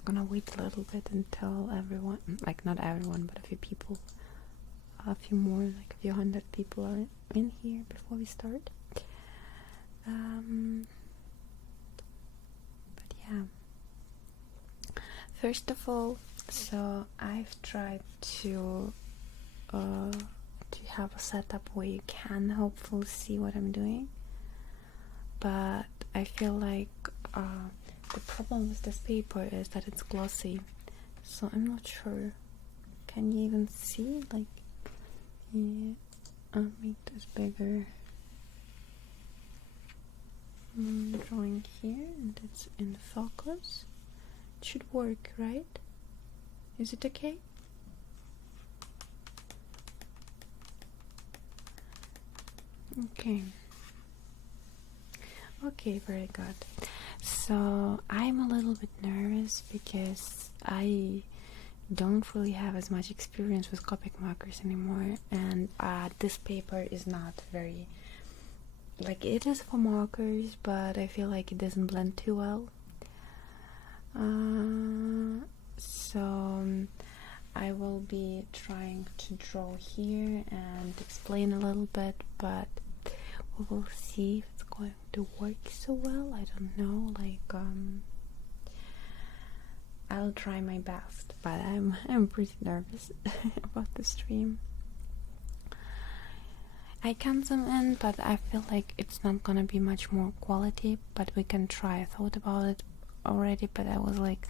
just gonna wait a little bit until everyone, like not everyone, but a few people, a few more, like a few hundred people are in here before we start. But yeah, first of all, so I've tried to have a setup where you can hopefully see what I'm doing, but I feel like the problem with this paper is that it's glossy, so I'm not sure. Can you even see? Like, yeah, I'll make this bigger. I'm drawing here and it's in focus. It should work, right? Is it okay? Okay, very good. So I'm a little bit nervous because I don't really have as much experience with Copic markers anymore, and this paper is not very, like, it is for markers, but I feel like it doesn't blend too well. So I will be trying to draw here and explain a little bit, but we will see if it's going to work so well. I don't know, like, I'll try my best, but I'm pretty nervous about the stream. I can zoom in, but I feel like it's not gonna be much more quality, but we can try. I thought about it already, but I was like,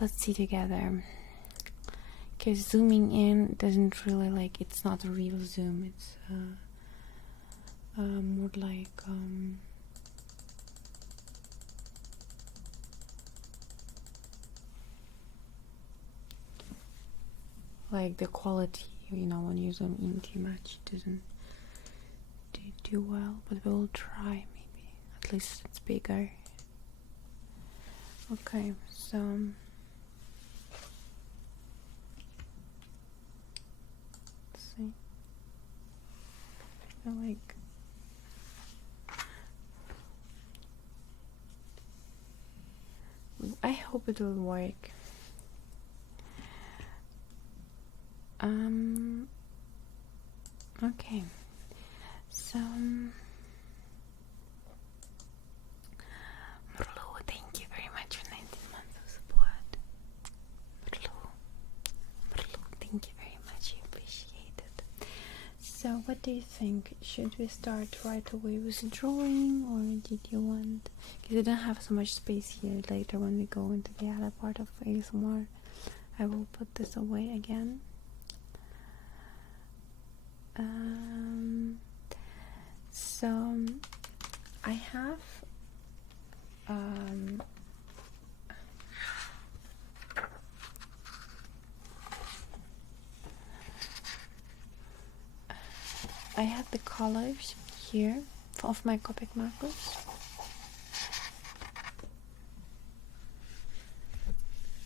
let's see together, because zooming in doesn't really, like, it's not a real zoom, it's more like the quality, you know, when you zoom in too much, it doesn't do too well, but we'll try. Maybe at least it's bigger. Okay, so let's see. I feel like I hope it will work. Okay, so Merlu, thank you very much for 19 months of support. Merlu, thank you very much, I appreciate it. So what do you think? Should we start right away with the drawing, or did you want, because I don't have so much space here. Later when we go into the other part of ASMR, I will put this away again. So I have the colors here of my Copic markers.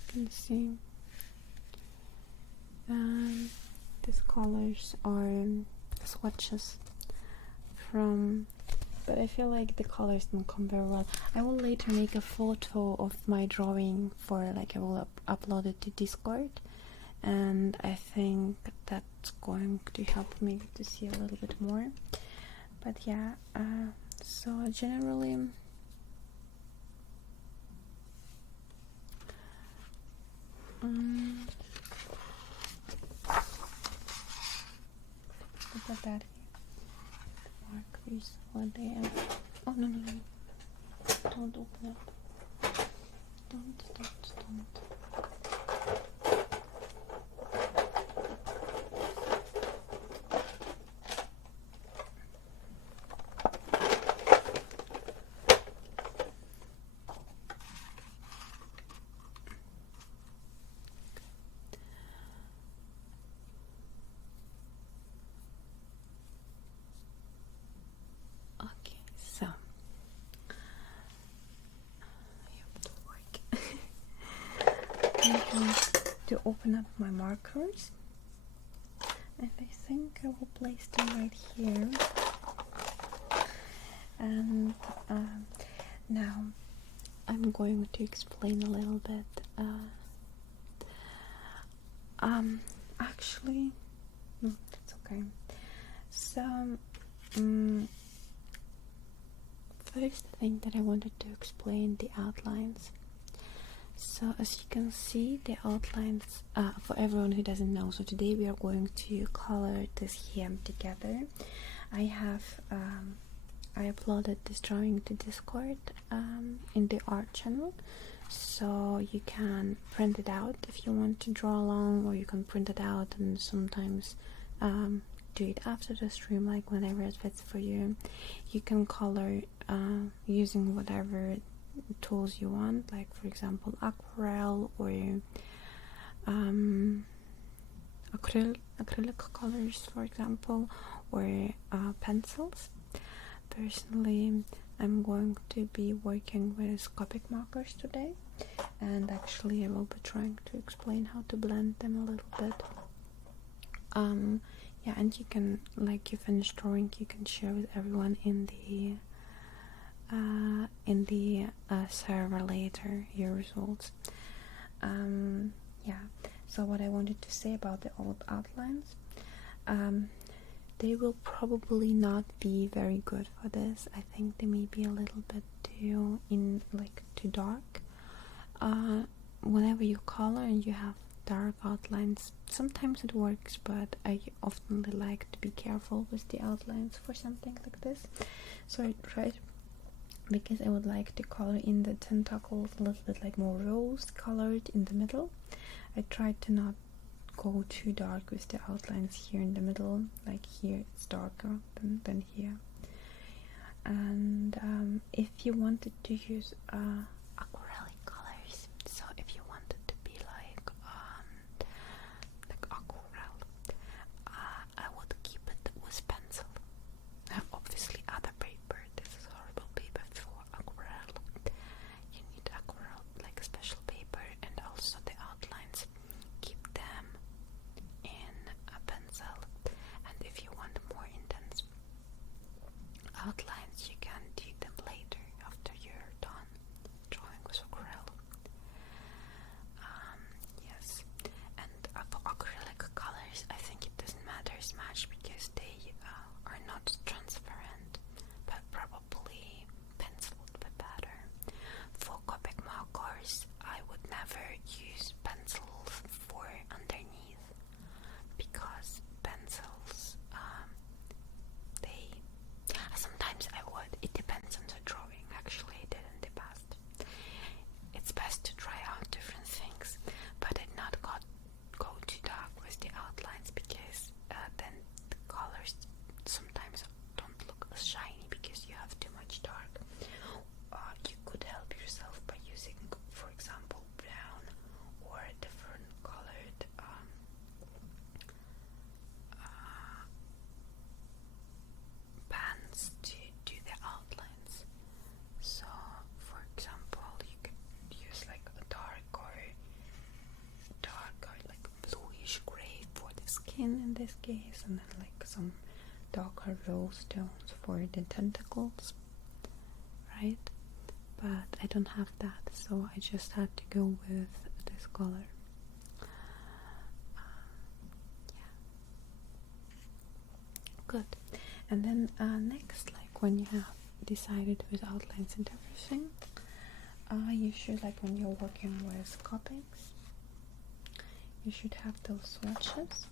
You can see these colors are swatches from, but I feel like the colors don't come very well. I will later make a photo of my drawing for, like, I will upload it to Discord, and I think that's going to help me to see a little bit more. But yeah, so generally look at that here. Markers, what they are. Oh, no, don't open up. Don't. Okay, so I'm going to open up my markers, and I think I will place them right here. And now I'm going to explain a little bit. Actually, no, that's okay. So, first thing that I wanted to explain the outlines. So as you can see, the outlines, for everyone who doesn't know, so today we are going to color this hem together. I uploaded this drawing to Discord in the art channel, so you can print it out if you want to draw along, or you can print it out and sometimes do it after the stream, like whenever it fits for you. You can color using whatever tools you want, like for example aquarelle or acrylic colors, for example, or pencils. Personally, I'm going to be working with Copic markers today, and actually I will be trying to explain how to blend them a little bit. Yeah, and you can, like, you finish drawing, you can share with everyone in the server later your results. Yeah, so what I wanted to say about the old outlines, they will probably not be very good for this. I think they may be a little bit too dark. Whenever you color and you have dark outlines, sometimes it works, but I often like to be careful with the outlines for something like this. So I tried, because I would like to color in the tentacles a little bit like more rose colored in the middle. I tried to not go too dark with the outlines here in the middle, like here it's darker than here. And if you wanted to use acrylic colors, so if you wanted to be like aquarelle, I would keep it with pencil. Obviously other paper, this is horrible paper for aquarelle. You need aquarelle, like special paper, and also the outlines, keep them in a pencil. And if you want more intense outlines, you can do them later after you're done drawing with aquarelle. Yes, and for acrylic colors, I think it doesn't matter as much because they are not transparent, but probably pencil would be better. For Copic markers, I would never use pencils for underneath, because pencils, they, sometimes I would, it depends on the drawing. Actually I did in the past. It's best to try out different things, but I'd not go too dark with the outlines, because then the colors sometimes don't look as shiny because you have too much dark. You could help yourself by using, for example, brown or different colored pans to do the outlines. So, for example, you could use like a dark or like bluish gray for the skin in this case, and then like some darker rose tones for the tentacles, right? But I don't have that, so I just had to go with this color. Yeah, good. And then next, like when you have decided with outlines and everything, you should, like when you're working with Copics, you should have those swatches,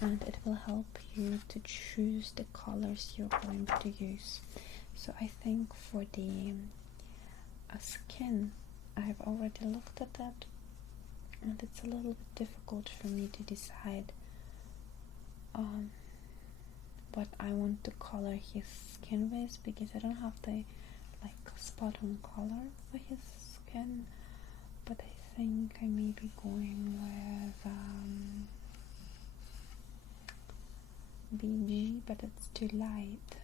and it will help you to choose the colors you're going to use. So I think for the skin, I've already looked at that, and it's a little bit difficult for me to decide what I want to color his skin with, because I don't have the like spot on color for his skin. But I think I may be going with BG, but it's too light.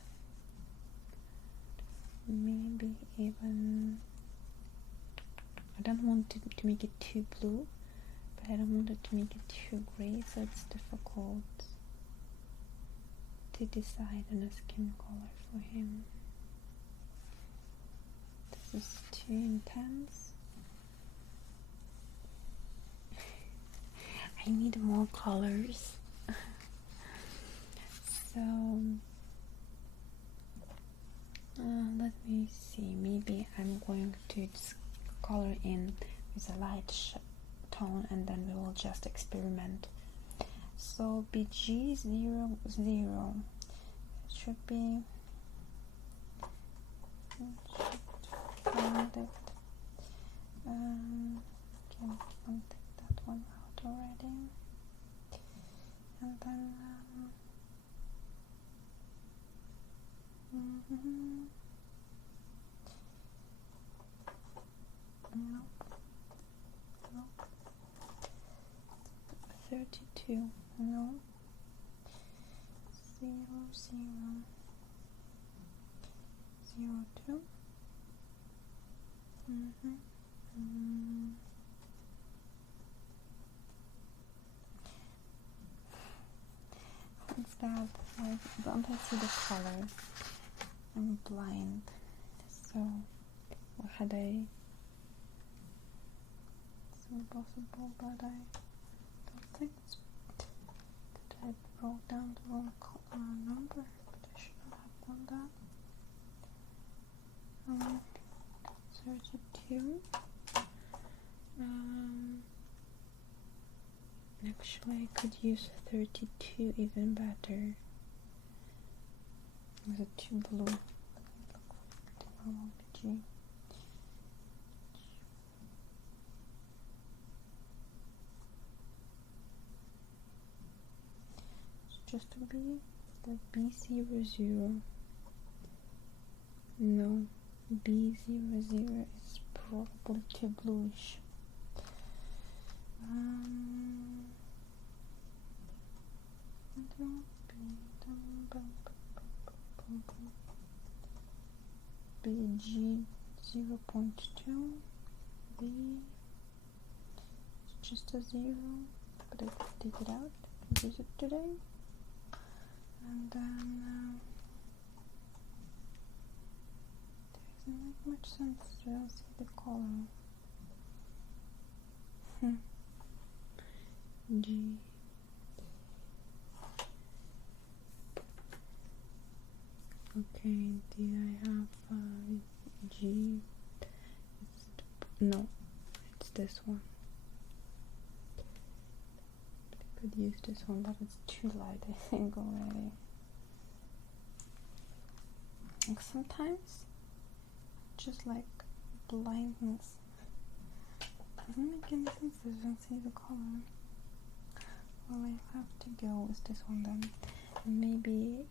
Maybe even, I don't want to make it too blue, but I don't want it to make it too gray, so it's difficult to decide on a skin color for him. This is too intense. I need more colors. So let me see. Maybe I'm going to just color in with a light tone, and then we will just experiment. So BG00 should be. Find it. Can't take that one out already. And then nope. 32. No. 0, 0, 0, 2. What's that? I don't see the color. I'm blind. So what had I? It's impossible, but I don't think it's. Did I wrote down the wrong number? But I should not have done that. 32. Actually, I could use 32 even better. Is it too blue? BG. It's just to be like B00. No, B00 is probably too bluish. BG 0.2. B it's just a 0, but I could take it out and use it today. And then there doesn't make much sense to see the color. G. Okay, did I have G? No, it's this one. I could use this one, but it's too light, I think, already. Like sometimes, just like blindness. Doesn't make any sense. I don't see the color. Well, I have to go with this one then. And maybe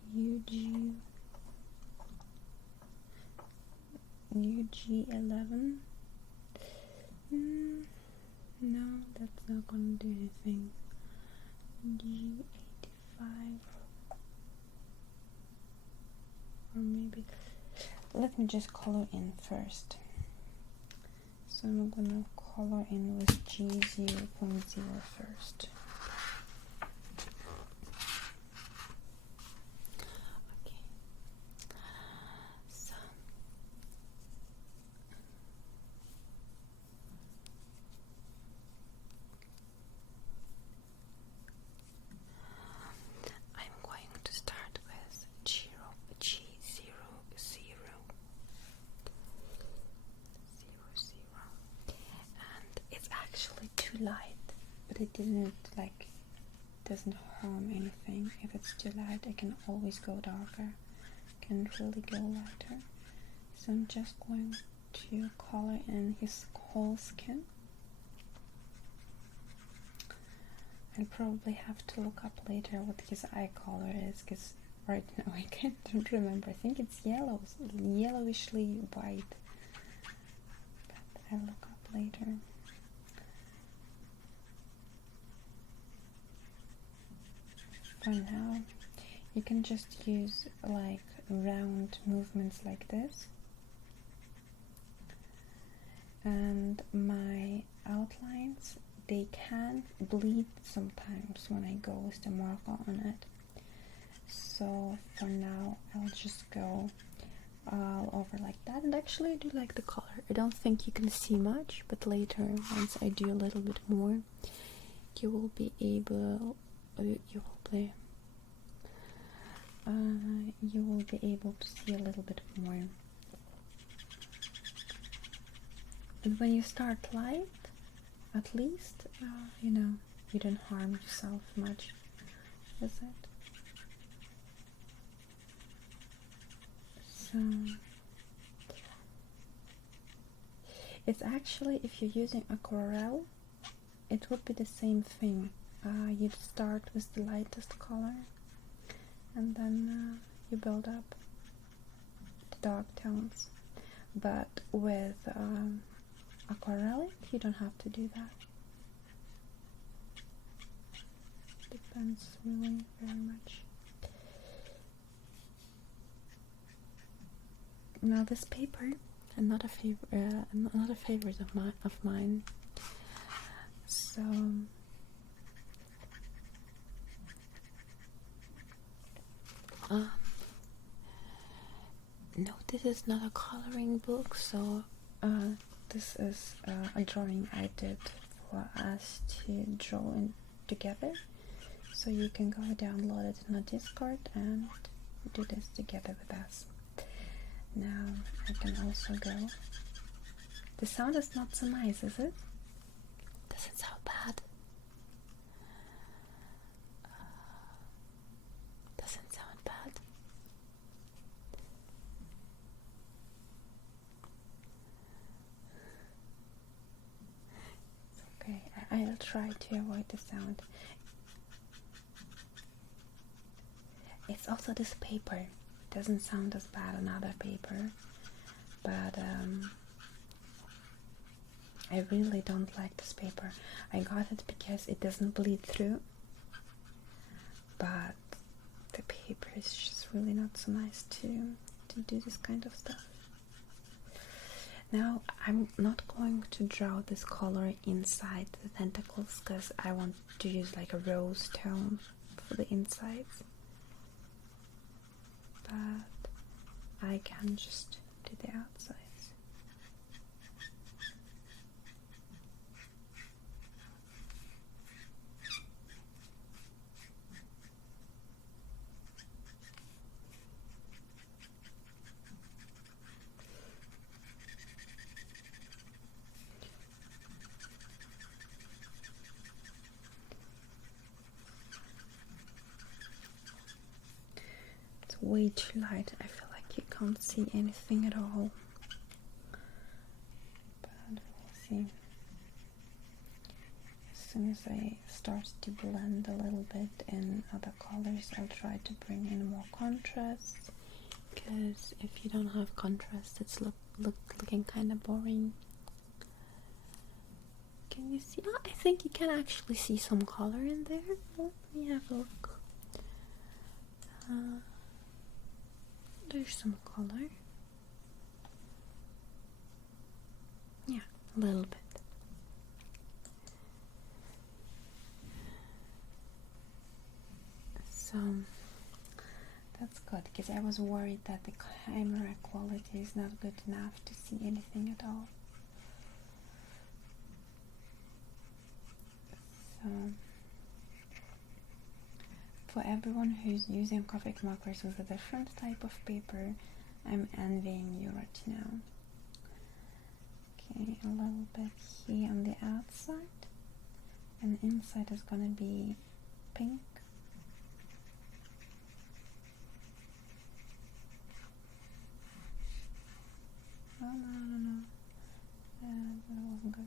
UG11. No, that's not gonna do anything. G85. Or maybe. Let me just color in first. So I'm gonna color in with G0.0 first. Okay. So I'm going to start with G00. And it's actually too light, but it doesn't harm anything. If it's too light, I can always go darker. I can really go lighter. So I'm just going to color in his whole skin. I'll probably have to look up later what his eye color is, because right now I don't remember. I think it's yellowishly white. But I'll look up later. For now, you can just use like round movements like this. And my outlines, they can bleed sometimes when I go with the marker on it. So for now, I'll just go all over like that. And actually I do like the color. I don't think you can see much, but later, once I do a little bit more, you will be able to see a little bit more. And when you start light, at least you know, you don't harm yourself much, is it? So it's actually, if you're using aquarelle, it would be the same thing. You'd start with the lightest color and then you build up the dark tones. But with aquarellic, you don't have to do that. Depends really very much. Now this paper, another favorite of mine. So no, this is not a coloring book. So this is a drawing I did for us to draw in together. So you can go download it in a Discord and do this together with us. Now I can also go. The sound is not so nice, is it? Doesn't sound bad. Doesn't sound bad. It's okay. I'll try to avoid the sound. It's also this paper. Doesn't sound as bad on other paper, but I really don't like this paper. I got it because it doesn't bleed through, but the paper is just really not so nice to do this kind of stuff. Now I'm not going to draw this color inside the tentacles because I want to use like a rose tone for the insides. But I can just do the outsides. Way too light. I feel like you can't see anything at all. But we'll see. As soon as I start to blend a little bit in other colors, I'll try to bring in more contrast. Because if you don't have contrast, it's looking kind of boring. Can you see? Oh, I think you can actually see some color in there. Let me have a look. There's some color. Yeah, a little bit. So that's good, because I was worried that the camera quality is not good enough to see anything at all. So for everyone who's using graphic markers with a different type of paper, I'm envying you right now. Okay, a little bit here on the outside, and inside is gonna be pink. Oh, no. That wasn't good.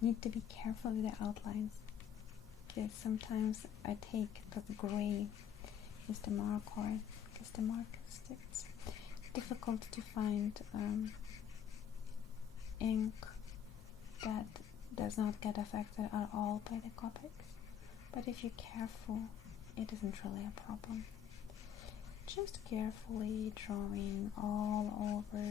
Need to be careful with the outlines. Because sometimes I take the gray as the marker, because the marker sticks. It's difficult to find ink that does not get affected at all by the Copics. But if you're careful, it isn't really a problem. Just carefully drawing all over.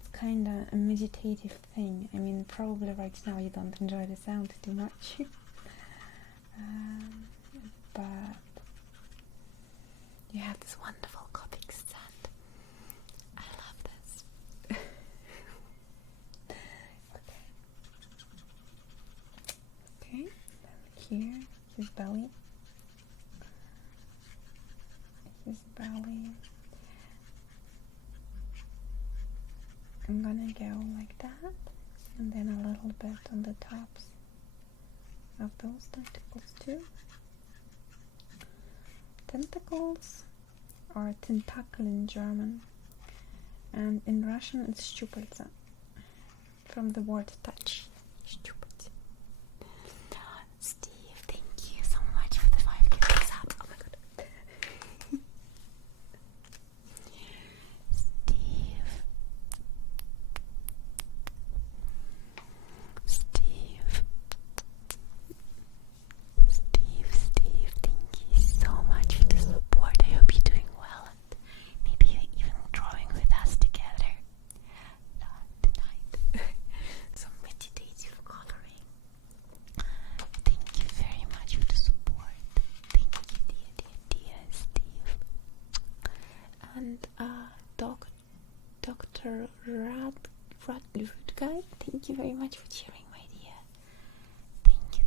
It's kind of a meditative thing. I mean, probably right now you don't enjoy the sound too much. But you have this wonderful Copic stand. I his belly. I'm gonna go like that, and then a little bit on the tops of those tentacles too. Tentacles, or tentacle in German, and in Russian it's щупальца, from the word touch. Щупальца. Steve, thank you so much for the 5 gifts up. Oh my god. Steve, thank you so much for the support. I hope you're doing well, and maybe you're even drawing with us together tonight. Some meditative coloring. Thank you very much for the support. Thank you, dear Steve. And Dr. Radludguy, thank you very much for cheering, my dear. Thank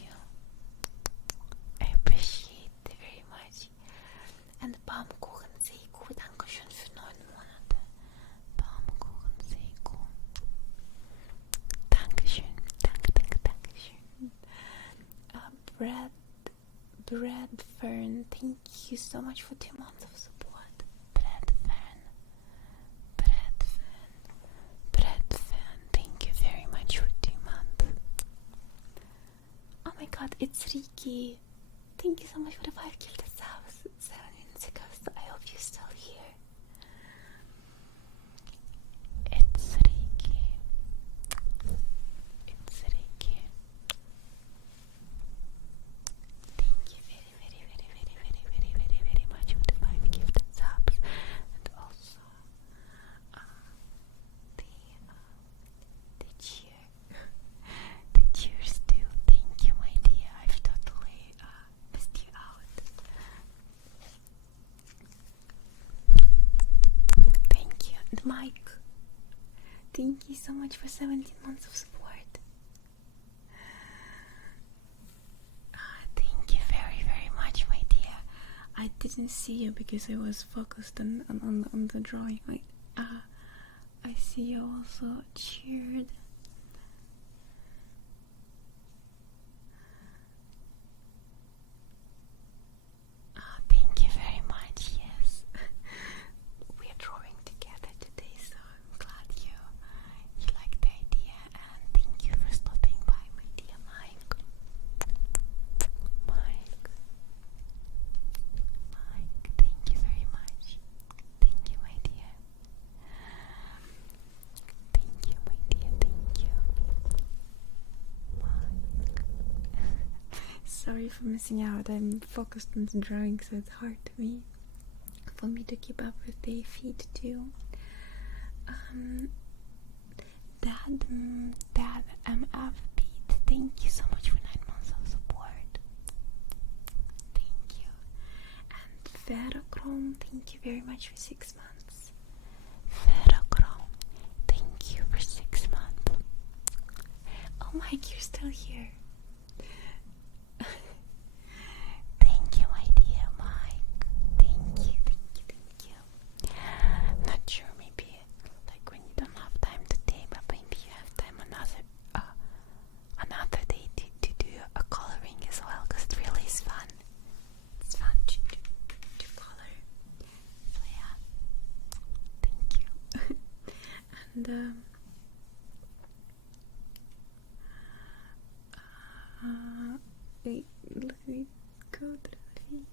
you. I appreciate it very much. And Baumkuchen Seiku, Dankeschön für 9 Monate. Baumkuchen Seiku. Dankeschön. Dankeschön. Brad Fern, thank you so much for 2 months of support. Brad Fern, thank you very much for 2 months. Oh my god, it's Riki. Thank you so much for the 5 gifted subs 7 minutes ago. So I hope you're still here. It's Riki. Thank you very much for the 5 gifted subs, and also the cheer. The cheers too. Thank you, my dear. I've totally missed you out. Thank you. And Mike, thank you so much for 17 months of support. Thank you very much, my dear. I didn't see you because I was focused on the drawing. I see you also cheered. Thank you very much. Yes, we are drawing together today, so I'm glad you like the idea, and thank you for stopping by, my dear Mike. Thank you very much. Thank you, my dear. Sorry for missing out. I'm focused on the drawing, so it's hard for me to keep up with the feed too. Dad MF Beat, thank you so much for 9 months of support. Thank you. And Ferrochrome, thank you very much for 6 months. Ferrochrome, thank you for 6 months. Oh, Mike, you're still here. Thank you, my dear Mike. Thank you. Not sure, maybe like when you don't have time today, but maybe you have time another day to do a coloring as well, because it really is fun. It's fun to color. So yeah, thank you. And let me go to the feed.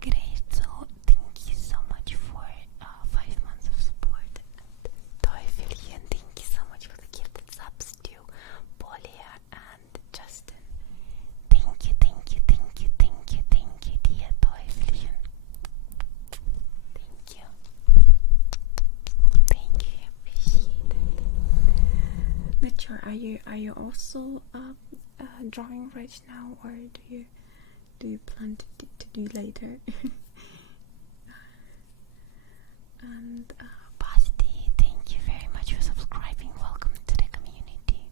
Great, so thank you so much for 5 months of support. And Teufelian, thank you so much for the gifted subs to Polia and Justin. Thank you, dear Teufelian. Thank you, appreciate it. Not sure, are you also drawing right now, or do you plan to do later? And Basti, thank you very much for subscribing. Welcome to the community.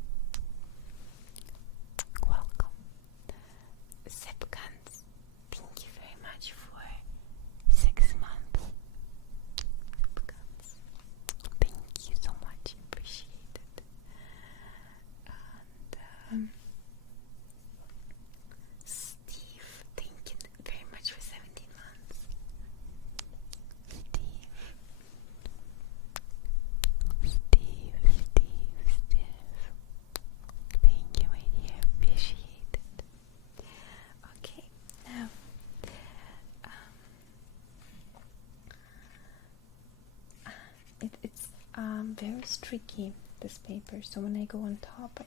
very streaky, this paper, so when I go on top,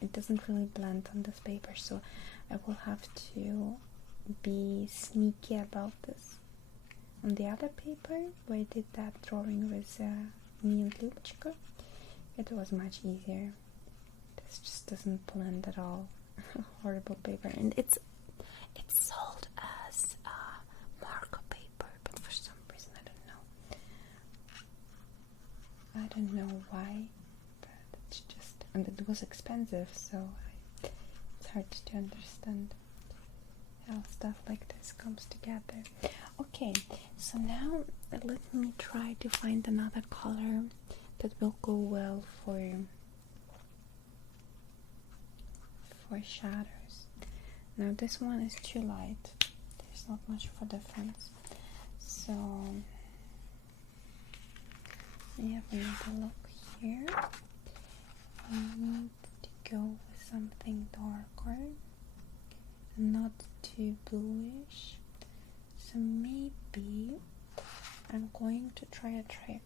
it doesn't really blend on this paper, so I will have to be sneaky about this. On the other paper, where I did that drawing with me and Любочка, it was much easier. This just doesn't blend at all. Horrible paper, and it's sold as marker paper, but for some reason I don't know why, but it's just, and it was expensive, so it's hard to understand how stuff like this comes together. Okay, so now let me try to find another color that will go well for shadows. Now this one is too light. There's not much of a difference. So we have another look here. I need to go with something darker and not too bluish. So maybe I'm going to try a trick.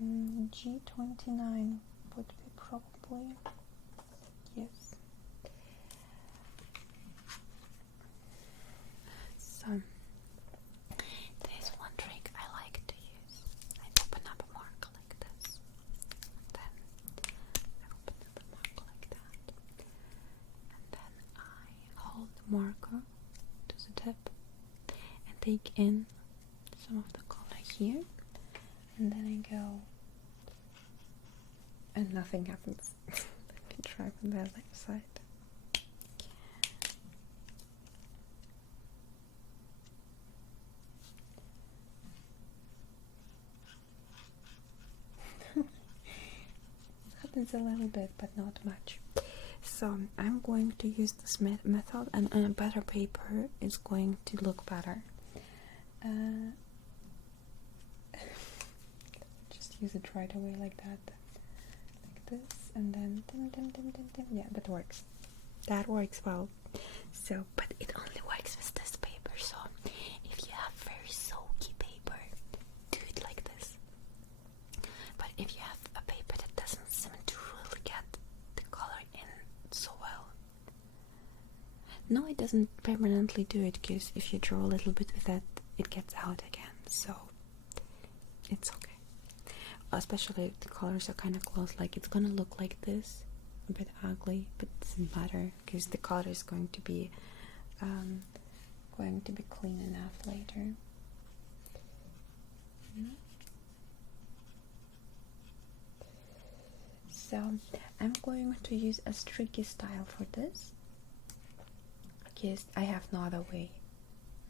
G29 would be probably, yes. So there's one trick I like to use. I open up a marker like this, then I open up a marker like that, and then I hold the marker to the tip and take in some of the color here, and then I go, and nothing happens. Let me try from the other side. Happens a little bit, but not much. So I'm going to use this method, and on a better paper it's going to look better. Just use it right away like that, like this, and then dim, dim, dim, dim, dim. Yeah, that works. That works well. So, but it only works with this paper. So if you have very soaky paper, do it like this. But if you have a paper that doesn't seem to really get the color in so well, no, it doesn't permanently do it, because if you draw a little bit with that, it gets out again. So it's okay. Especially if the colors are kind of close, like it's gonna look like this, a bit ugly, but it doesn't matter because the color is going to be clean enough later. So I'm going to use a streaky style for this, because I have no other way.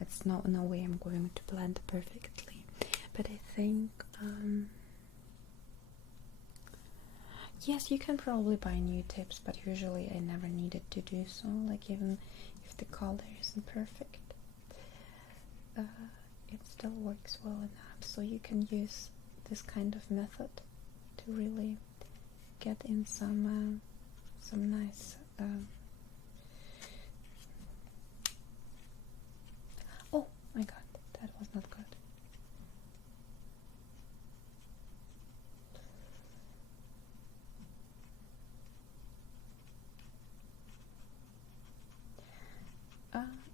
It's no way I'm going to blend perfectly. But I think yes, you can probably buy new tips, but usually I never needed to do so, like even if the color isn't perfect, it still works well enough. So you can use this kind of method to really get in some nice oh my god, that was not good.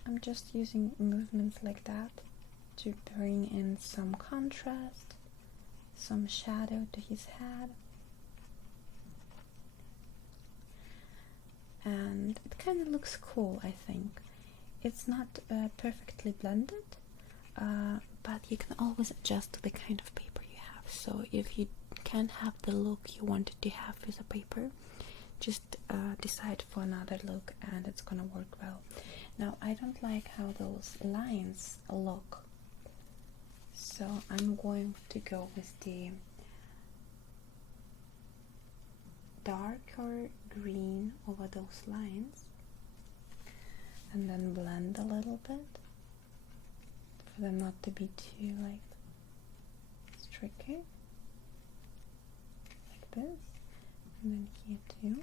I'm just using movements like that to bring in some contrast, some shadow to his head, and it kind of looks cool. I think it's not perfectly blended, but you can always adjust to the kind of paper you have. So if you can't have the look you wanted to have with a paper, just decide for another look and it's gonna work well. Now I don't like how those lines look, so I'm going to go with the darker green over those lines and then blend a little bit for them not to be too like streaky, like this, and then here too.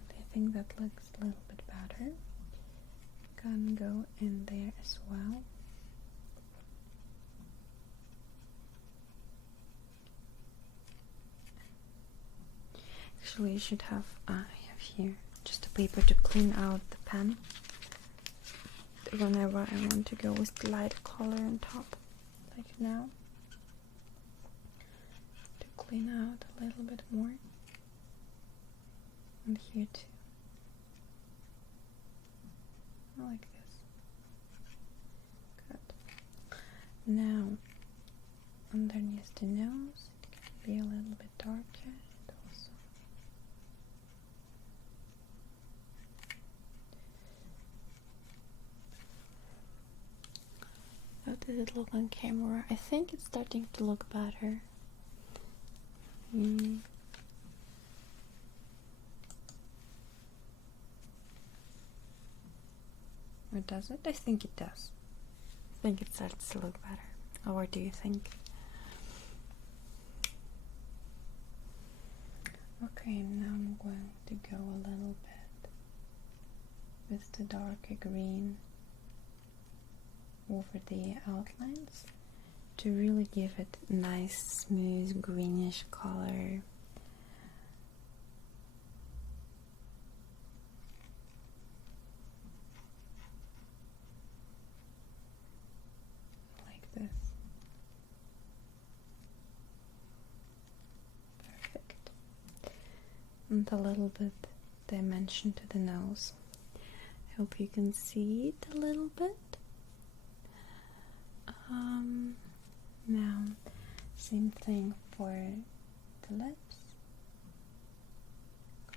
And I think that looks a little bit better. Can go in there as well. Actually, you should have, I have here just a paper to clean out the pen whenever I want to go with the light color on top, like now, to clean out a little bit more, and here too, like this. Good. Now, underneath the nose, it can be a little bit darker. Also, how does it look on camera? I think it's starting to look better. Or does it? I think it does. I think it starts to look better. Or what do you think? Okay, now I'm going to go a little bit with the darker green over the outlines to really give it a nice, smooth, greenish color. Like this. Perfect. And a little bit dimension to the nose. I hope you can see it a little bit. Now, same thing for the lips.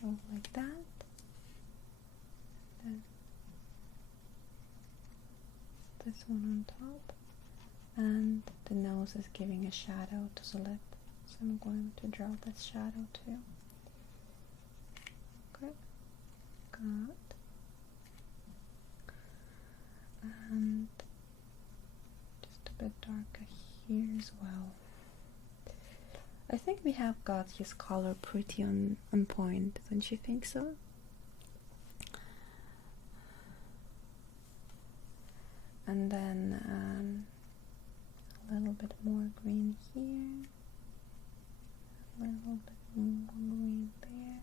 Go like that. Then this one on top. And the nose is giving a shadow to the lip. So I'm going to draw this shadow too. Okay. Good. And just a bit darker here as well. I think we have got his color pretty on point, don't you think so? And then a little bit more green here, a little bit more green there.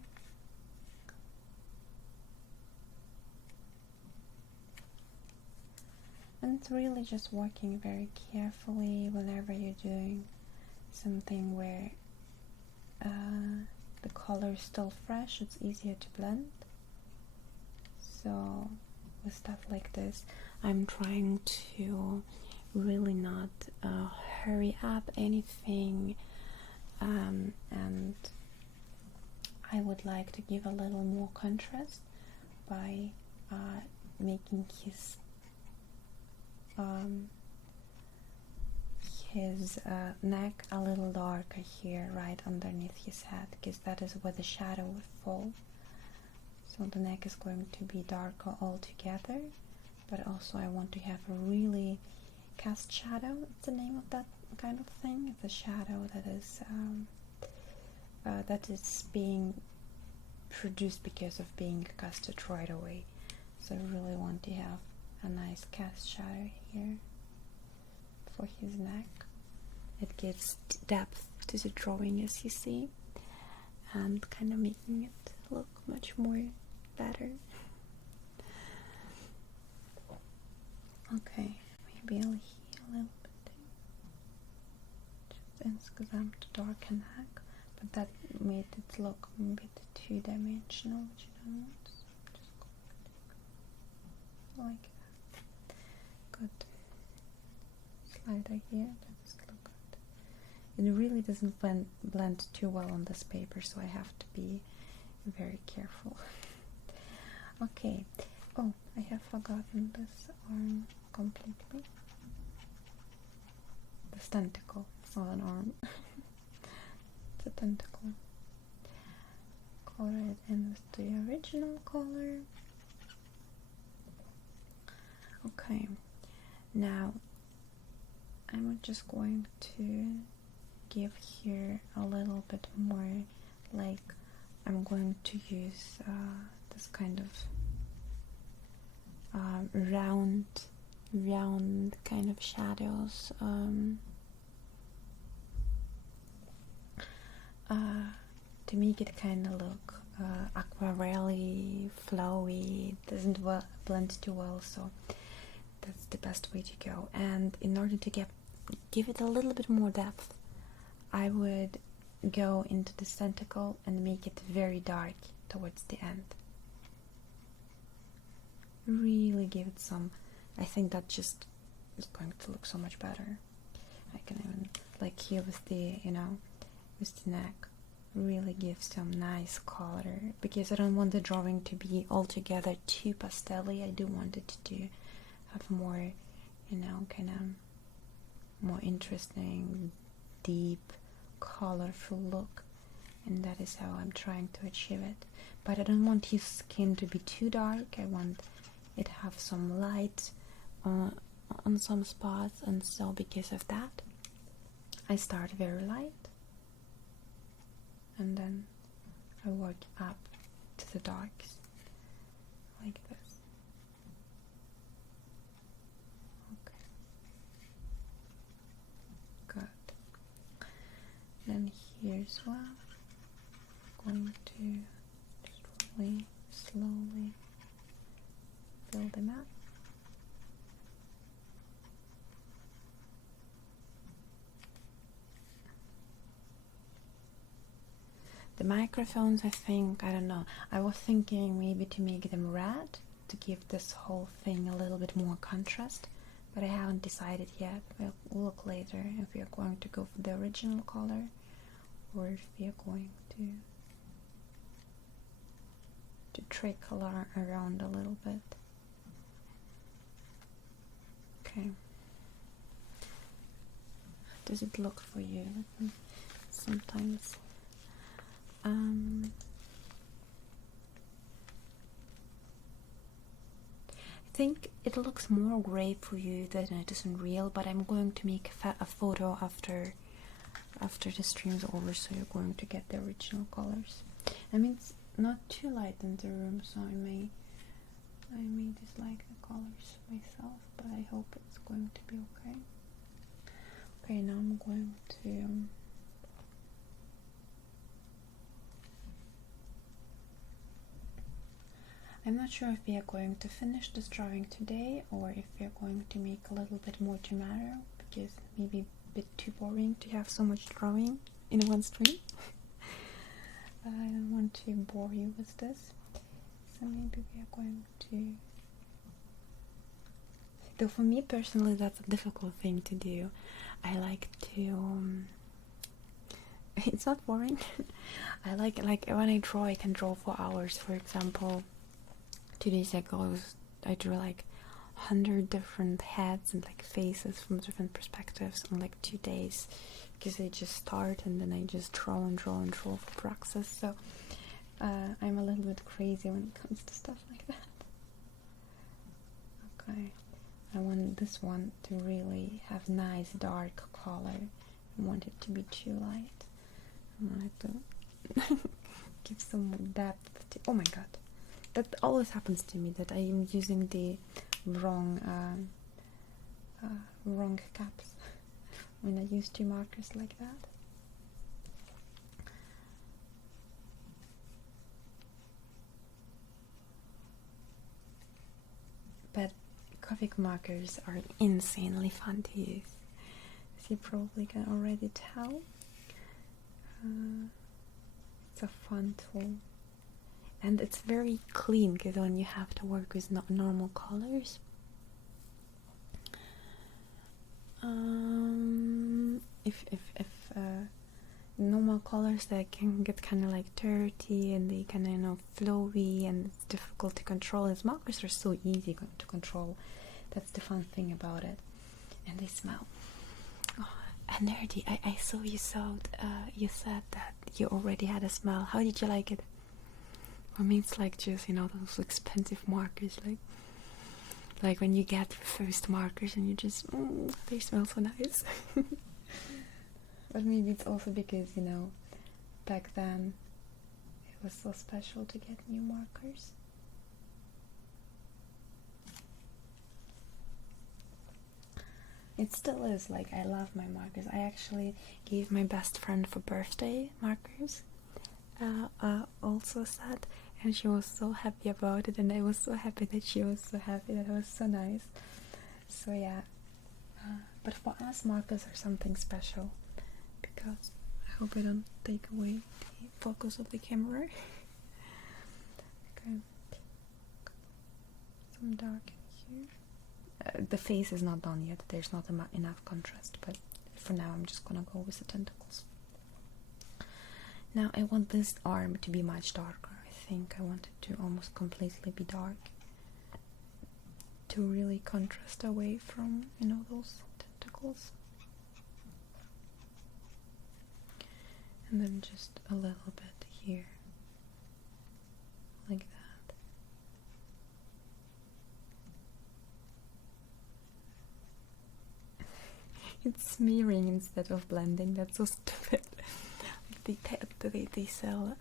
And it's really just working very carefully whenever you're doing something where the color is still fresh, it's easier to blend. So with stuff like this, I'm trying to really not hurry up anything, and I would like to give a little more contrast by making his neck a little darker here, right underneath his head, because that is where the shadow would fall. So the neck is going to be darker altogether, but also I want to have a really cast shadow. It's the name of that kind of thing. It's a shadow that is being produced because of being casted right away. So I really want to have a nice cast shadow here for his neck. It gives depth to the drawing, as you see, and kind of making it look much more better. Okay, maybe I'll heal a little bit, just because I'm to darken neck, but that made it look a bit two-dimensional, which I don't want. Just go like that. Good. Slider here. Does look good. It really doesn't blend too well on this paper, so I have to be very careful. Okay. Oh, I have forgotten this arm completely. This tentacle. It's not an arm. It's a tentacle. Color it in with the original color. Okay. Now, I'm just going to give here a little bit more, like I'm going to use this kind of round kind of shadows, to make it kind of look aquarelly, flowy. It doesn't blend too well, so that's the best way to go. And in order to give it a little bit more depth, I would go into this tentacle and make it very dark towards the end. Really give it some. I think that just is going to look so much better. I can even, like here with the, with the neck, really give some nice color, because I don't want the drawing to be altogether too pastel-y. I do want it to have more, kind of more interesting, deep, colorful look, and that is how I'm trying to achieve it. But I don't want his skin to be too dark. I want it have some light on some spots, and so because of that, I start very light, and then I work up to the darks, like this. Okay. Good. Then here as well, I'm going to just really slowly fill them up. The microphones, I think, I don't know, I was thinking maybe to make them red, to give this whole thing a little bit more contrast, but I haven't decided yet. We'll look later if we are going to go for the original color, or if we are going to trick color around a little bit. Okay. Does it look for you? Sometimes I think it looks more gray for you than it is in real, but I'm going to make a photo after the stream's over, so you're going to get the original colors. I mean, it's not too light in the room, so I may dislike the colors myself, but I hope it's going to be okay. Okay, now I'm going to I'm not sure if we are going to finish this drawing today, or if we are going to make a little bit more tomorrow, because maybe a bit too boring to have so much drawing in one stream. I don't want to bore you with this, so maybe we are going to... Though for me personally, that's a difficult thing to do. I like to... It's not boring. I like when I draw, I can draw for hours. For example, 2 days ago, I drew like 100 different heads and like faces from different perspectives in like 2 days, because I just start and then I just draw and draw and draw for praxis. So I'm a little bit crazy when it comes to stuff like that. Okay, I want this one to really have nice dark color. I want it to be too light. I want it to give some depth to... Oh my god. That always happens to me, that I am using the wrong caps when I use 2 markers like that. But Copic markers are insanely fun to use, as you probably can already tell. It's a fun tool. And it's very clean, because when you have to work with normal colors, if normal colors, that can get kind of like dirty and they kind of flowy, and it's difficult to control. As markers are so easy to control. That's the fun thing about it. And they smell. Oh, and nerdy. I saw you said that you already had a smell. How did you like it? For me, it's like just, those expensive markers, like when you get the first markers and you just, they smell so nice. But maybe it's also because, back then it was so special to get new markers. It still is, like, I love my markers. I actually gave my best friend for birthday markers. also said, and she was so happy about it, and I was so happy that she was so happy. That was so nice. So yeah, but for us, markers are something special, because I hope I don't take away the focus of the camera. Okay, some dark in here. The face is not done yet. There's not enough contrast, but for now I'm just gonna go with the tentacles. Now I want this arm to be much darker. I think I want it to almost completely be dark, to really contrast away from, you know, those tentacles. And then just a little bit here, like that. It's smearing instead of blending. That's so stupid. They sell,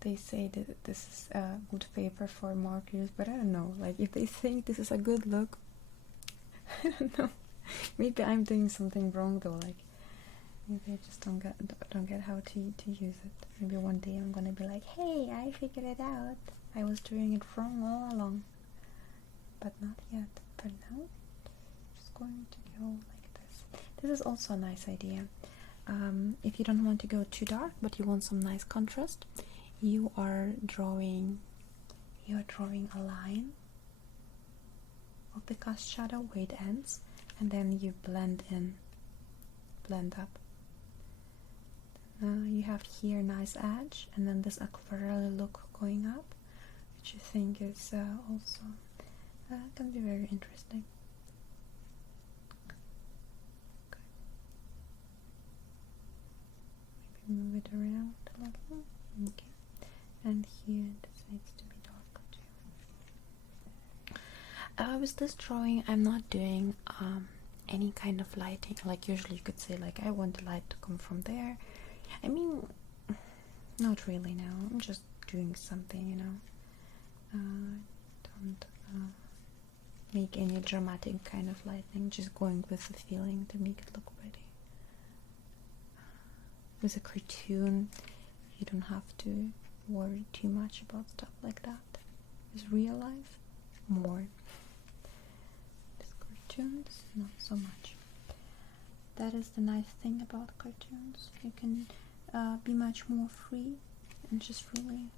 they say that this is a good paper for markers, but I don't know. Like, if they think this is a good look, I don't know. Maybe I'm doing something wrong though. Like, maybe I just don't get how to use it. Maybe one day I'm gonna be like, hey, I figured it out. I was doing it wrong all along. But not yet. For now, I'm just going to go like this. This is also a nice idea. If you don't want to go too dark, but you want some nice contrast, you are drawing a line of the cast shadow where it ends, and then you blend up. You have here nice edge, and then this aquarelle look going up, which I think is also can be very interesting. Okay. Maybe move it around a little. Okay. And here this needs to be darker too. With this drawing, I'm not doing any kind of lighting. Like, usually you could say, like, I want the light to come from there. I mean, not really now. I'm just doing something, you know. Don't make any dramatic kind of lighting. Just going with the feeling to make it look pretty. With a cartoon, you don't have to worry too much about stuff like that. With real life, more. With cartoons, not so much. That is the nice thing about cartoons. You can be much more free and just really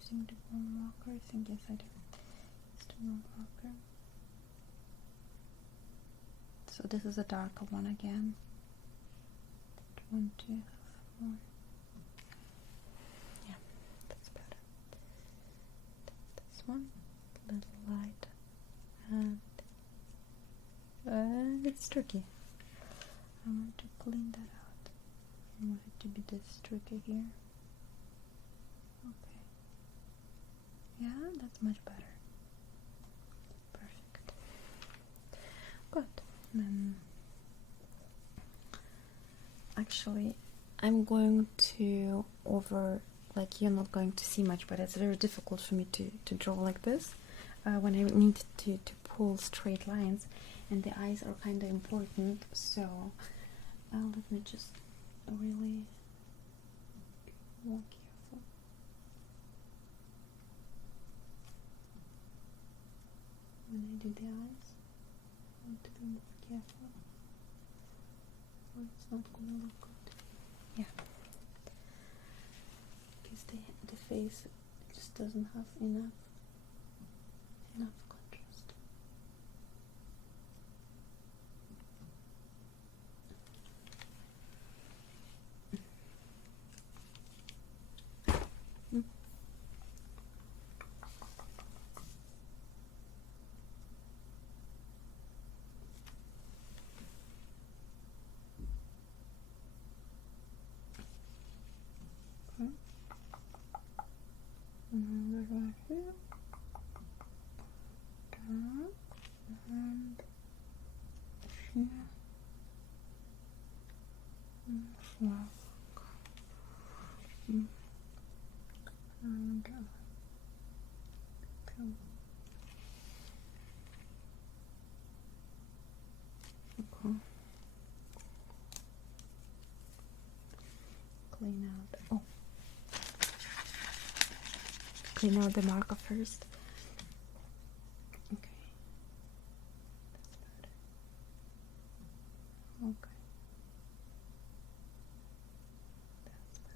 using the wrong marker. I think, yes, I do. It's the wrong marker. So this is a darker one again. I want to have more. Yeah, that's better. This one, little light, and it's tricky. I want to clean that out. I want it to be this tricky here. Okay. Yeah, that's much better. Perfect. Good. Then, actually, I'm going to like, you're not going to see much, but it's very difficult for me to draw like this when I need to pull straight lines, and the eyes are kind of important, so let me just really be more careful. When I do the eyes, I want to be more careful, or it's not gonna look good. Yeah, because the face just doesn't have enough contrast. Right here, dark, and here, black, and pink. Okay. clean out the marker first. Okay. That's better. Okay. That's better.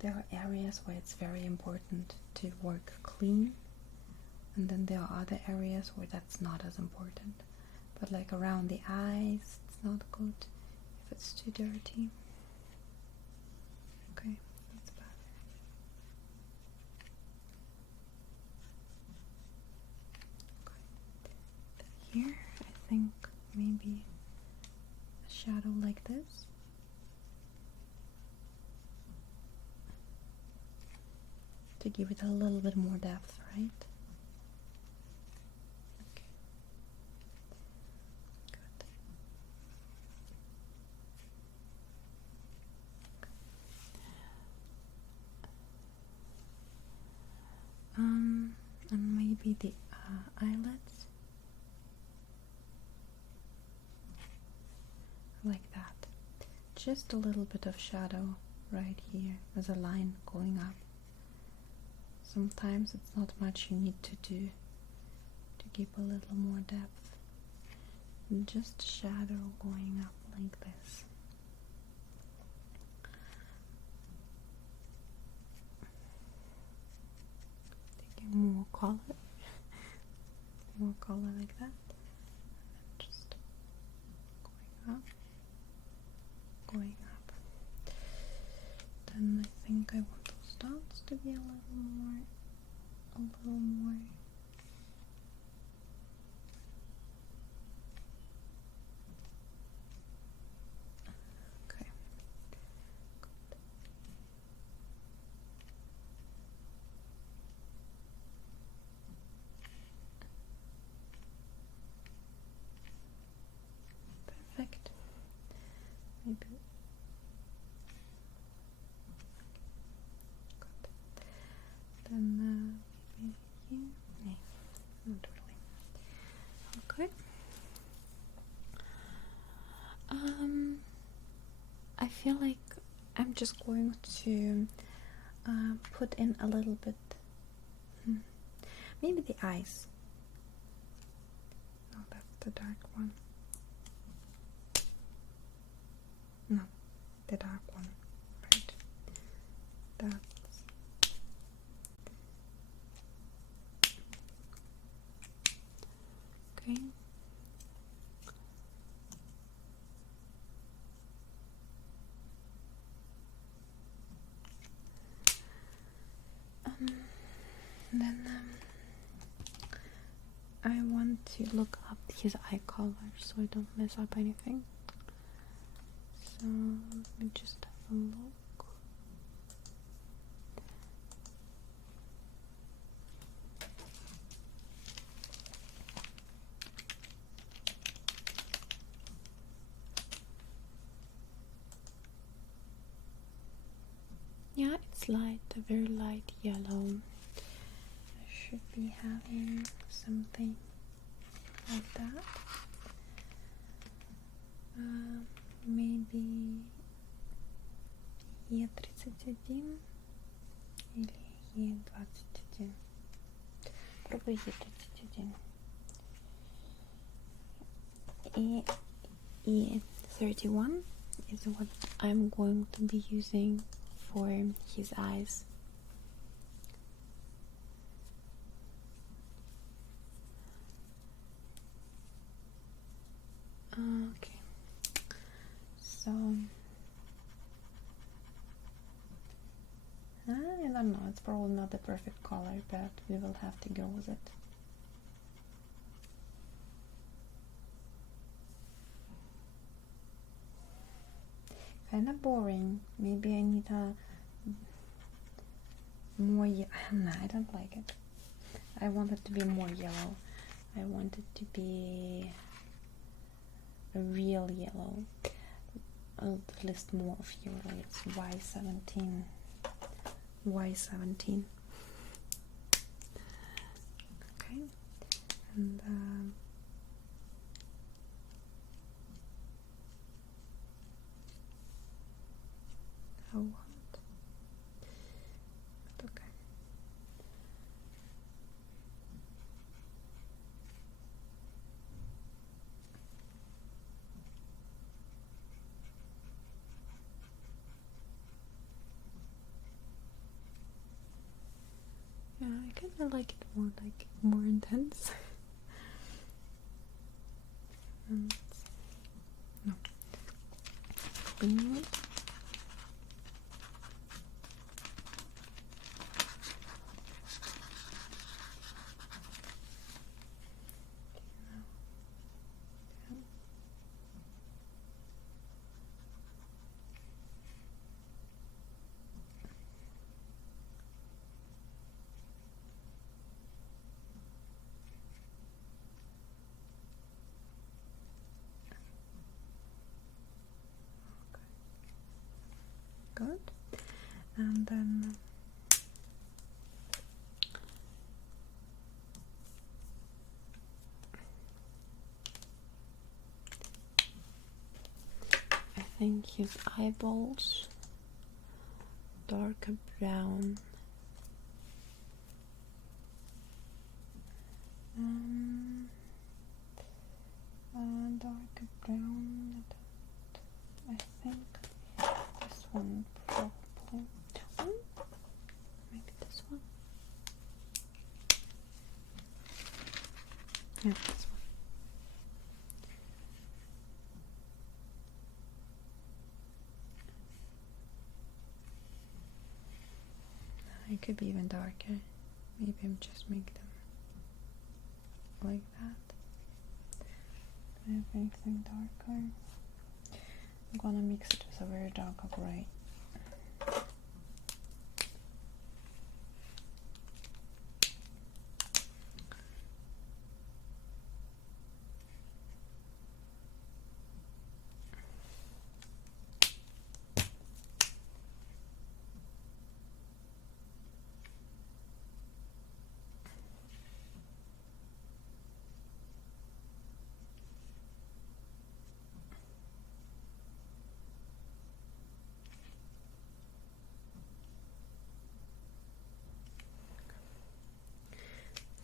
There are areas where it's very important to work clean, and then there are other areas where that's not as important. But like around the eyes, it's not good if it's too dirty. Okay, that's better. Okay. Here, I think maybe a shadow like this. To give it a little bit more depth, right? Okay. Good. And maybe the eyelids, like that. Just a little bit of shadow right here as a line going up. Sometimes it's not much you need to do to give a little more depth. And just a shadow going up like this. Taking more color like that, and then just going up. Then I think I want those dots to be a little more. Okay. Good. Perfect. Maybe. Good. Then maybe here. No, not really. Okay. I feel like I'm just going to put in a little bit. Maybe the eyes. No, that's the dark one. No, the dark one. Right. That's okay. Then I want to look up his eye color so I don't mess up anything. So let me just have a look. Yeah, it's light, a very light yellow. I should be having something like that. Maybe E31 или E21. Пробуй E31. E31 is what I'm going to be using for his eyes. Okay, so I don't know, it's probably not the perfect color, but we will have to go with it. Kinda boring. Maybe I need a more no, I don't like it. I want it to be more yellow. I want it to be a real yellow. I'll list more of yellow. It's Y17. Y17. Okay. And so what? But okay. Yeah, I kind of like it more intense. And no, clean it. Good. And then I think his eyeballs darker brown. Darker brown. I think this one probably. Maybe this one. Yeah, this one. It could be even darker. Maybe I'm just make them like that. Do I have anything darker? I'm gonna mix it with a very dark gray.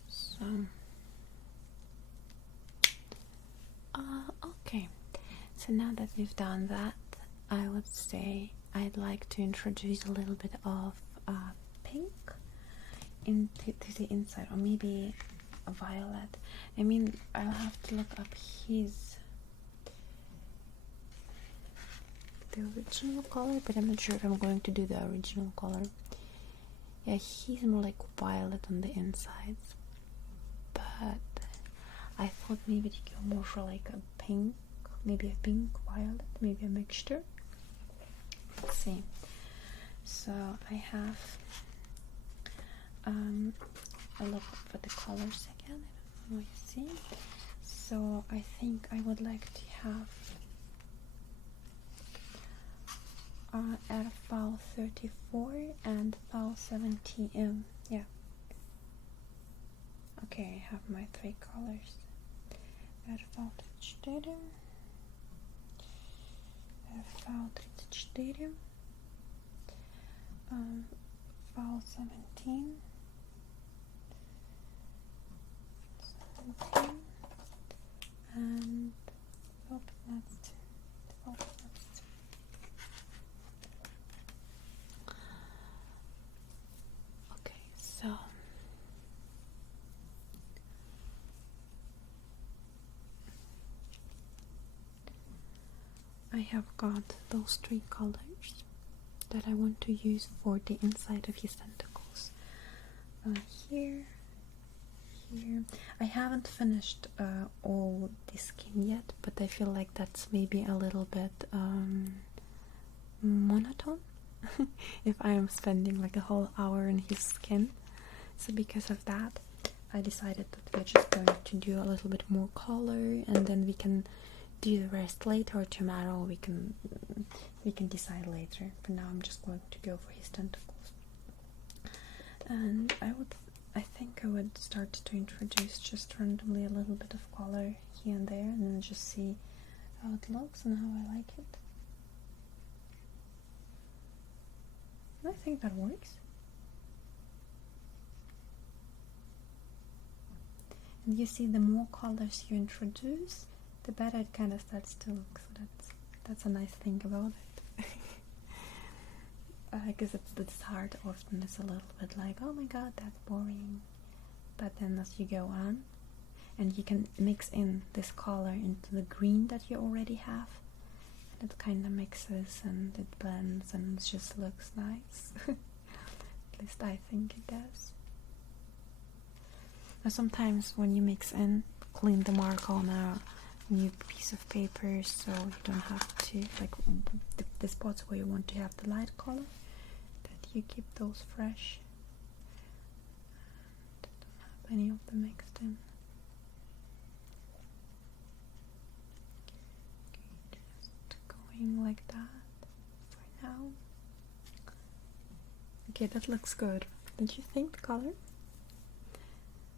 So, okay. So now that we've done that, I would say I'd like to introduce a little bit of pink into the inside, or maybe a violet. I mean, I'll have to look up the original color, but I'm not sure if I'm going to do the original color. Yeah, he's more like violet on the insides, but I thought maybe to go more for like a pink, maybe a pink violet, maybe a mixture. Let's see. So I have I look for the colors again. I don't know what you see. So I think I would like to have add file 34 and file 17. Yeah. Okay, I have my 3 colors. Add file 34. Add file 34. File 17. And next. Okay, so I have got those 3 colors that I want to use for the inside of his tentacles. Here. I haven't finished all the skin yet, but I feel like that's maybe a little bit monotone if I am spending like a whole hour in his skin. So because of that, I decided that we're just going to do a little bit more color, and then we can do the rest later, or tomorrow we can decide later. For now, I'm just going to go for his tentacles, and I think I would start to introduce just randomly a little bit of color here and there, and then just see how it looks and how I like it. think that works. And you see, the more colors you introduce, the better it kind of starts to look. So that's a nice thing about it. Because at the start often it's a little bit like, oh my god, that's boring. But then as you go on, and you can mix in this color into the green that you already have, and it kind of mixes and it blends and it just looks nice. At least I think it does. Now sometimes when you mix in, clean the mark on a new piece of paper, so you don't have to, like the spots where you want to have the light color, that you keep those fresh. Don't have any of them mixed in. Okay, just going like that for now. Okay, that looks good. Don't you think, the color?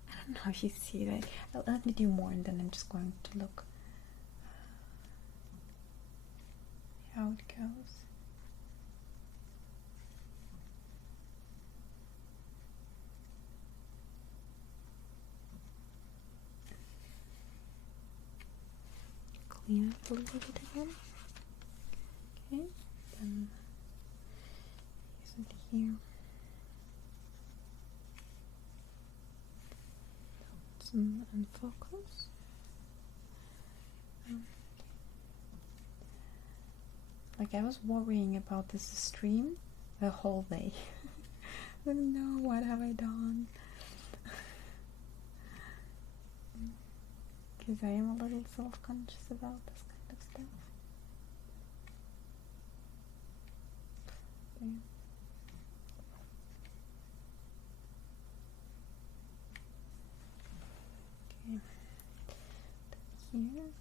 I don't know if you see that. Let me do more and then I'm just going to look how it goes. Clean it a little bit again. Okay, then use it here. Some unfocus. Like, I was worrying about this stream the whole day. I don't know, what have I done? Because I am a little self-conscious about this kind of stuff. Okay. Here. Here.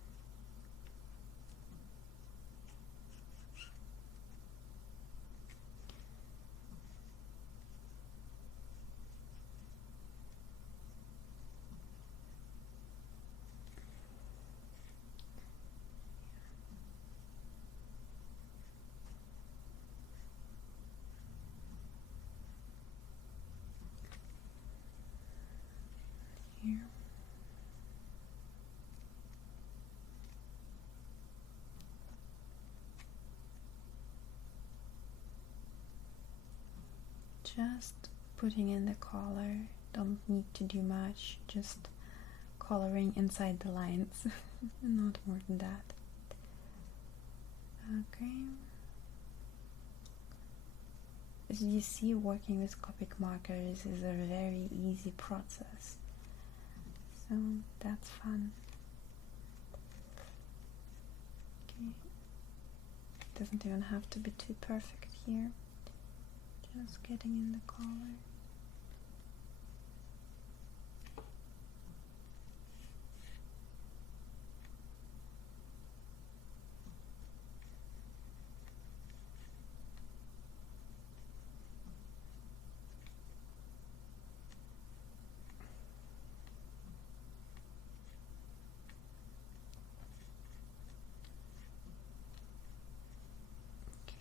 Just putting in the color, don't need to do much, just coloring inside the lines, not more than that. Okay. As you see, working with Copic markers is a very easy process, so that's fun. Okay. It doesn't even have to be too perfect here. Just getting in the color.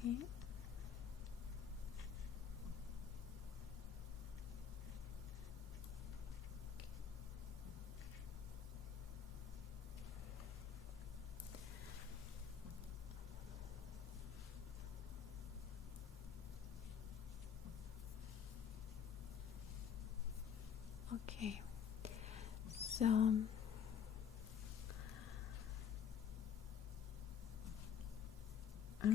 Okay. Okay, so I'm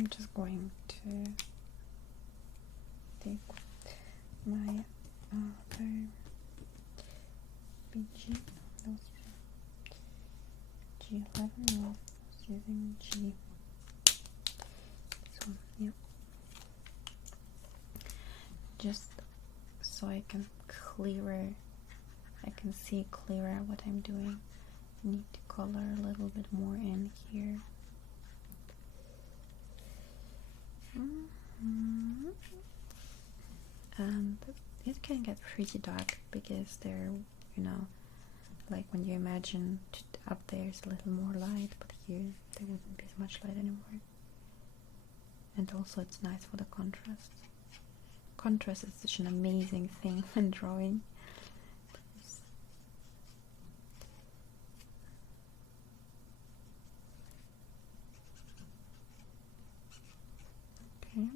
just going to take my other BG, G11, no, I was using G, this one, yeah, just so I can see clearer what I'm doing. I need to color a little bit more in here. And it can get pretty dark because they're, like when you imagine up there is a little more light, but here there wouldn't be as much light anymore. And also it's nice for the contrast. contrast is such an amazing thing when drawing. Okay.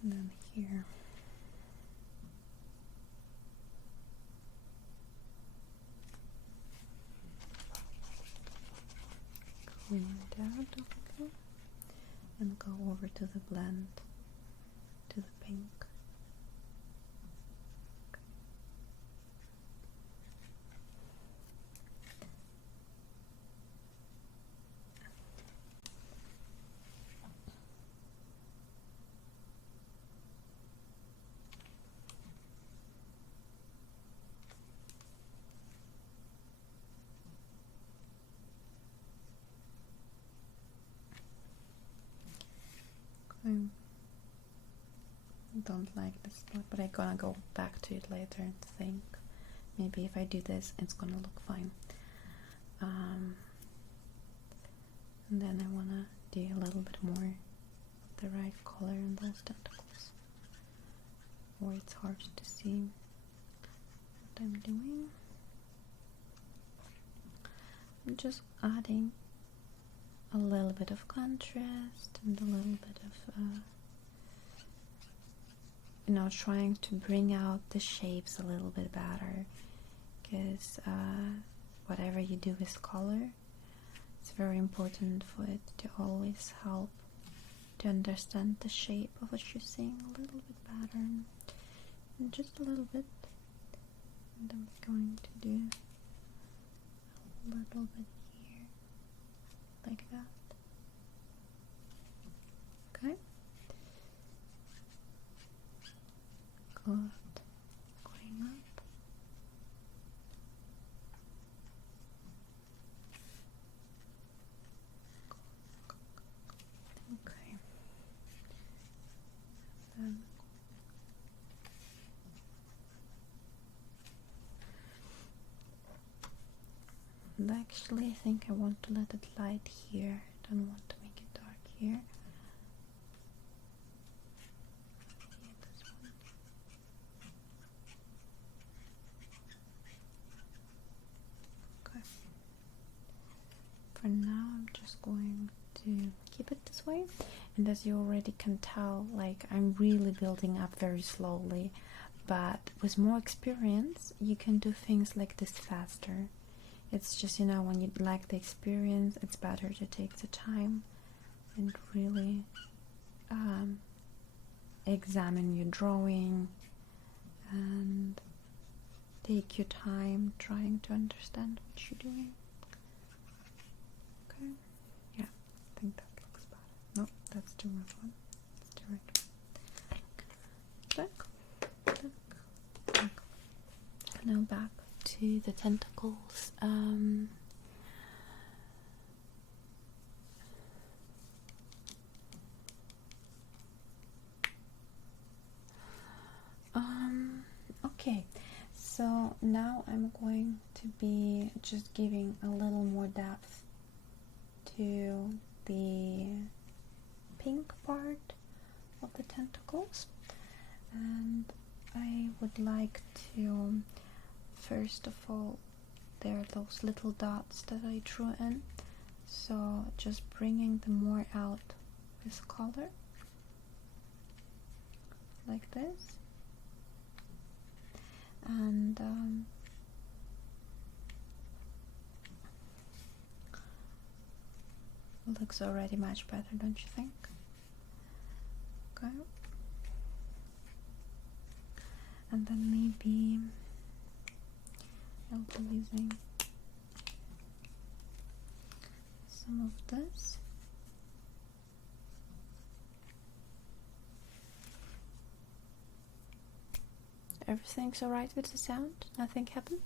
And then here. Clean it out, okay. And go over to the blend, to the pink. I don't like this spot, but I'm gonna go back to it later and think maybe if I do this it's gonna look fine. And then I wanna do a little bit more of the right color in those tentacles, or it's hard to see what I'm doing. I'm just adding a little bit of contrast and a little bit of trying to bring out the shapes a little bit better, because whatever you do with color, it's very important for it to always help to understand the shape of what you're seeing a little bit better, and just a little bit. And I'm going to do a little bit here, like that. Okay. Good. Going up. Okay. Then and actually I think I want to let it light here. I don't want to make it dark here. For now I'm just going to keep it this way, and as you already can tell, like, I'm really building up very slowly, but with more experience you can do things like this faster. It's just, when you like the experience, it's better to take the time and really examine your drawing and take your time trying to understand what you're doing. Okay, yeah, I think that looks better. No, that's too much one. Let's do it. Back. Now back to the tentacles. Okay, so now I'm going to be just giving a little more depth to the pink part of the tentacles, and I would like to, first of all, there are those little dots that I drew in, so just bringing them more out with color, like this. And looks already much better, don't you think? Okay. And then maybe I'll be using some of this. Everything's alright with the sound? Nothing happened?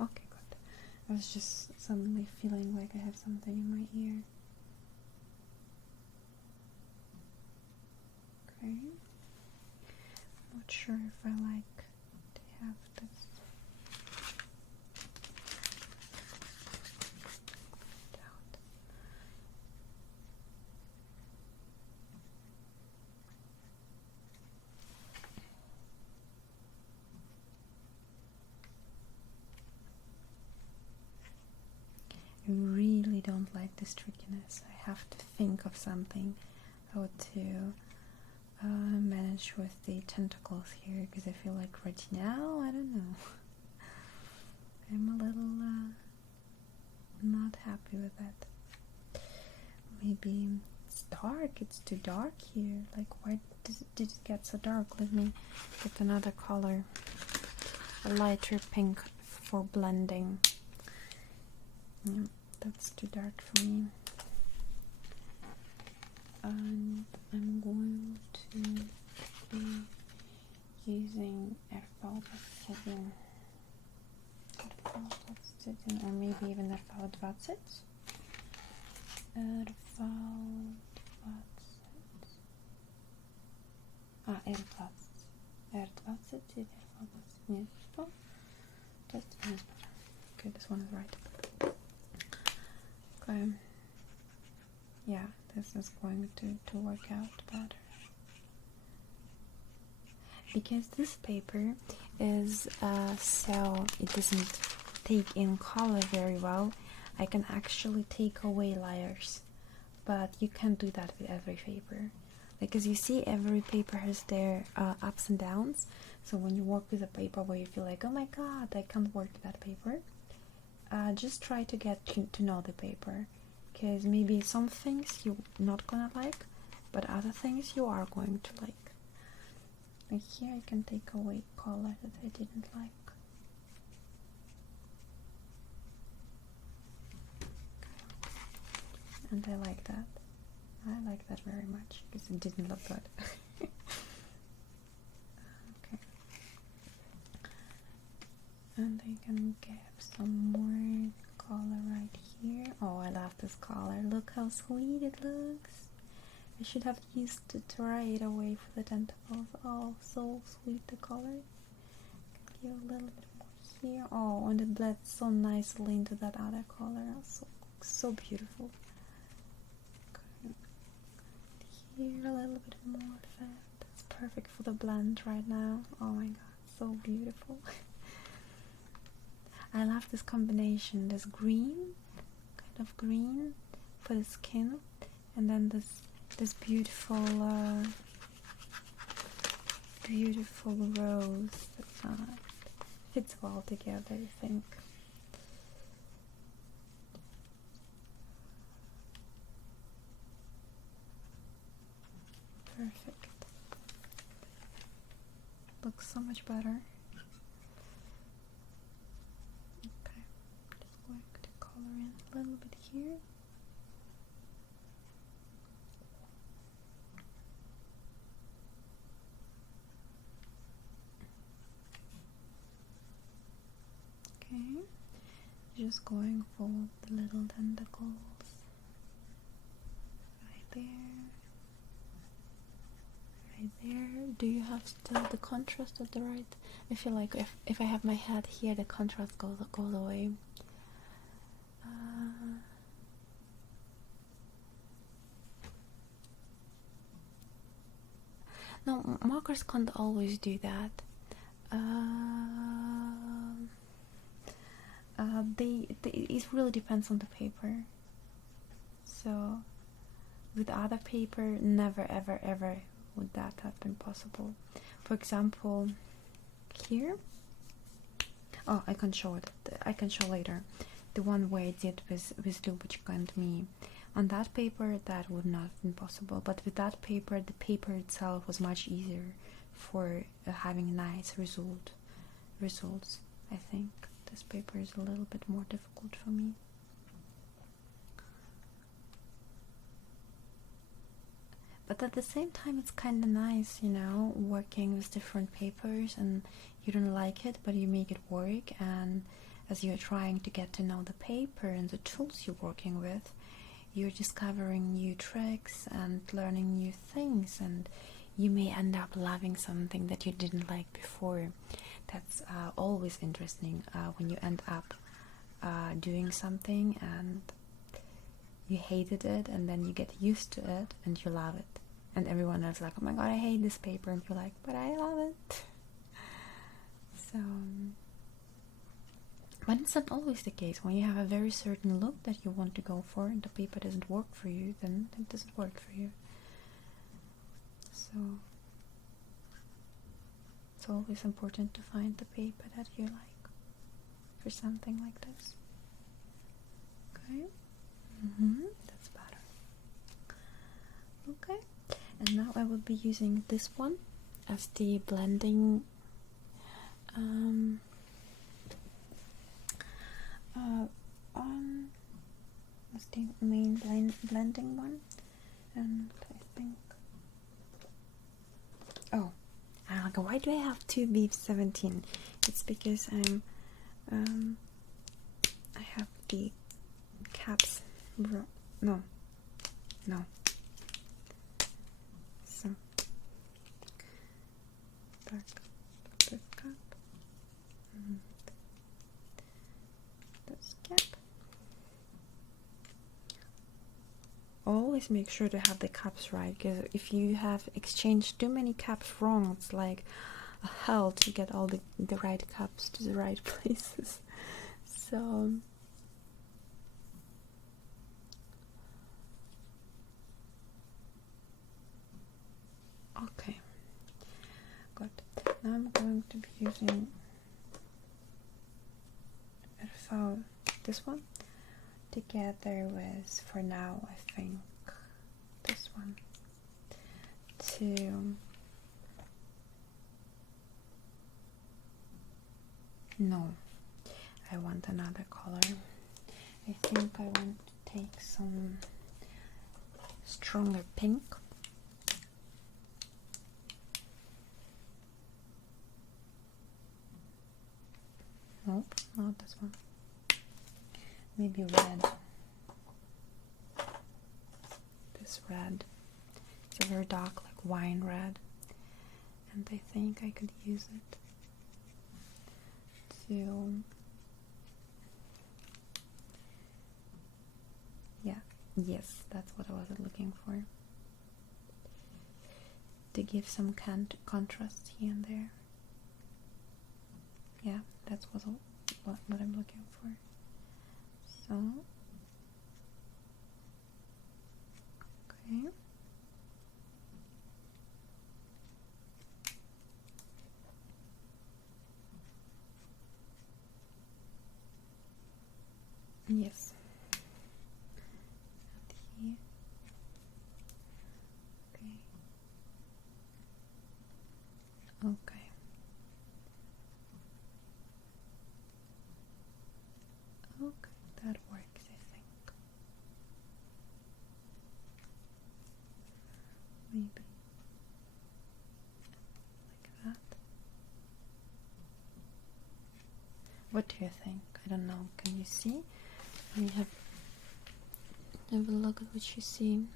Okay, good. I was just suddenly feeling like I have something in my ear. Okay. Not sure if I like to have this. I really don't like this trickiness. I have to think of something how to manage with the tentacles here, because I feel like right now, I don't know. I'm a little not happy with that. Maybe it's dark, it's too dark here. Like, why did it get so dark? Let me get another color. A lighter pink for blending. Yeah, that's too dark for me. And I'm going to be using erfahrungszetteln, or maybe even erfahrungszettel. Okay, this one is right. Okay. Yeah, this is going to work out better. Because this paper is so it doesn't take in color very well, I can actually take away layers. But you can't do that with every paper. Like, as you see, every paper has their ups and downs. So when you work with a paper where you feel like, oh my god, I can't work with that paper, just try to get to know the paper. Because maybe some things you're not gonna like, but other things you are going to like. Like here I can take away color that I didn't like. And I like that. I like that very much, because it didn't look good. Okay. And I can get some more color right here. Oh, I love this color. Look how sweet it looks. I should have used it right away for the tentacles. Oh, so sweet the color. Give a little bit more here. Oh, and it blends so nicely into that other color. So beautiful. Okay. Here a little bit more of that. That's perfect for the blend right now. Oh my god, so beautiful. I love this combination, this green, kind of green for the skin, and then this beautiful rose that fits well together, I think. Perfect. Looks so much better. Okay, just going to color in a little bit here. Okay, just going for the little tentacles right there. There. Do you have still the contrast at the right? I feel like if I have my head here, the contrast goes away. No, markers can't always do that. It really depends on the paper. So with other paper, never ever would that have been possible. For example, here, oh, I can show it. I can show later. The one where I did with Lubachka and me. On that paper, that would not have been possible, but with that paper, the paper itself was much easier for having nice results. I think this paper is a little bit more difficult for me. But at the same time, it's kind of nice, you know, working with different papers, and you don't like it, but you make it work, and as you're trying to get to know the paper and the tools you're working with, you're discovering new tricks and learning new things, and you may end up loving something that you didn't like before. That's always interesting when you end up doing something and you hated it, and then you get used to it and you love it, and everyone else is like, oh my god, I hate this paper, and you're like, but I love it. So, but it's not always the case. When you have a very certain look that you want to go for and the paper doesn't work for you, then it doesn't work for you. So it's always important to find the paper that you like for something like this. Okay. That's better. Okay, and now I will be using this one as the blending as the main blending one, and I think, oh, I'm like, why do I have two beef 17? It's because I have the caps no so this cap and this cap. Always make sure to have the caps right, because if you have exchanged too many caps wrong, it's like a hell to get all the right caps to the right places. So okay, good. Now I'm going to be using this one together with, for now, I think this one, to no, I want another color. I think I want to take some stronger pink. Nope, not this one. Maybe red. This red. It's a very dark, like wine red. And I think I could use it to, yeah, yes, that's what I was looking for. To give some contrast here and there. Yeah, that's what I'm looking for. So, okay. Yes. Here. Okay. Okay. Okay, that works, I think. Maybe like that. What do you think? I don't know. Can you see? Let me have a look at what you see.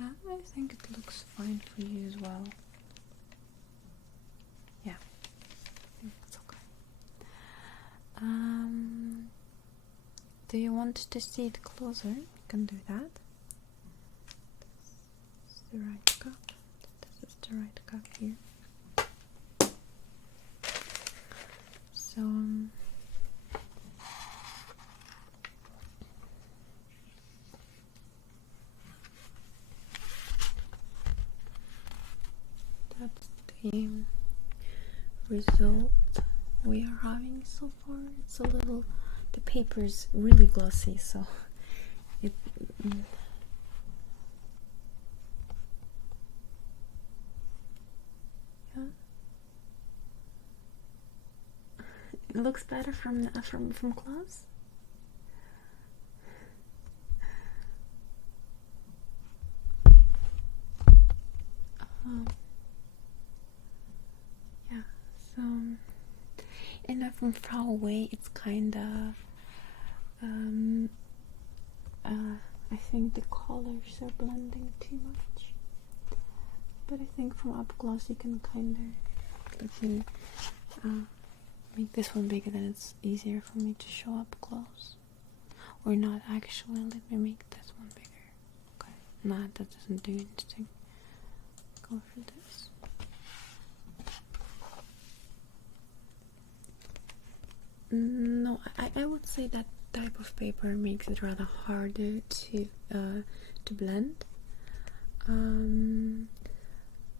Yeah, I think it looks fine for you as well. Yeah, I think it's okay. Do you want to see it closer? You can do that. This is the right cup. This is the right cup here. So that's the result we are having so far. It's a little, the paper is really glossy, so it yeah, it looks better from close. Yeah, so and from far away it's kinda I think the colors are blending too much, but I think from up close you can kinda make this one bigger, then it's easier for me to show up close. Or not actually, let me make this one bigger. Okay, nah, that doesn't do anything. Go for this. No, I would say that type of paper makes it rather harder to blend.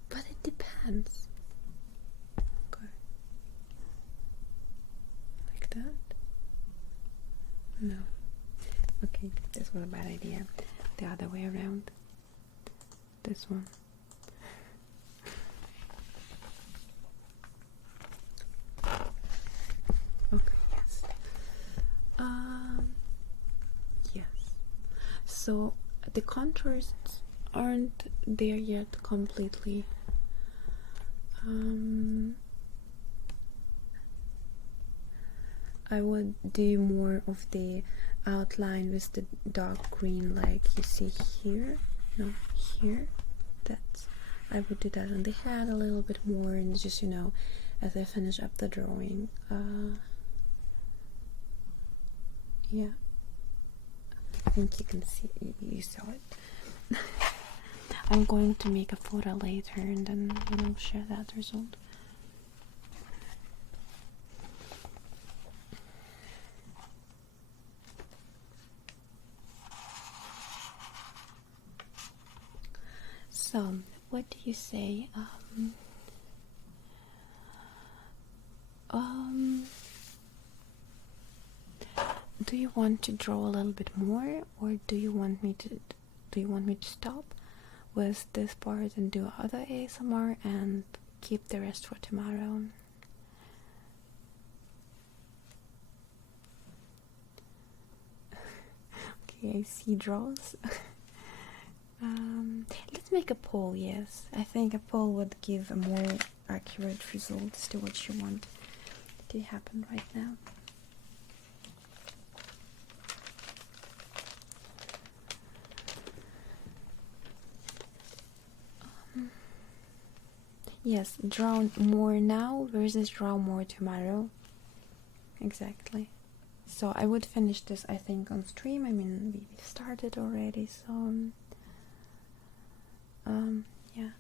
But it depends. Okay. Like that? No. Okay, this was a bad idea. The other way around. This one. Okay, yes. Yes. So the contours aren't there yet completely. I would do more of the outline with the dark green, like you see here. No, here. That's, I would do that on the head a little bit more, and just, you know, as I finish up the drawing. Yeah, I think you can see, you saw it. I'm going to make a photo later and then, you know, share that result. So, what do you say? Do you want to draw a little bit more, or do you want me to stop with this part and do other ASMR and keep the rest for tomorrow? Okay, I see draws. Let's make a poll. Yes, I think a poll would give a more accurate result as to what you want to happen right now. Yes, draw more now versus draw more tomorrow. Exactly. So I would finish this, I think, on stream. I mean, we started already, so yeah.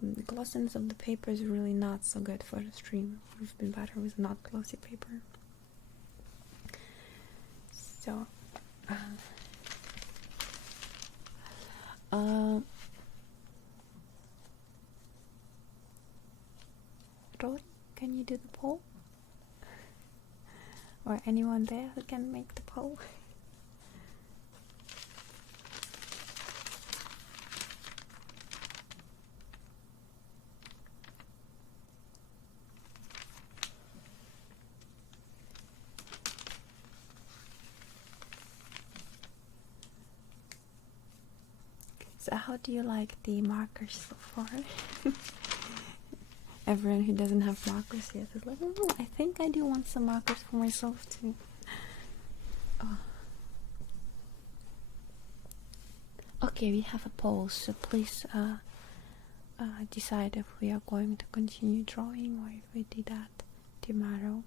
The glossiness of the paper is really not so good for the stream. It would have been better with not glossy paper. So, Rory, can you do the poll? Or anyone there who can make the poll? So how do you like the markers so far? Everyone who doesn't have markers yet is like, I think I do want some markers for myself too. Oh. Okay, we have a poll, so please decide if we are going to continue drawing or if we do that tomorrow.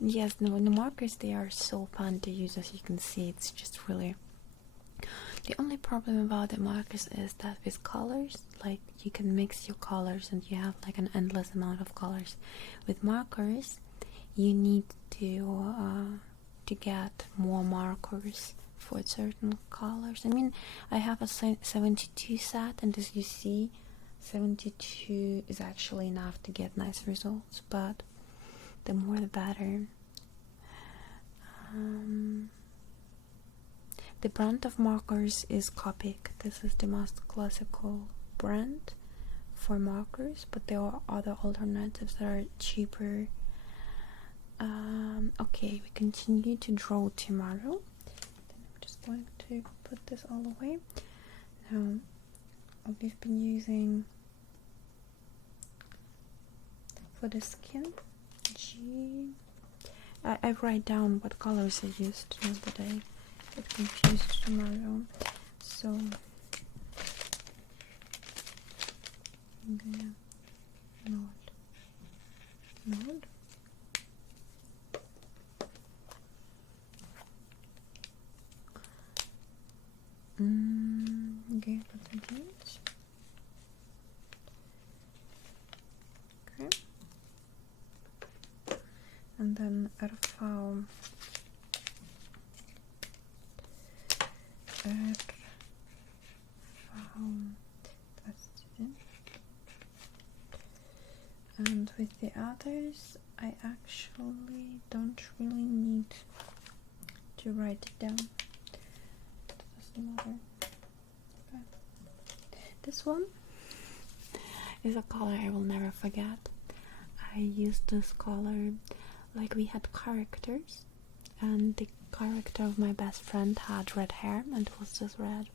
Yes, no, the markers, they are so fun to use. As you can see, it's just really... The only problem about the markers is that with colors, like, you can mix your colors and you have like an endless amount of colors. With markers, you need to get more markers for certain colors. I mean, I have a 72 set, and as you see, 72 is actually enough to get nice results, but the more the better. The brand of markers is Copic. This is the most classical brand for markers, but there are other alternatives that are cheaper. Okay, we continue to draw tomorrow. Then I'm just going to put this all away. Now, we've been using for the skin I write down what colors I used the other day. Get confused tomorrow. So node. Okay, that's it. Okay. And then RV and with the others I actually don't really need to write it down. It doesn't matter. Okay. This one is a color I will never forget. I used this color like we had characters, and the character of my best friend had red hair and was just red,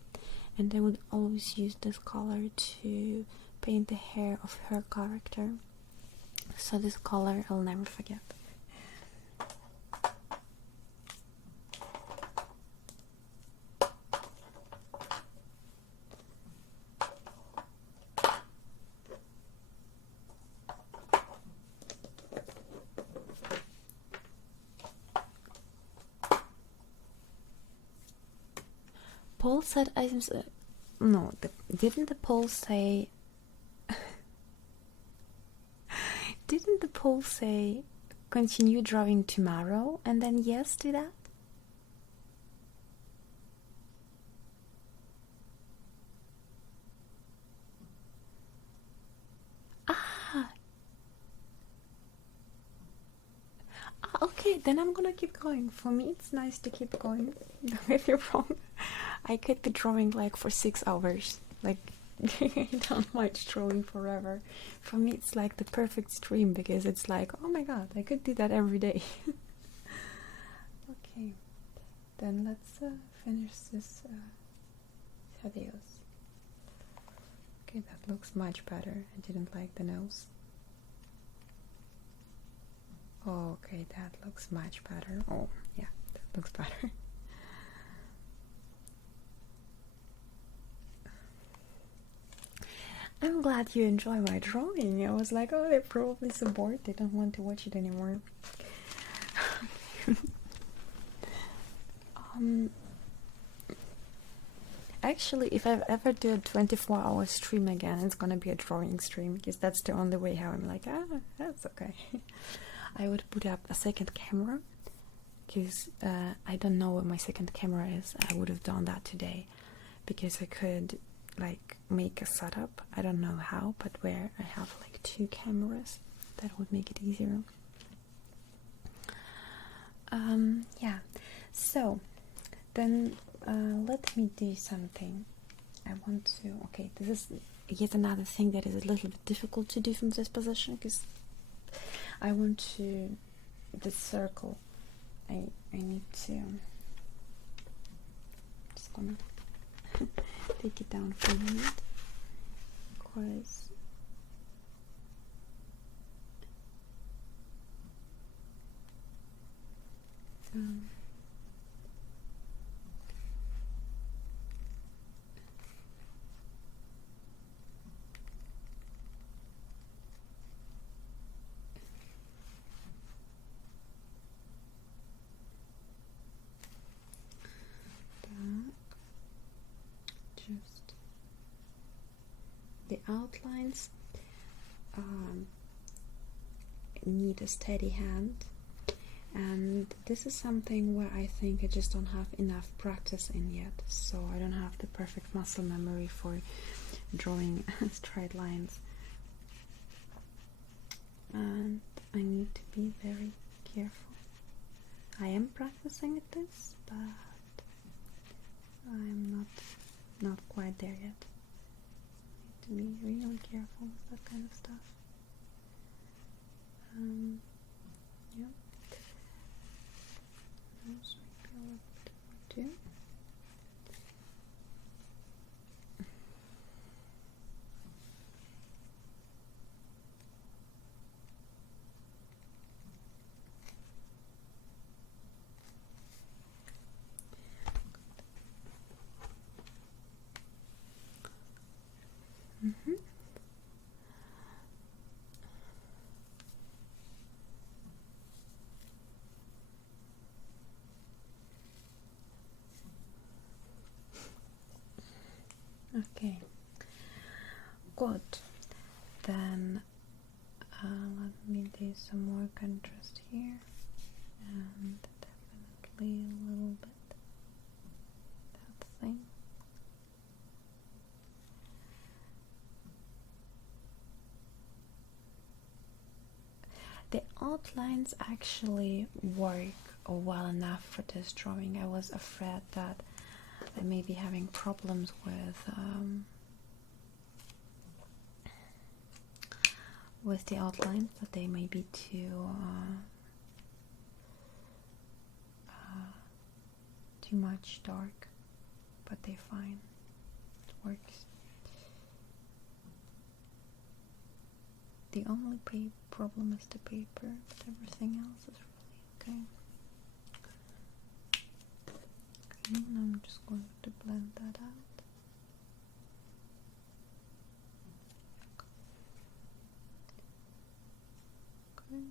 and I would always use this color to paint the hair of her character. So this color I'll never forget. Paul said items. No, didn't the poll say? Didn't the poll say continue drawing tomorrow and then yes to that? Okay, then I'm gonna keep going. For me, it's nice to keep going. Don't get me wrong. I could be drawing like for 6 hours. Like, I don't mind drawing forever. For me, it's like the perfect stream because it's like, oh my god, I could do that every day. Okay, then let's finish this videos. Okay, that looks much better. I didn't like the nose. Oh, okay, that looks much better. Oh, yeah, that looks better. I'm glad you enjoy my drawing. I was like, oh, they're probably so bored. They don't want to watch it anymore. Actually, if I ever do a 24-hour stream again, it's gonna be a drawing stream because that's the only way how I'm like, that's okay. I would put up a second camera because I don't know where my second camera is. I would have done that today because I could like make a setup. I don't know how, but where I have like 2 cameras, that would make it easier. Yeah, so then let me do something. I want to, okay, this is yet another thing that is a little bit difficult to do from this position because I want to, this circle, I need to, just gonna take it down for a minute because just the outlines need a steady hand, and this is something where I think I just don't have enough practice in yet, so I don't have the perfect muscle memory for drawing straight lines, and I need to be very careful. I am practicing at this, but I'm not quite there yet. I need to be really careful with that kind of stuff. Yeah. Those might be a little bit more too. Okay, good. Then let me do some more contrast here, and definitely a little bit that thing. The outlines actually work well enough for this drawing. I was afraid that I may be having problems with the outlines, that they may be too much dark, but they're fine. It works. The only problem is the paper, but everything else is really okay. Okay, and I'm just going to blend that out. Okay.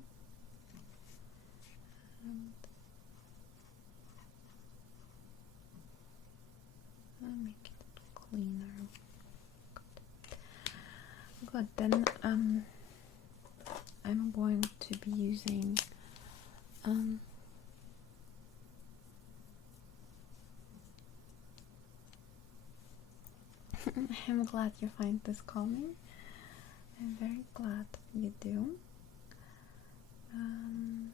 And I'll make it cleaner. Good. Then I'm going to be using I'm glad you find this calming. I'm very glad you do. I'm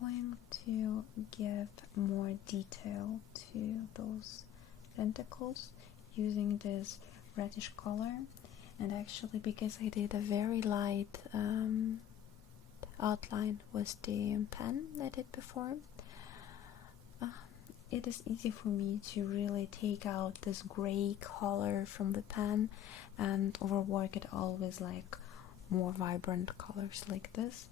going to give more detail to those tentacles using this reddish color, and actually because I did a very light outline with the pen I did before, it is easy for me to really take out this gray color from the pen and overwork it all with like more vibrant colors like this.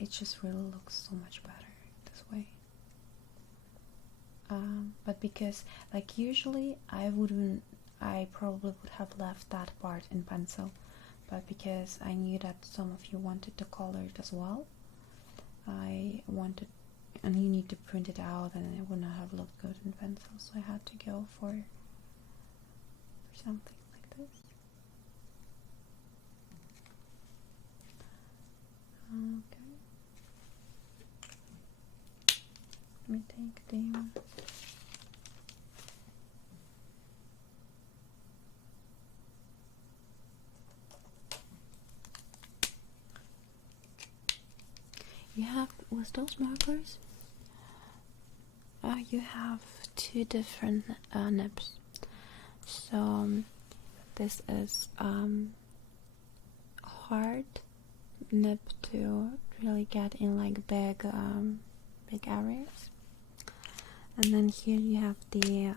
It just really looks so much better this way. But because like usually I probably would have left that part in pencil, but because I knew that some of you wanted to color it as well, and you need to print it out, and it would not have looked good in pencil, so I had to go for something like this. Okay. Let me take the you have with those markers you have two different nibs. So this is hard nib to really get in like big areas, and then here you have the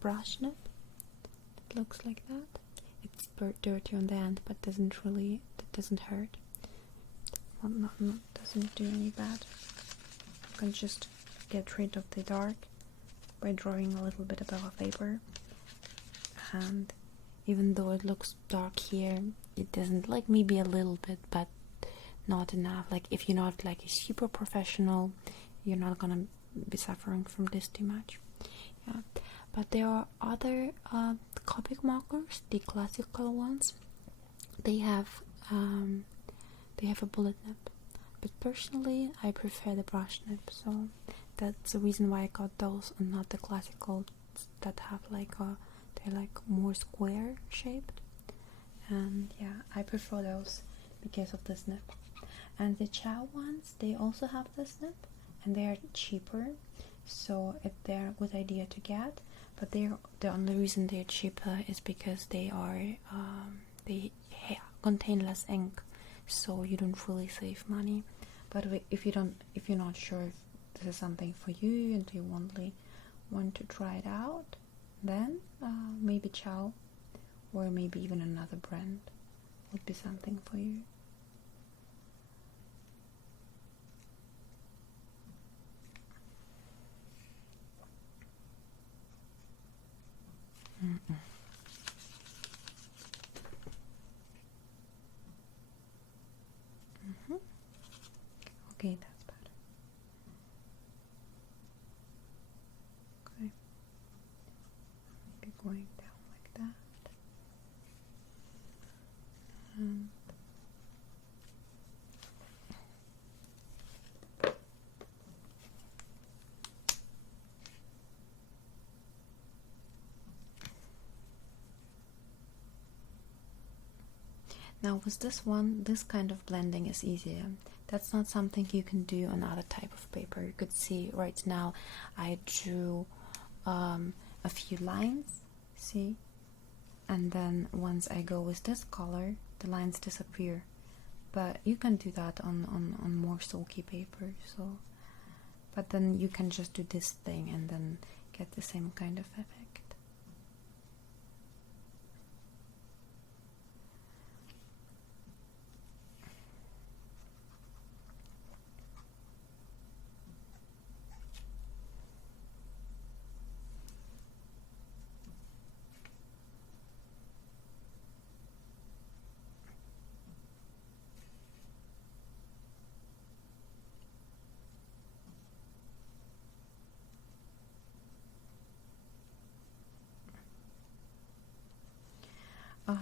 brush nib. It looks like that. It's dirty on the end, but it doesn't hurt. Doesn't do any bad. You can just get rid of the dark by drawing a little bit above a paper, and even though it looks dark here, it doesn't, like maybe a little bit, but not enough. Like if you're not like a super professional, you're not gonna be suffering from this too much. Yeah, but there are other Copic markers, the classical ones. They have they have a bullet nib. But personally, I prefer the brush nib, so that's the reason why I got those and not the classical that have they're like more square shaped. And yeah, I prefer those because of this nib. And the Chow ones, they also have this nib, and they are cheaper, so they're a good idea to get. But the only reason they're cheaper is because they contain less ink, so you don't really save money. But if you're not sure if this is something for you and you only want to try it out, then maybe Chow or maybe even another brand would be something for you. Okay, that's better. Okay, maybe going down like that. Now with this one, this kind of blending is easier. That's not something you can do on other type of paper. You could see right now I drew a few lines, see? And then once I go with this color, the lines disappear. But you can do that on more silky paper, so but then you can just do this thing and then get the same kind of effect.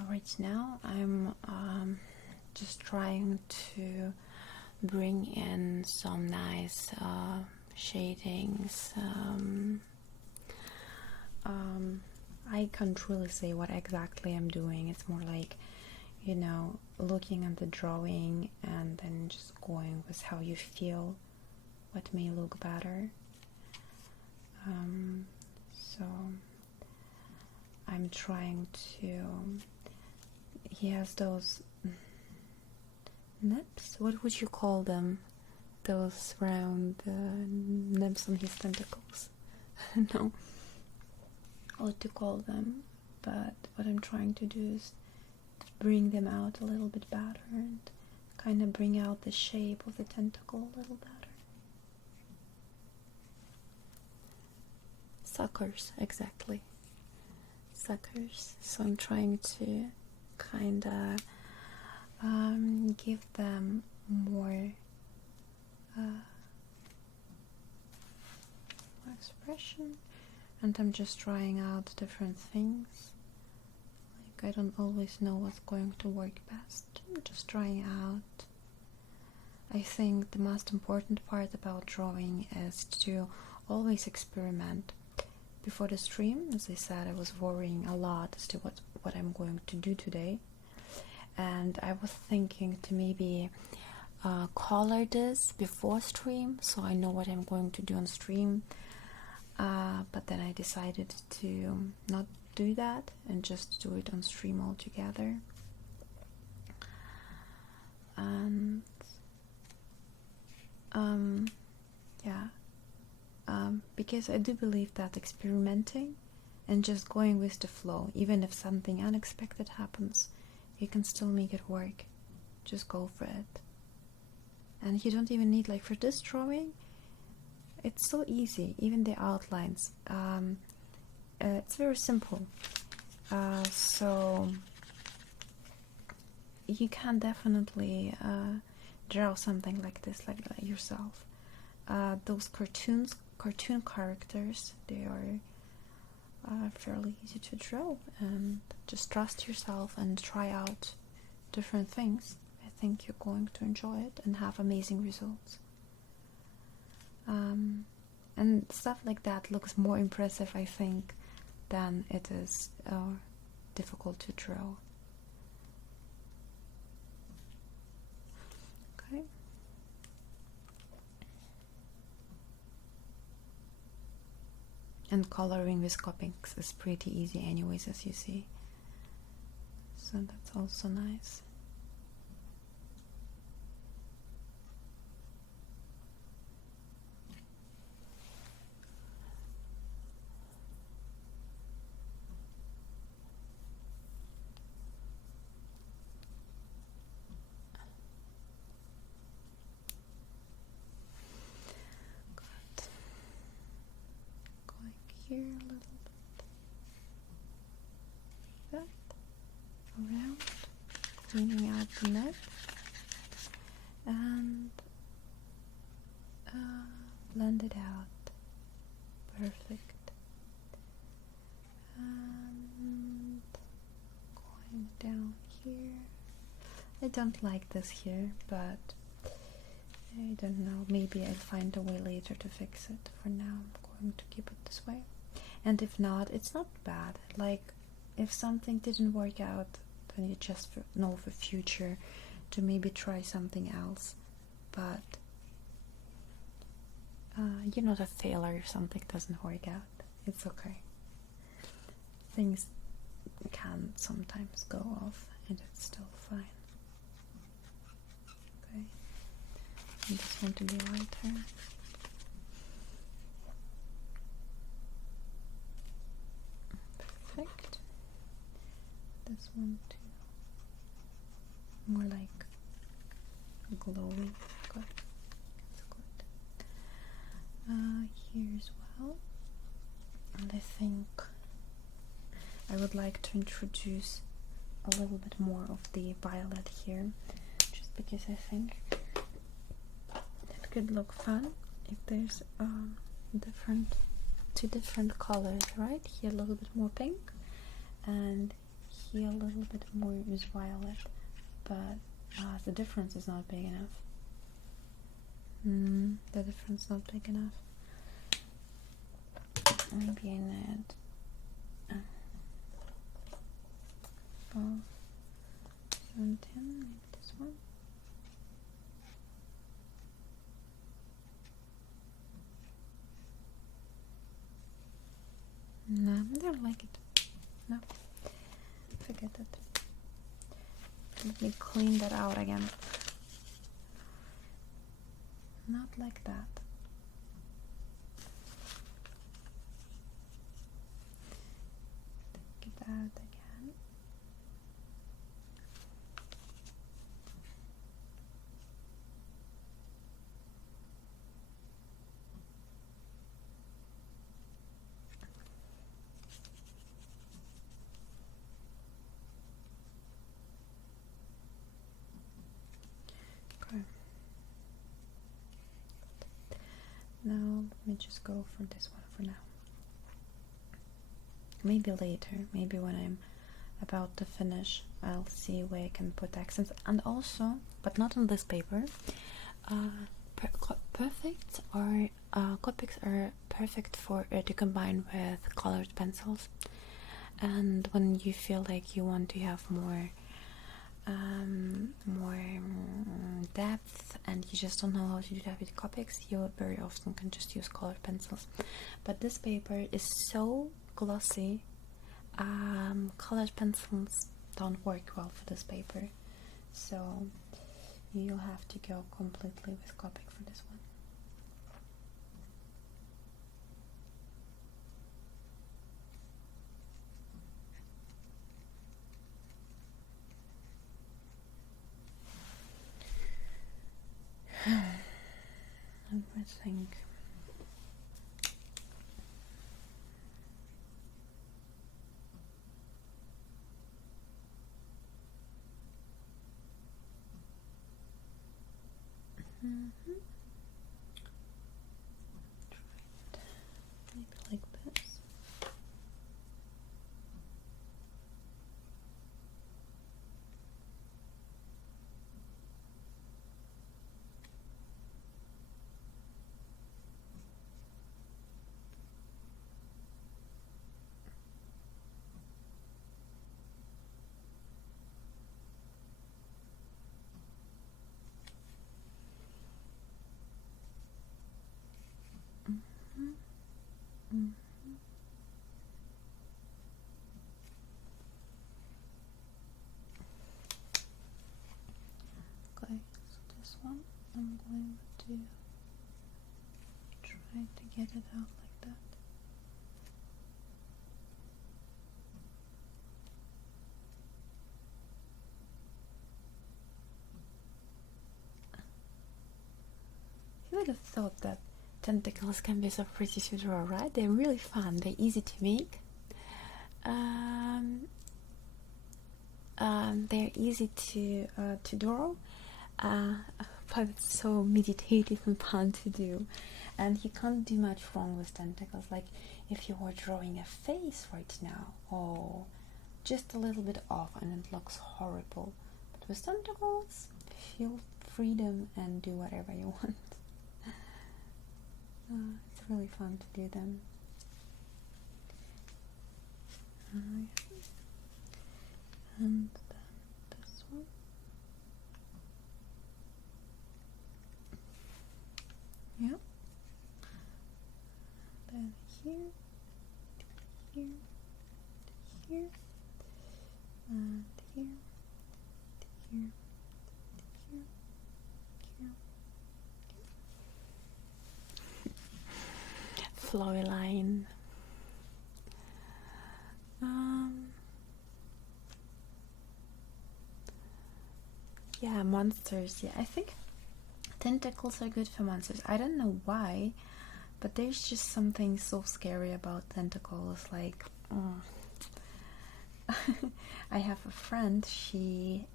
Right now I'm just trying to bring in some nice shadings. I can't really say what exactly I'm doing. It's more like, looking at the drawing and then just going with how you feel, what may look better. So I'm trying to. He has those nibs. What would you call them? Those round nibs on his tentacles. I don't know what to call them, but what I'm trying to do is to bring them out a little bit better and kind of bring out the shape of the tentacle a little better. Suckers, exactly. Suckers. So I'm trying to kind of give them more expression, and I'm just trying out different things. Like, I don't always know what's going to work best. I'm just trying out. I think the most important part about drawing is to always experiment. Before the stream, as I said, I was worrying a lot as to what I'm going to do today, and I was thinking to maybe color this before stream so I know what I'm going to do on stream, but then I decided to not do that and just do it on stream altogether. And because I do believe that experimenting and just going with the flow, even if something unexpected happens, you can still make it work. Just go for it. And you don't even need, like for this drawing, it's so easy, even the outlines. It's very simple. So you can definitely draw something like this, like yourself. Those cartoon characters, they are fairly easy to draw, and just trust yourself and try out different things. think you're going to enjoy it and have amazing results. And stuff like that looks more impressive, I think, than it is difficult to draw. Okay. And coloring with Copics is pretty easy anyways, as you see. So that's also nice. Here a little bit, that around, cleaning out the neck, and blend it out. Perfect. And going down here. I don't like this here, but I don't know. Maybe I'll find a way later to fix it. For now, I'm going to keep it this way. And if not, it's not bad. Like, if something didn't work out, then you just know for future to maybe try something else. But you're not a failure if something doesn't work out. It's okay. Things can sometimes go off, and it's still fine. Okay. I just want to be lighter. Perfect. This one too. More like glowing. Good. That's good. Here as well. And I think I would like to introduce a little bit more of the violet here, just because I think it could look fun if there's two different colors, right? Here a little bit more pink, and here a little bit more is violet, but the difference is not big enough. The difference is not big enough. Maybe I need 7, 10, maybe this one. No, I don't like it. No, forget it. Let me clean that out again. Not like that. Take it out again. Okay. Now let me just go for this one for now. Maybe later, maybe when I'm about to finish, I'll see where I can put accents. And also, but not on this paper, perfect or Copics are perfect for to combine with colored pencils. And when you feel like you want to have more depth and you just don't know how to do that with Copics, you very often can just use colored pencils. But this paper is so glossy, colored pencils don't work well for this paper, so you'll have to go completely with Copic for this one. I think maybe like this. I'm going to try to get it out like that. You would have thought that tentacles can be so pretty to draw, right? They're really fun, they're easy to make. They're easy to draw, but it's so meditative and fun to do. And you can't do much wrong with tentacles. Like if you were drawing a face right now, oh, just a little bit off and it looks horrible. But with tentacles, feel freedom and do whatever you want. It's really fun to do them. And then this one. Yep. Then here, here, here, and here, here, here, here. Flowy line. Yeah, monsters. Yeah, I think tentacles are good for monsters. I don't know why, but there's just something so scary about tentacles. Like, I have a friend. She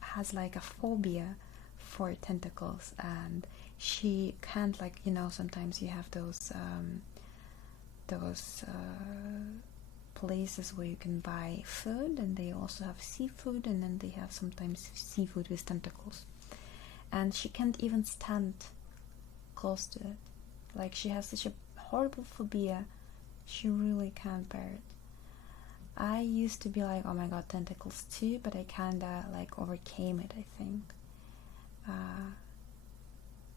has like a phobia for tentacles, and she can't, like, you know, sometimes you have those places where you can buy food, and they also have seafood, and then they have sometimes seafood with tentacles, and she can't even stand close to it. Like, she has such a horrible phobia, she really can't bear it. I used to be like, oh my god, tentacles too, but I kinda like overcame it, I think.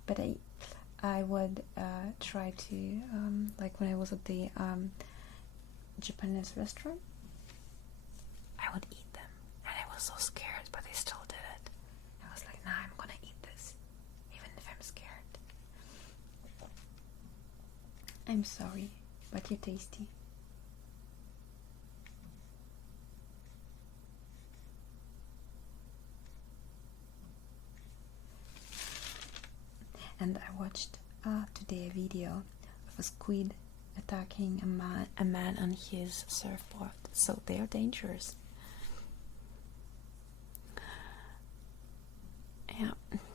But I would try to, like when I was at the Japanese restaurant, I would eat them, and I was so scared, but I still did it. I was like, nah, I'm gonna eat this, even if I'm scared. I'm sorry, but you're tasty. And I watched today a video of a squid attacking a man on his surfboard. So they're dangerous. Yeah,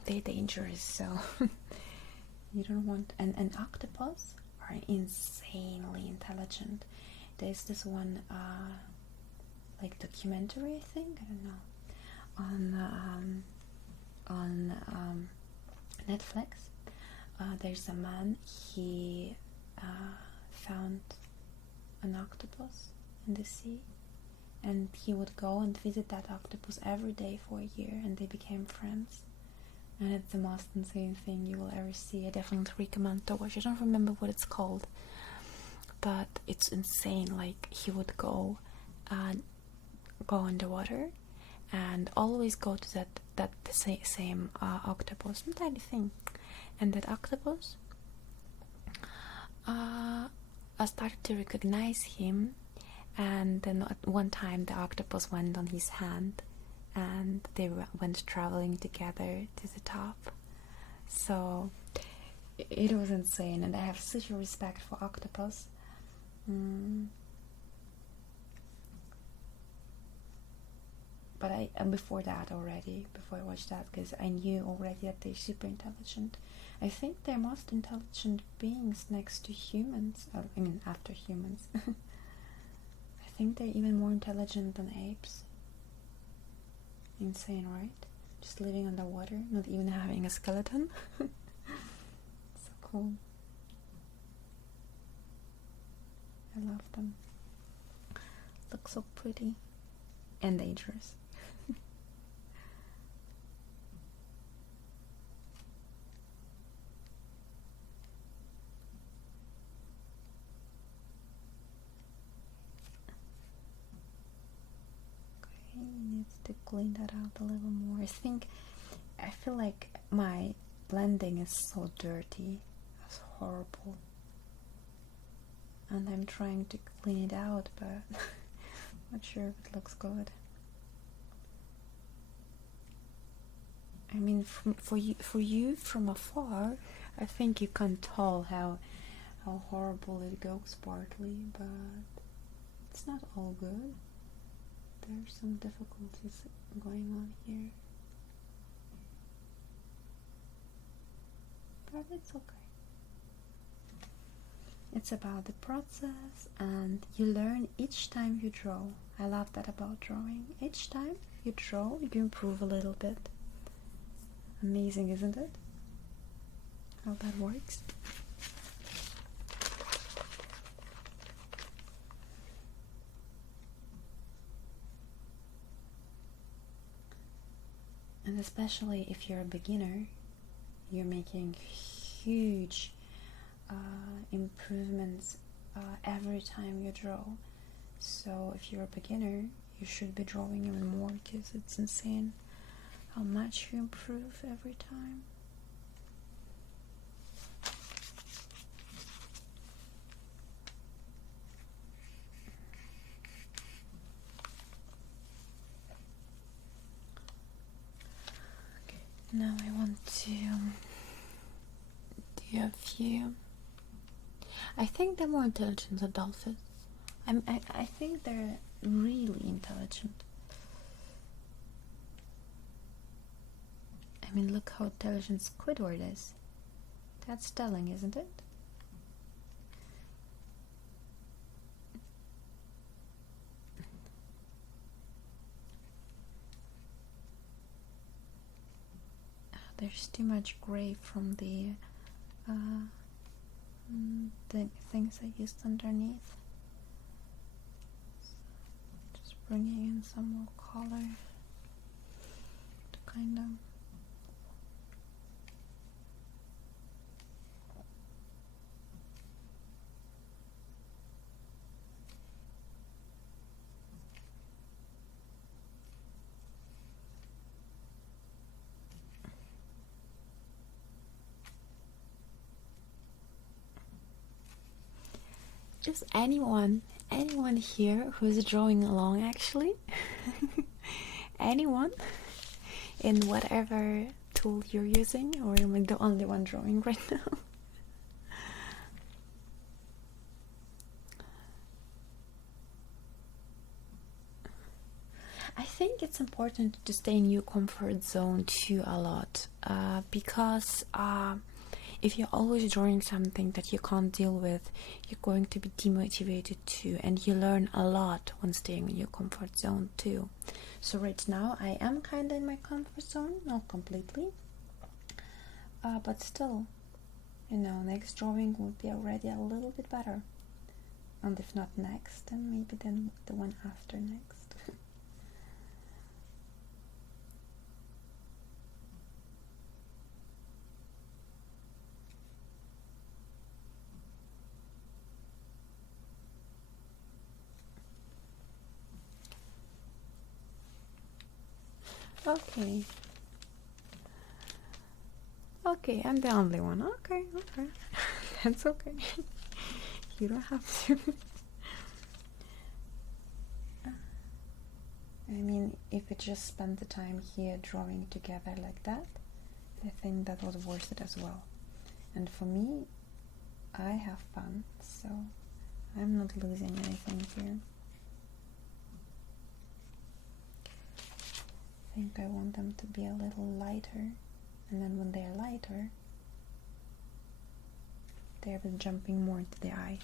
they're dangerous. So you don't want. And octopus are insanely intelligent. There's this one like documentary, I think, I don't know, on Netflix. There's a man, he found an octopus in the sea, and he would go and visit that octopus every day for a year, and they became friends. And it's the most insane thing you will ever see. I definitely recommend to watch. I don't remember what it's called, but it's insane. Like, he would go underwater and always go to that same octopus, tiny thing, and that octopus started to recognize him, and then at one time the octopus went on his hand, and they went traveling together to the top. So it was insane, and I have such a respect for octopus. But before I watched that, because I knew already that they're super intelligent. I think they're most intelligent beings next to humans. I mean, after humans. I think they're even more intelligent than apes. Insane, right? Just living underwater, not even having a skeleton. So cool. I love them. Look so pretty and dangerous. Needs to clean that out a little more. I feel like my blending is so dirty. It's horrible. And I'm trying to clean it out, but not sure if it looks good. I mean, for you from afar, I think you can tell how horrible it goes partly, but it's not all good. There's some difficulties going on here, but it's okay. It's about the process, and you learn each time you draw. I love that about drawing. Each time you draw, you improve a little bit. Amazing, isn't it? How that works. And especially if you're a beginner, you're making huge improvements every time you draw. So if you're a beginner, you should be drawing even more, because it's insane how much you improve every time. Okay, now I want to do a few. I think they're more intelligent than dolphins. I think they're really intelligent. I mean, look how intelligent Squidward is. That's telling, isn't it? There's too much gray from the things I used underneath. So just bringing in some more color to kind of Is anyone here who's drawing along, actually? Anyone? In whatever tool you're using, or am I the only one drawing right now? I think it's important to stay in your comfort zone too a lot, because if you're always drawing something that you can't deal with, you're going to be demotivated too, and you learn a lot when staying in your comfort zone too. So right now I am kind of in my comfort zone, not completely, but still, you know, next drawing would be already a little bit better, and if not next, then maybe then the one after next. Okay, I'm the only one. Okay. That's okay. You don't have to. I mean, if we just spent the time here drawing together like that, I think that was worth it as well. And for me, I have fun, so I'm not losing anything here. I think I want them to be a little lighter, and then when they're lighter, they're jumping more into the eye.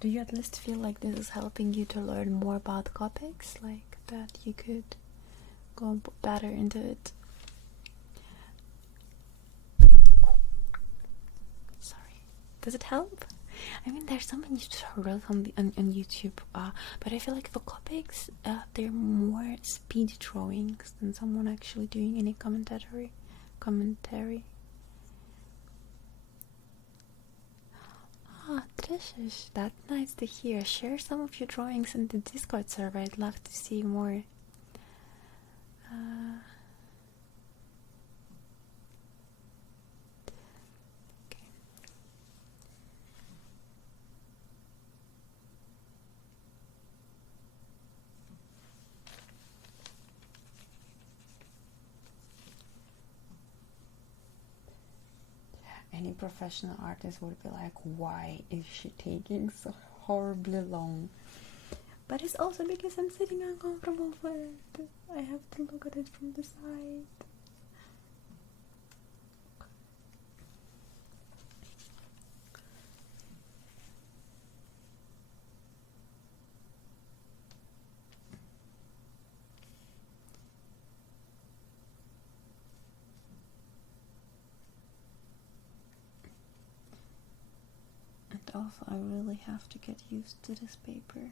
Do you at least feel like this is helping you to learn more about Copics, like that you could go better into it? Does it help? I mean, there's so many tutorials on YouTube, but I feel like for Copics, they're more speed drawings than someone actually doing any commentary. Did Delicious. That's nice to hear. Share some of your drawings in the Discord server. I'd love to see more. Any professional artist would be like, why is she taking so horribly long? But it's also because I'm sitting uncomfortable for it. I have to look at it from the side. And also I really have to get used to this paper.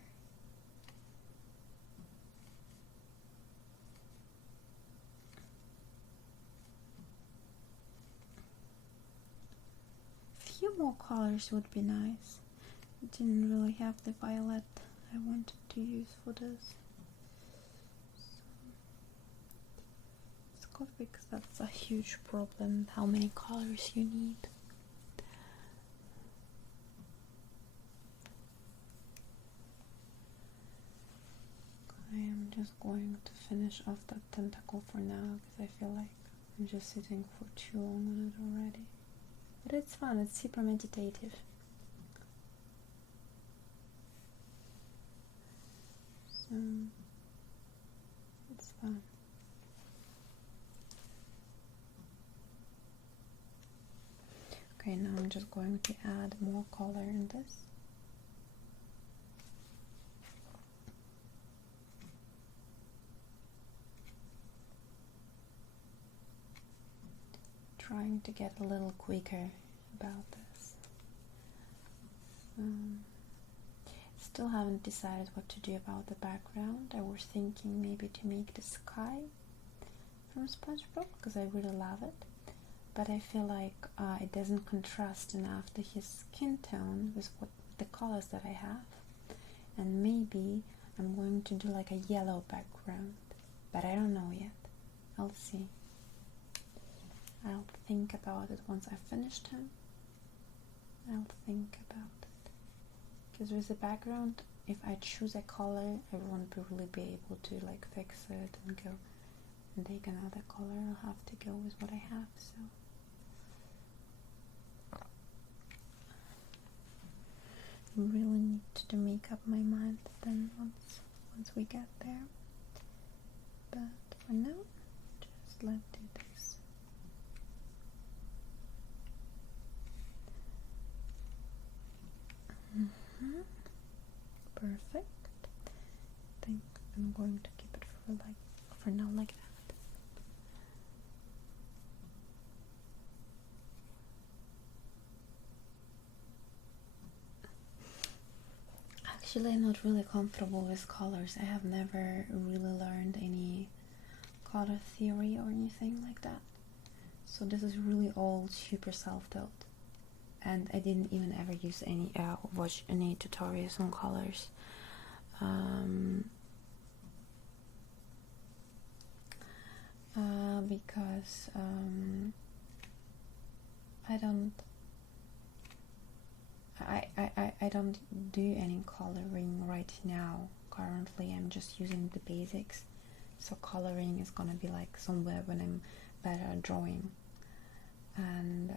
A few more colors would be nice. I didn't really have the violet I wanted to use for this. So, because that's a huge problem, how many colors you need. I am just going to finish off that tentacle for now because I feel like I'm just sitting for too long on it already. But it's fun, it's super meditative. So, it's fun. Okay, now I'm just going to add more color in this. Trying to get a little quicker about this. Still haven't decided what to do about the background. I was thinking maybe to make the sky from SpongeBob because I really love it, but I feel like it doesn't contrast enough to his skin tone with the colors that I have, and maybe I'm going to do like a yellow background, but I don't know yet. I'll see. I'll think about it once I've finished him. I'll think about it. Because with the background, if I choose a color, I won't really be able to like fix it and go and take another color. I'll have to go with what I have, so. I really need to make up my mind then once we get there. But for now, just let's do this. Perfect. I think I'm going to keep it for now like that. Actually, I'm not really comfortable with colors. I have never really learned any color theory or anything like that. So this is really all super self-taught. And I didn't even ever use any watch any tutorials on colors. Because I don't do any coloring right now. Currently I'm just using the basics, so coloring is gonna be like somewhere when I'm better at drawing, and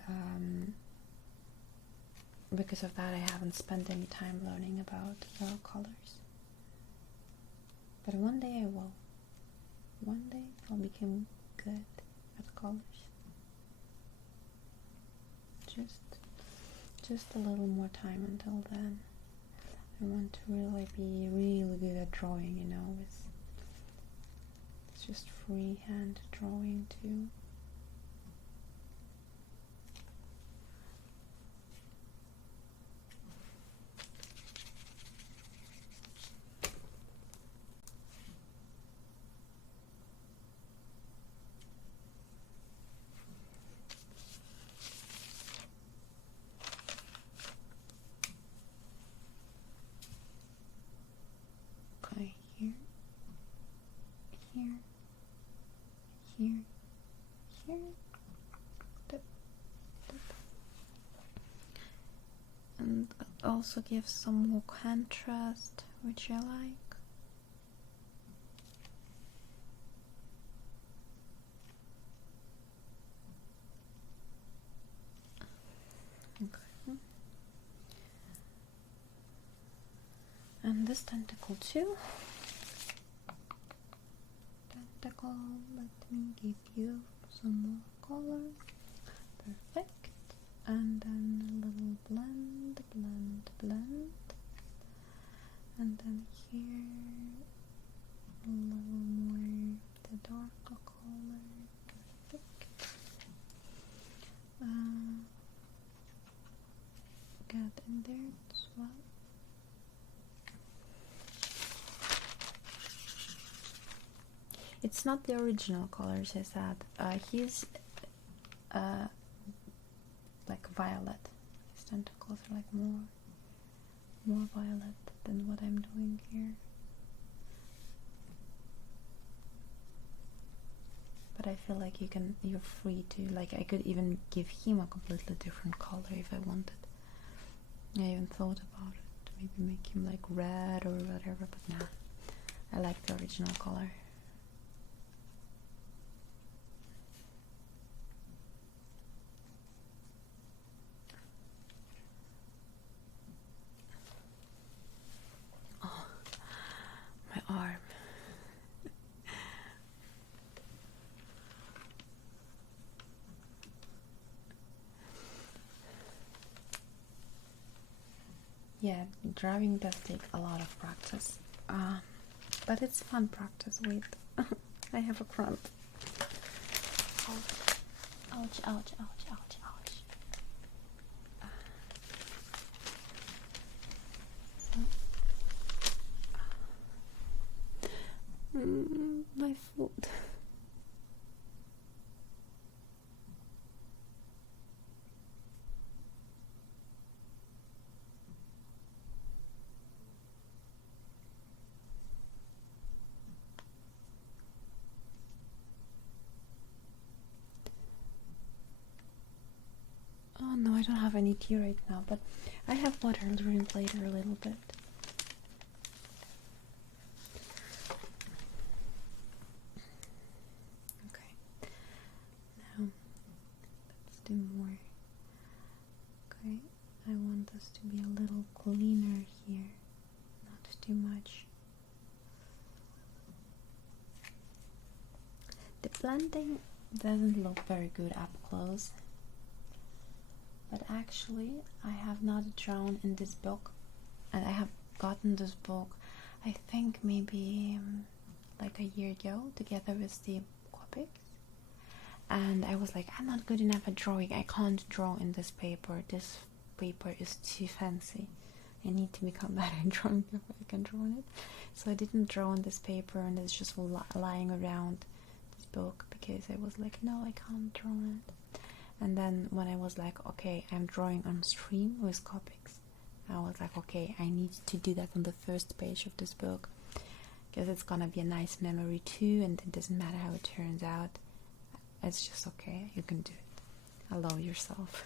because of that I haven't spent any time learning about colors. But one day I will. One day I'll become good at colors. Just a little more time until then. I want to really be really good at drawing, you know, it's just freehand drawing too. also gives some more contrast, which I like. Okay. And this tentacle too. Tentacle, let me give you some more color. Perfect. And then a little blend, blend, blend. And then here a little more the darker color. Perfect. Get in there as well. It's not the original colors I said. He's like violet. His tentacles are like more violet than what I'm doing here. But I feel like you're free to, like, I could even give him a completely different color if I wanted. I even thought about it, maybe make him like red or whatever, but nah, I like the original color. Oh, my arm. Yeah, drawing does take a lot of practice, but it's fun practice. Wait, I have a cramp. Ouch, ouch, ouch, ouch, ouch. My foot. Oh no, I don't have any tea right now, but I have water. I'll drink later a little bit. Okay, now let's do more. Okay, I want this to be a little cleaner here, not too much. The blending doesn't look very good up close. But actually, I have not drawn in this book, and I have gotten this book, I think maybe like a year ago, together with the Copics. And I was like, I'm not good enough at drawing. I can't draw in this paper. This paper is too fancy. I need to become better at drawing before I can draw on it. So I didn't draw on this paper, and it's just lying around this book because I was like, no, I can't draw on it. And then when I was like, okay, I'm drawing on stream with Copics, I was like, okay, I need to do that on the first page of this book because it's gonna be a nice memory too, and it doesn't matter how it turns out. It's just okay, you can do it. Allow yourself.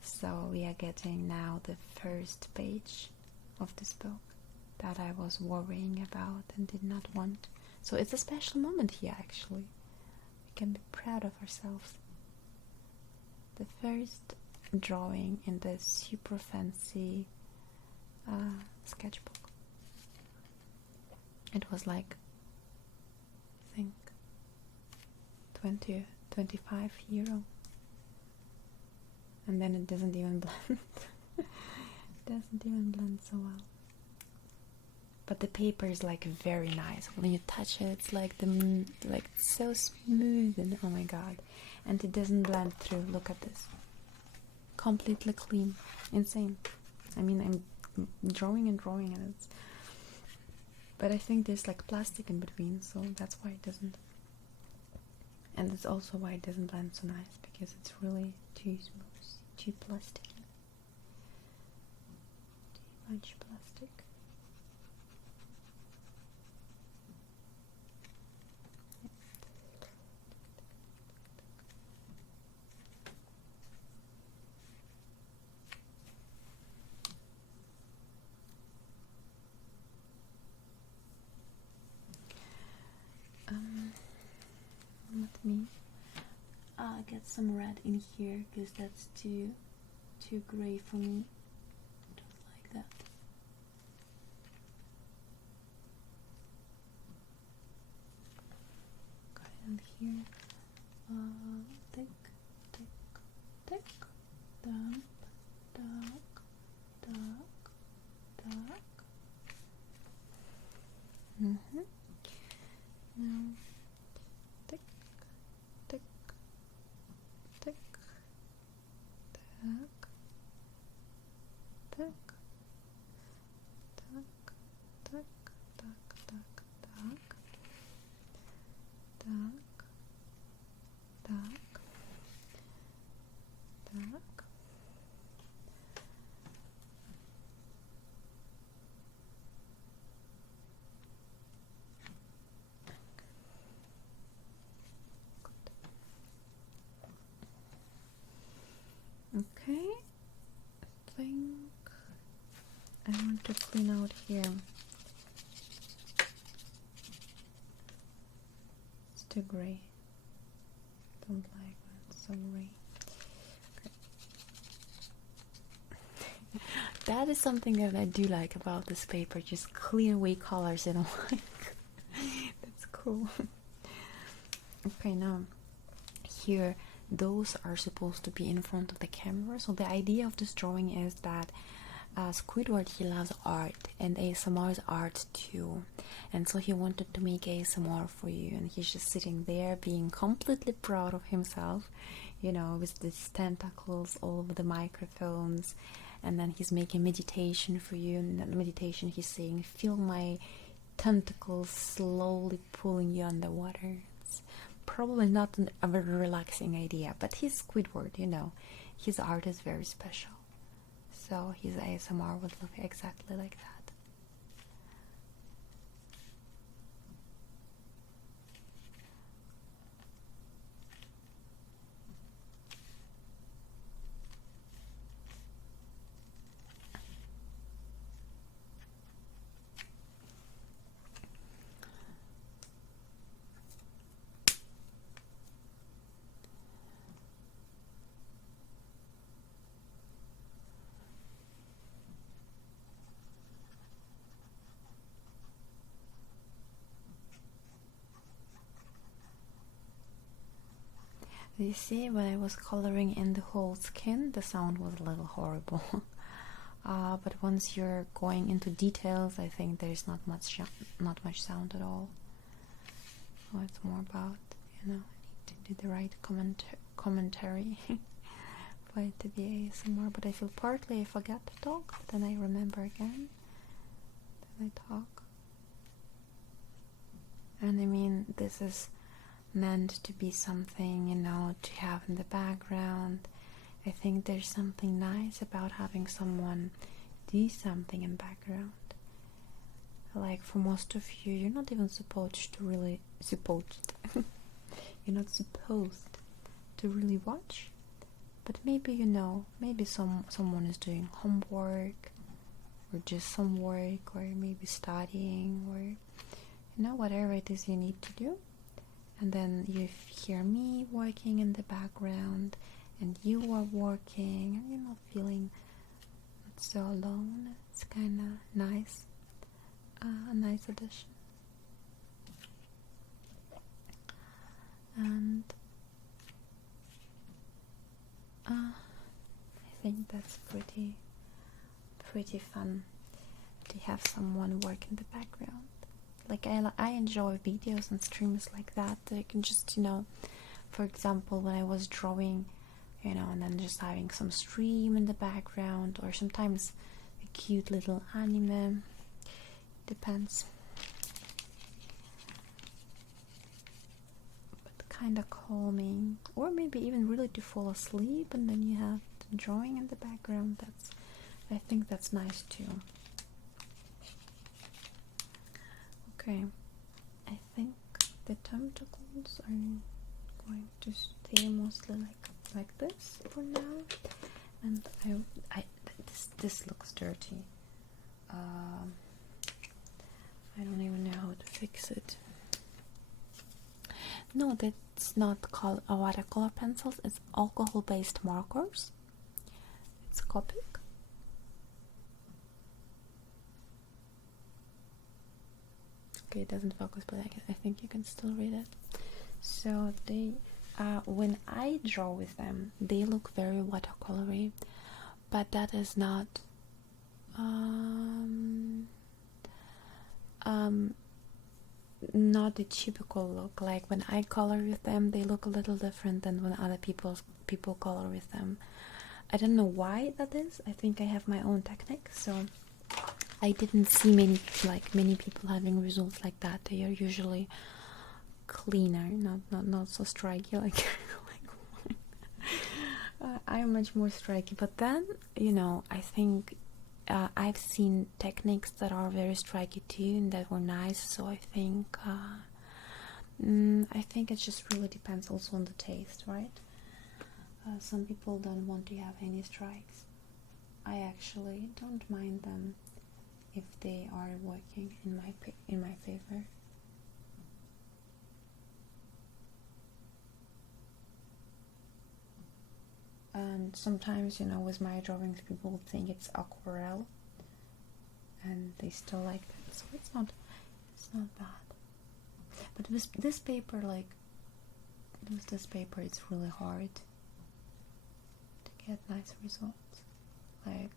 So we are getting now the first page of this book that I was worrying about and did not want. So it's a special moment here, actually. We can be proud of ourselves. The first drawing in this super fancy sketchbook. It was like, I think, 25 euro. And then it doesn't even blend. It doesn't even blend so well. But the paper is like very nice. When you touch it, it's like so smooth, and oh my god. And it doesn't blend through. Look at this. Completely clean. Insane. I mean, I'm drawing and it's... But I think there's like plastic in between, so that's why it doesn't. And it's also why it doesn't blend so nice, because it's really too smooth, too plastic. Too much plastic. get some red in here because that's too gray for me. Don't like that. Got it in here. Tick, tick, tick. Dump, duck, duck, duck. Now, tick, tick, tick, duck, duck, duck, duck, duck, duck, duck, duck, duck, duck. Okay, I think I want to clean out here. It's too gray. Don't like when it's so gray. Okay. That is something that I do like about this paper, just clean away colors and like that's cool. Okay, now here those are supposed to be in front of the camera. So the idea of this drawing is that Squidward, he loves art, and ASMR is art too, and so he wanted to make ASMR for you, and he's just sitting there being completely proud of himself, you know, with these tentacles all over the microphones, and then he's making meditation for you, and in meditation he's saying, feel my tentacles slowly pulling you underwater. Probably not a very relaxing idea, but he's Squidward, you know, his art is very special, so his ASMR would look exactly like that. You see, when I was coloring in the whole skin, the sound was a little horrible. But once you're going into details, I think there's not much sound at all. So it's more about, you know, I need to do the right commentary for it to be ASMR. But I feel partly I forget to talk, but then I remember again. Then I talk. And I mean, this is meant to be something, you know, to have in the background. I think there's something nice about having someone do something in background. Like for most of you, you're not even supposed to really you're not supposed to really watch, but maybe, you know, maybe someone is doing homework or just some work, or maybe studying, or you know, whatever it is you need to do. And then you hear me working in the background, and you are working, and you're not feeling so alone. It's kind of nice, a nice addition. And I think that's pretty fun to have someone work in the background. Like I enjoy videos and streams like that. I can just, you know, for example, when I was drawing, you know, and then just having some stream in the background, or sometimes a cute little anime. Depends. But kind of calming, or maybe even really to fall asleep, and then you have the drawing in the background. I think that's nice too. Okay, I think the tentacles are going to stay mostly like this for now, and this looks dirty. I don't even know how to fix it. No, it's not watercolor pencils, it's alcohol-based markers. It's Copic. Okay, it doesn't focus, but I think you can still read it. So they, when I draw with them, they look very watercolory, but that is not not the typical look. Like when I color with them, they look a little different than when other people color with them. I don't know why that is. I think I have my own technique, so I didn't see many people having results like that. They are usually cleaner, not so striky like I'm much more striky. But then, you know, I think I've seen techniques that are very striky too, and that were nice. So I think it just really depends also on the taste, right? Some people don't want to have any strikes. I actually don't mind them if they are working in my favor. And sometimes, you know, with my drawings, people think it's aquarelle, and they still like that. So it's not bad. But with this paper, it's really hard to get nice results. Like,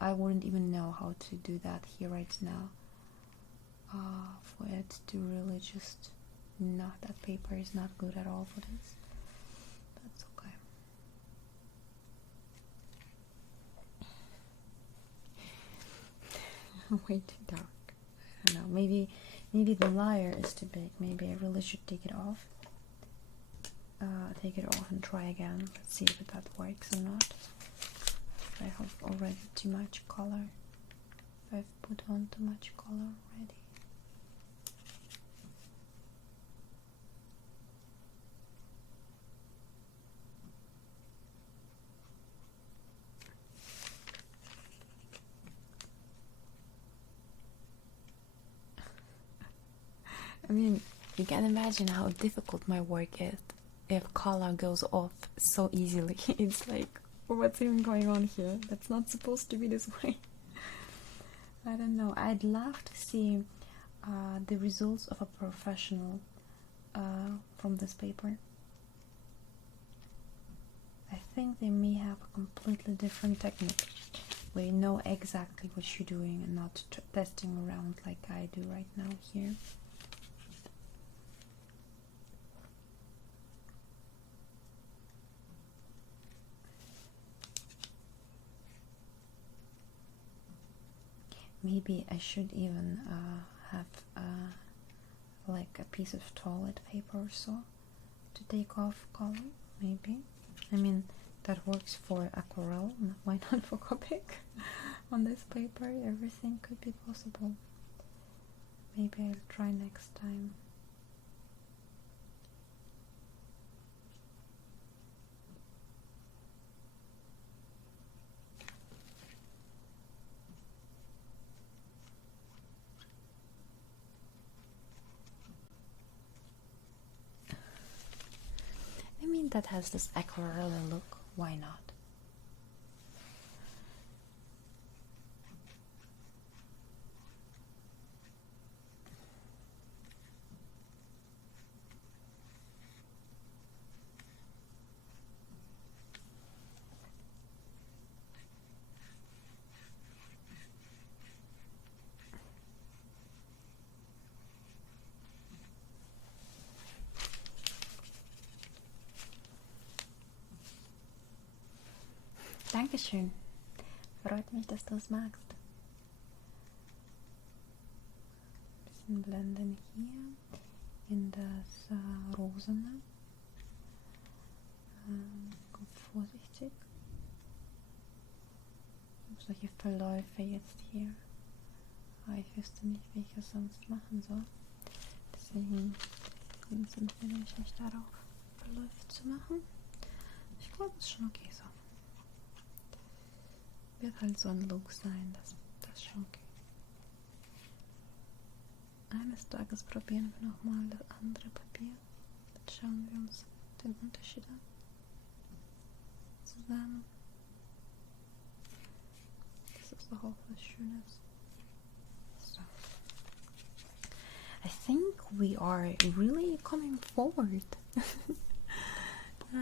I wouldn't even know how to do that here right now. For it to really just not, that paper is not good at all for this. That's okay. Way too dark. I don't know. Maybe the layer is too big. Maybe I really should take it off. Take it off and try again. Let's see if that works or not. I have already too much color. I've put on too much color already. I mean, you can imagine how difficult my work is if color goes off so easily. It's like, what's even going on here? That's not supposed to be this way. I don't know. I'd love to see the results of a professional from this paper. I think they may have a completely different technique where you know exactly what you're doing and not testing around like I do right now here. Maybe I should even have like a piece of toilet paper or so to take off color, maybe. I mean, that works for aquarelle, why not for Copic? On this paper, everything could be possible. Maybe I'll try next time. I mean, that has this aquarelle look, why not? Dankeschön. Freut mich, dass du es magst. Bisschen blenden hier in das Rosene. Vorsichtig. Solche Verläufe jetzt hier. Aber ich wüsste nicht, wie ich es sonst machen soll. Deswegen konzentriere ich mich darauf, Verläufe zu machen. Ich glaube, es ist schon okay so. Wird halt so ein Look sein, das ist schon okay. Eines Tages probieren wir nochmal das andere Papier. Schauen wir uns den Unterschied an. Zusammen. Das ist doch auch was Schönes. So. I think we are really coming forward. I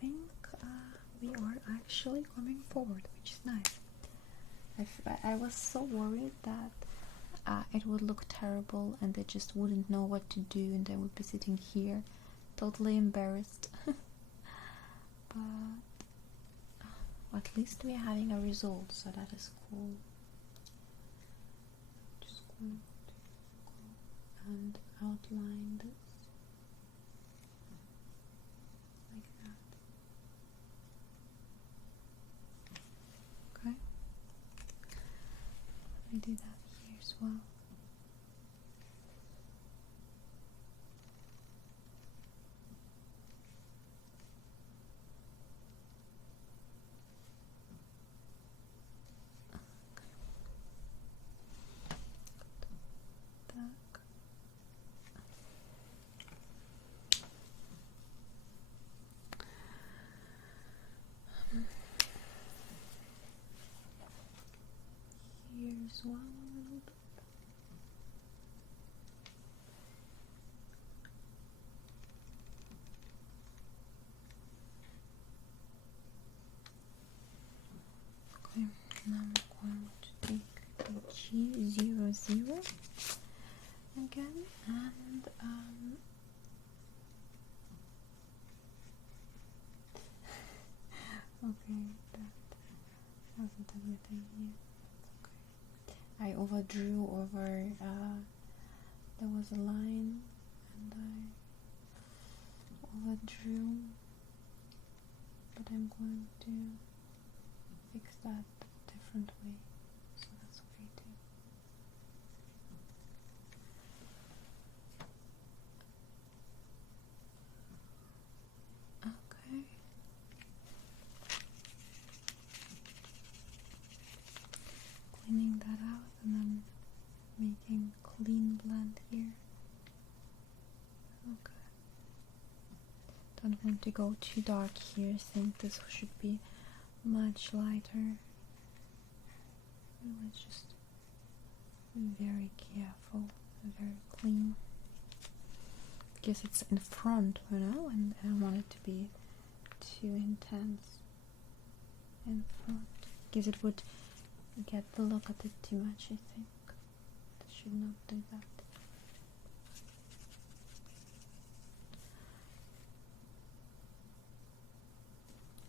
think we are actually coming forward, which is nice. I was so worried that it would look terrible and I just wouldn't know what to do and I would be sitting here totally embarrassed. But at least we're having a result, so that is cool. Just going to go and outline this like that. Okay. I do that here as well. Here's one a little bit. Okay, now I'm going to take the G00 again and okay, that wasn't everything here. Okay. I overdrew over there was a line and I overdrew, but I'm going to fix that a different way, so that's okay too. Okay. Cleaning that out and then making clean blend here. Okay. Don't want to go too dark here. I think this should be much lighter. Let's just be very careful, very clean. Because it's in front, you know, and I don't want it to be too intense in front. Because it would get the look at it too much, I think. I should not do that.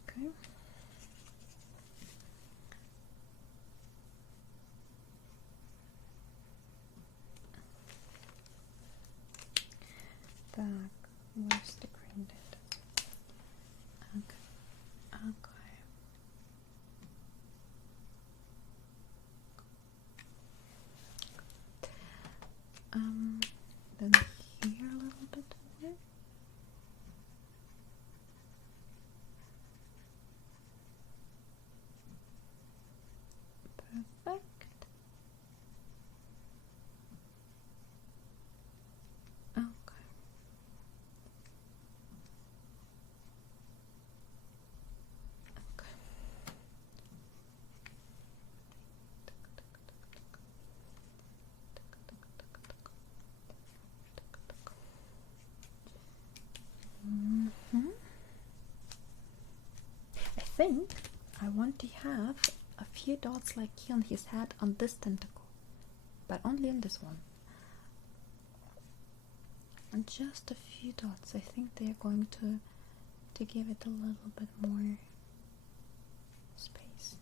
Okay. Так, where's the green data? Okay. Okay. Then here a little bit more. Perfect. Okay. Okay. I think I want to have a few dots like he on his head on this tentacle, but only on this one. And just a few dots. I think they are going to give it a little bit more space.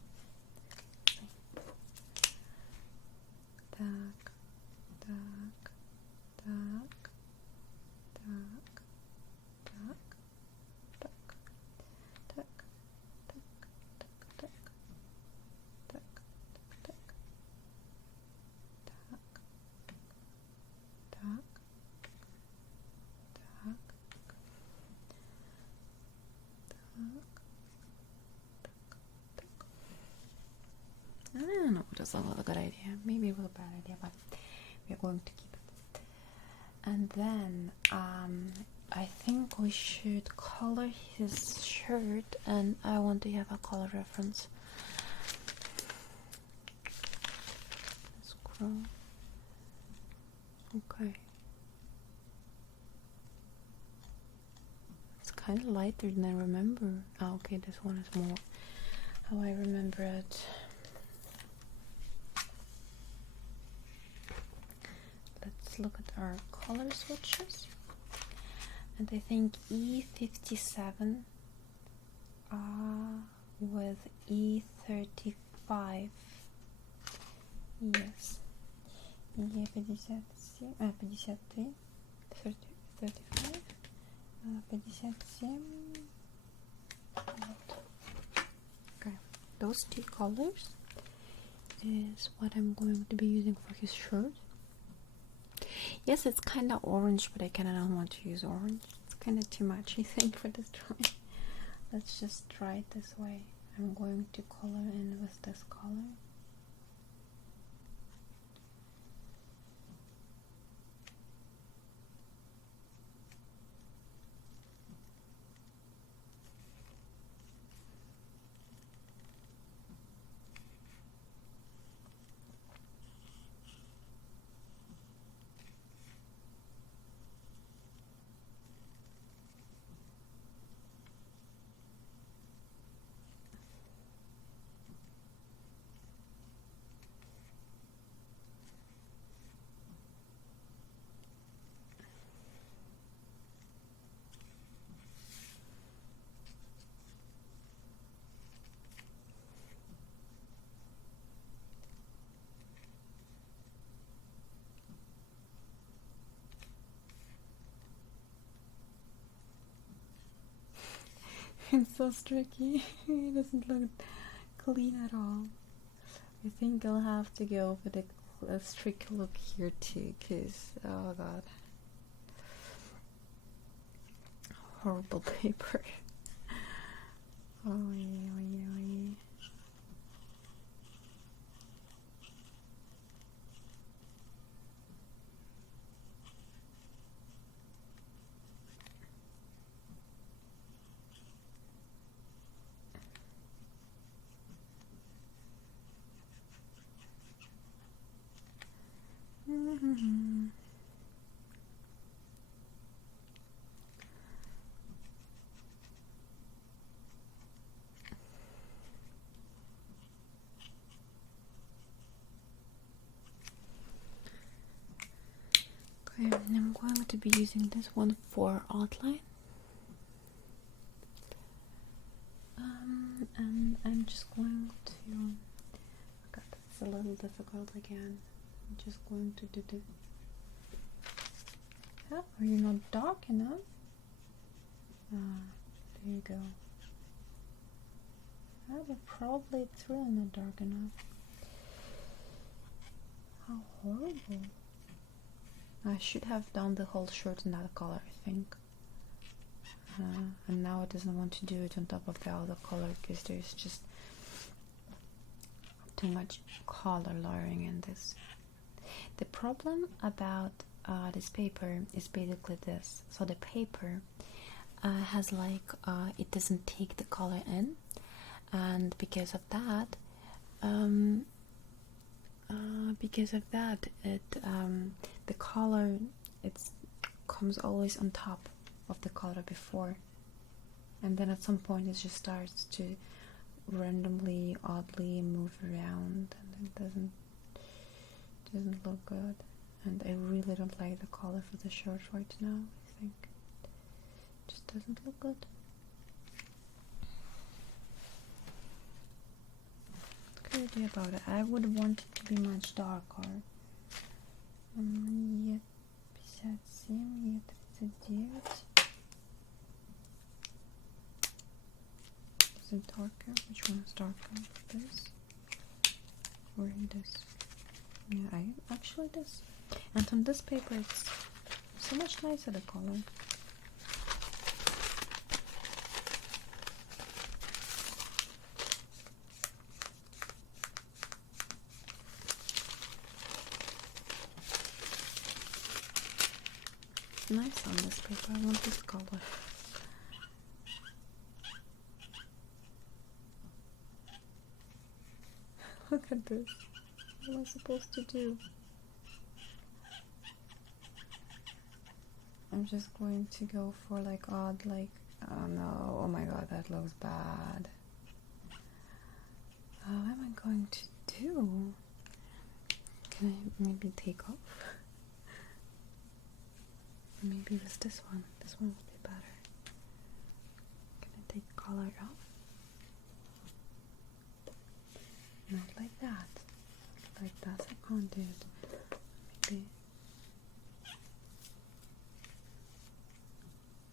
Так, так, так, так, так, так, так, так, так, так, так, так, так, так, так, I don't know, that's not a good idea. Maybe it was a bad idea, but we're going to keep it. And then I think we should color his shirt, and I want to have a color reference. Scroll. Okay. It's kind of lighter than I remember. Oh, okay, this one is more how I remember it. Let's look at our color switches. And I think E57 with E35. Yes. E57, 53, 30, 35, 57. Okay, those two colors is what I'm going to be using for his shirt. Yes, it's kind of orange, but I kind of don't want to use orange. It's kind of too much, I think, for this drawing. Let's just try it this way. I'm going to color in with this color. It's so tricky. It doesn't look clean at all. I think I'll have to go for the strict look here too, because oh god, horrible paper. Oh yeah, oh yeah, oh yeah. Okay, I'm going to be using this one for outline. And I'm just going to. God, that's a little difficult again. I'm just going to do the. Oh, are you not dark enough? There you go. But probably it's really not dark enough. How horrible. I should have done the whole shirt in that color, I think. And now it doesn't want to do it on top of the other color because there's just too much color layering in this. The problem about this paper is basically this. So the paper has like it doesn't take the color in, and because of that it the color comes always on top of the color before, and then at some point it just starts to randomly oddly move around, and it doesn't look good. And I really don't like the color for the shirt right now. I think it just doesn't look good. What can I do about it? I would want it to be much darker. E57, E39. Is it darker? Which one is darker? This or this? Yeah, actually this. And on this paper it's so much nicer, the color. nice on this paper. I want this color. Look at this. What am I supposed to do? I'm just going to go for like odd, like, oh no, oh my god, that looks bad. What am I going to do? Can I maybe take off? Maybe with this one. This one would be better. Can I take color off? Not like that. Like that, I can't do it. Maybe.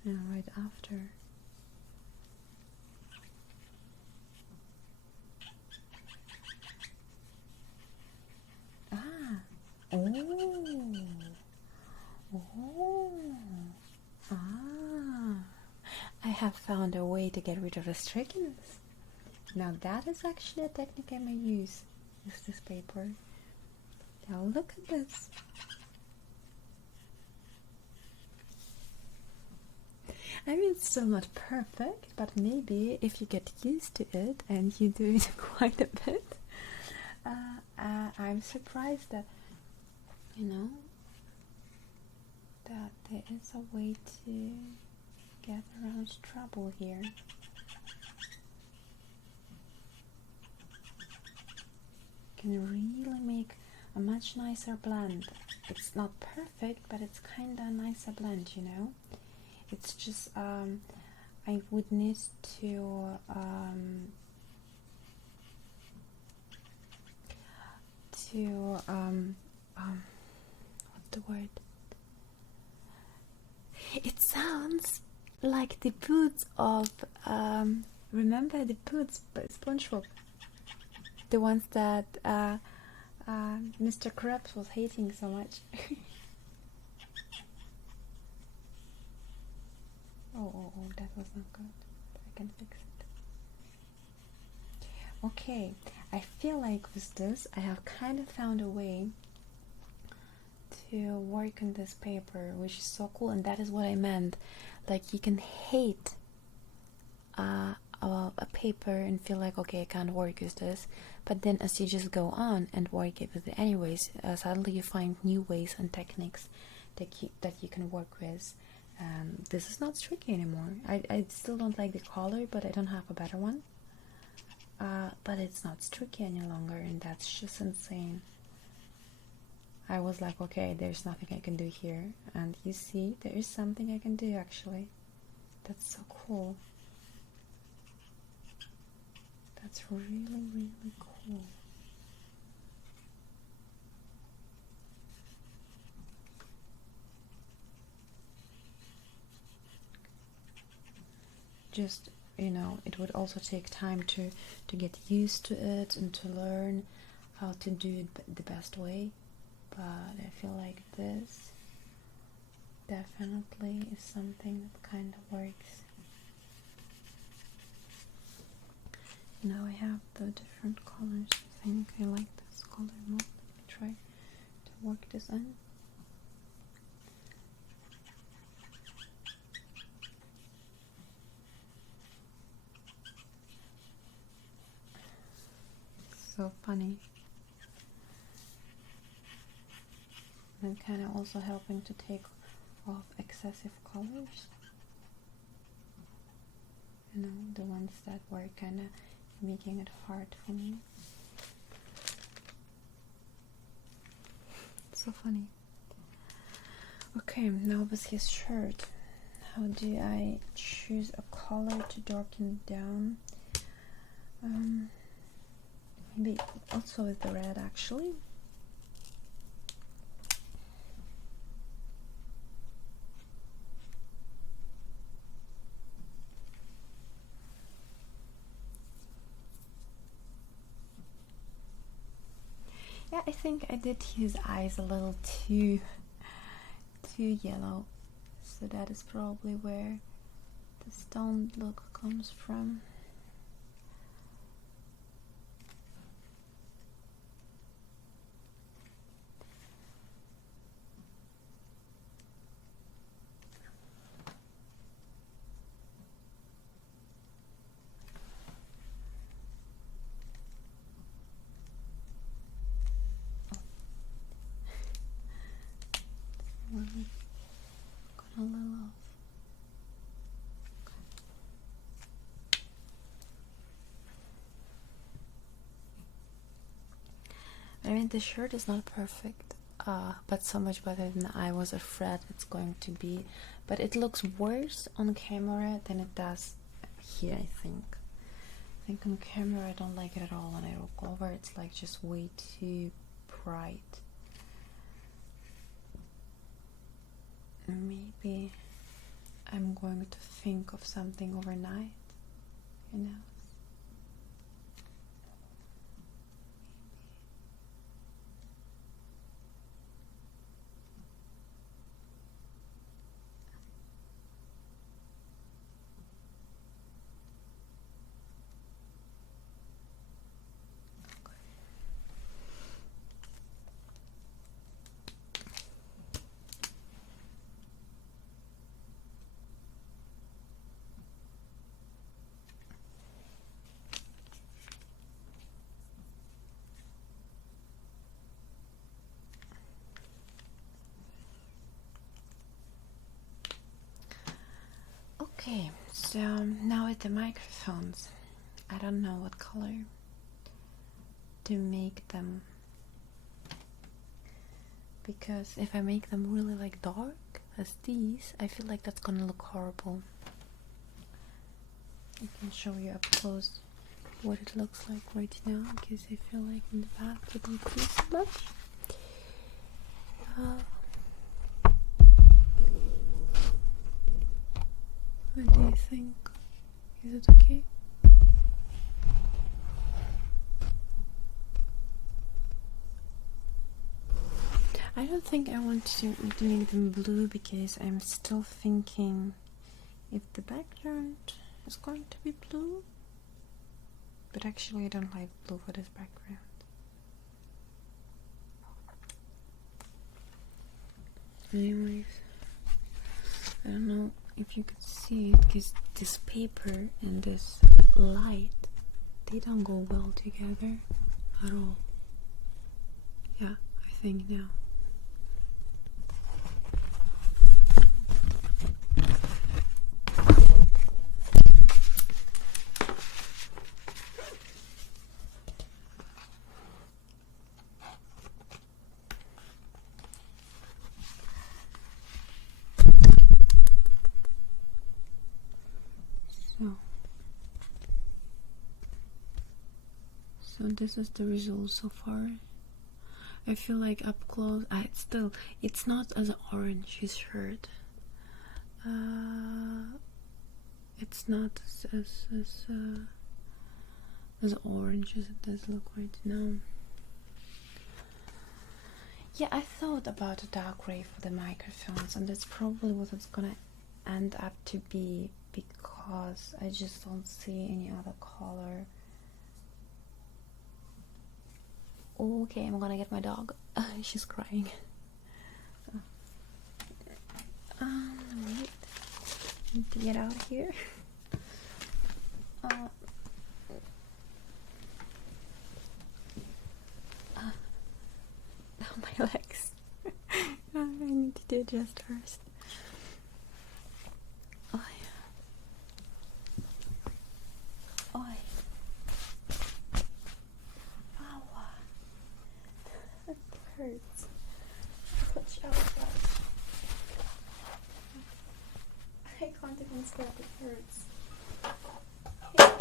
Yeah, right after. Ah! Oh! Oh! Ah! I have found a way to get rid of the streakiness. Now that is actually a technique I may use with this paper. Now look at this. I mean, it's still not perfect, but maybe if you get used to it and you do it quite a bit, I'm surprised that, you know, that there is a way to get around trouble here. Can really make a much nicer blend. It's not perfect, but it's kinda a nicer blend, you know. It's just I would need to what's the word? It sounds like the boots of remember the boots by SpongeBob, the ones that Mr. Krabs was hating so much. Oh, that was not good. But I can fix it. Okay, I feel like with this, I have kind of found a way to work on this paper, which is so cool, and that is what I meant. Like, you can hate a paper and feel like, okay, I can't work with this, but then as you just go on and work with it anyways, suddenly you find new ways and techniques that you can work with. This is not tricky anymore. I still don't like the color, but I don't have a better one. But it's not tricky any longer, and that's just insane. I was like, okay, there's nothing I can do here, and you see, there is something I can do actually. That's so cool. That's really, really cool. Just, you know, it would also take time to get used to it and to learn how to do it the best way, but I feel like this definitely is something that kind of works. Now I have the different colors. I think I like this color more. Let me try to work this in. So funny. I'm kind of also helping to take off excessive colors. You know, the ones that were kind of making it hard for me. So funny. Okay, now with his shirt, how do I choose a color to darken down? Maybe also with the red actually. Yeah, I think I did his eyes a little too yellow, so that is probably where the stone look comes from. the shirt is not perfect, but so much better than I was afraid it's going to be. But it looks worse on camera than it does here, I think. I think on camera I don't like it at all. When I look over, it's like just way too bright. Maybe I'm going to think of something overnight, you know. Okay, so now with the microphones, I don't know what color to make them, because if I make them really like dark as these, I feel like that's gonna look horrible. I can show you up close what it looks like right now, because I feel like in the back it didn't increase so much. What do you think? Is it okay? I don't think I want to make them blue, because I'm still thinking if the background is going to be blue. But actually I don't like blue for this background. Anyways, I don't know if you could see it, because this paper and this light, they don't go well together at all. Yeah, I think now. So this is the result so far. I feel like up close, it's not as orange, his shirt. It's not as orange as it does look right now. Yeah, I thought about a dark gray for the microphones, and that's probably what it's gonna end up to be, because I just don't see any other color. Okay, I'm gonna get my dog. She's crying. Wait. Need to get out of here. Oh, my legs. I need to adjust first. Oh, yeah. Oh, yeah. Ow. That hurts. Watch out, guys. I can't even stop, it hurts. Okay.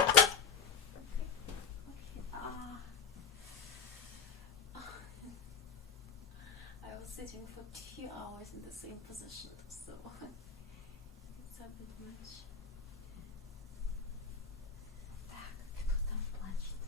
I was sitting for 2 hours in the same position, so it's a bit much. Так, кто там плачет?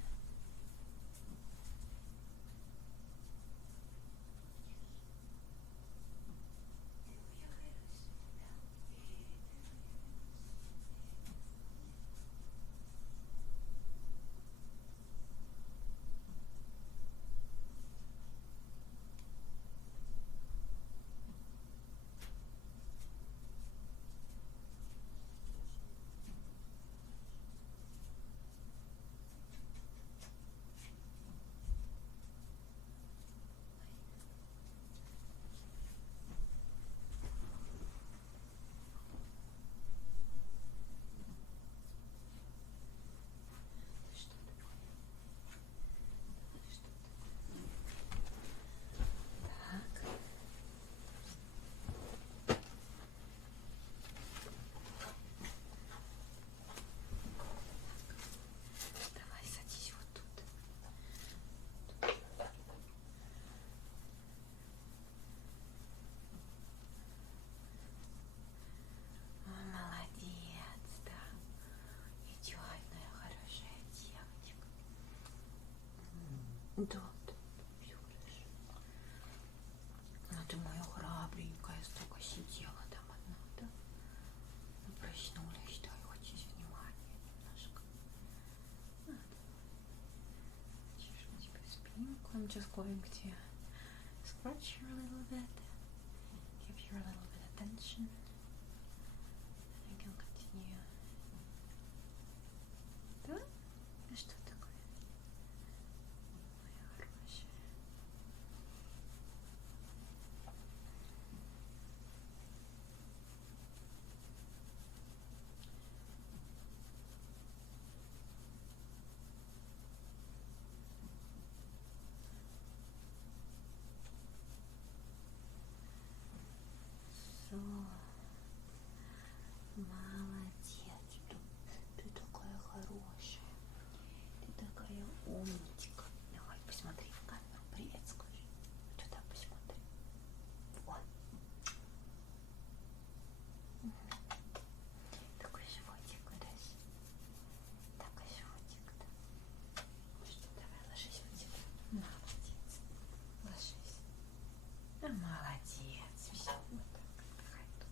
Да, все хорошо. Ну ты моя храбренькая, столько сидела там одна, да? Ну проснулась, да, и хочешь внимания немножко. Чешу тебе спинку. I'm just going to scratch you a little bit, give you a little bit of attention, and I can continue. Да? А что такое? Моя хорошая. So, молодец, ты такая хорошая, ты такая умничка. Давай, посмотри в камеру, привет скажи. Туда посмотри. Вот. Такой животик, дальше. Такой животик, да. Ну что, давай, ложись вот сюда. Молодец. Ложись. А, молодец. Все, вот так, отдыхай тут.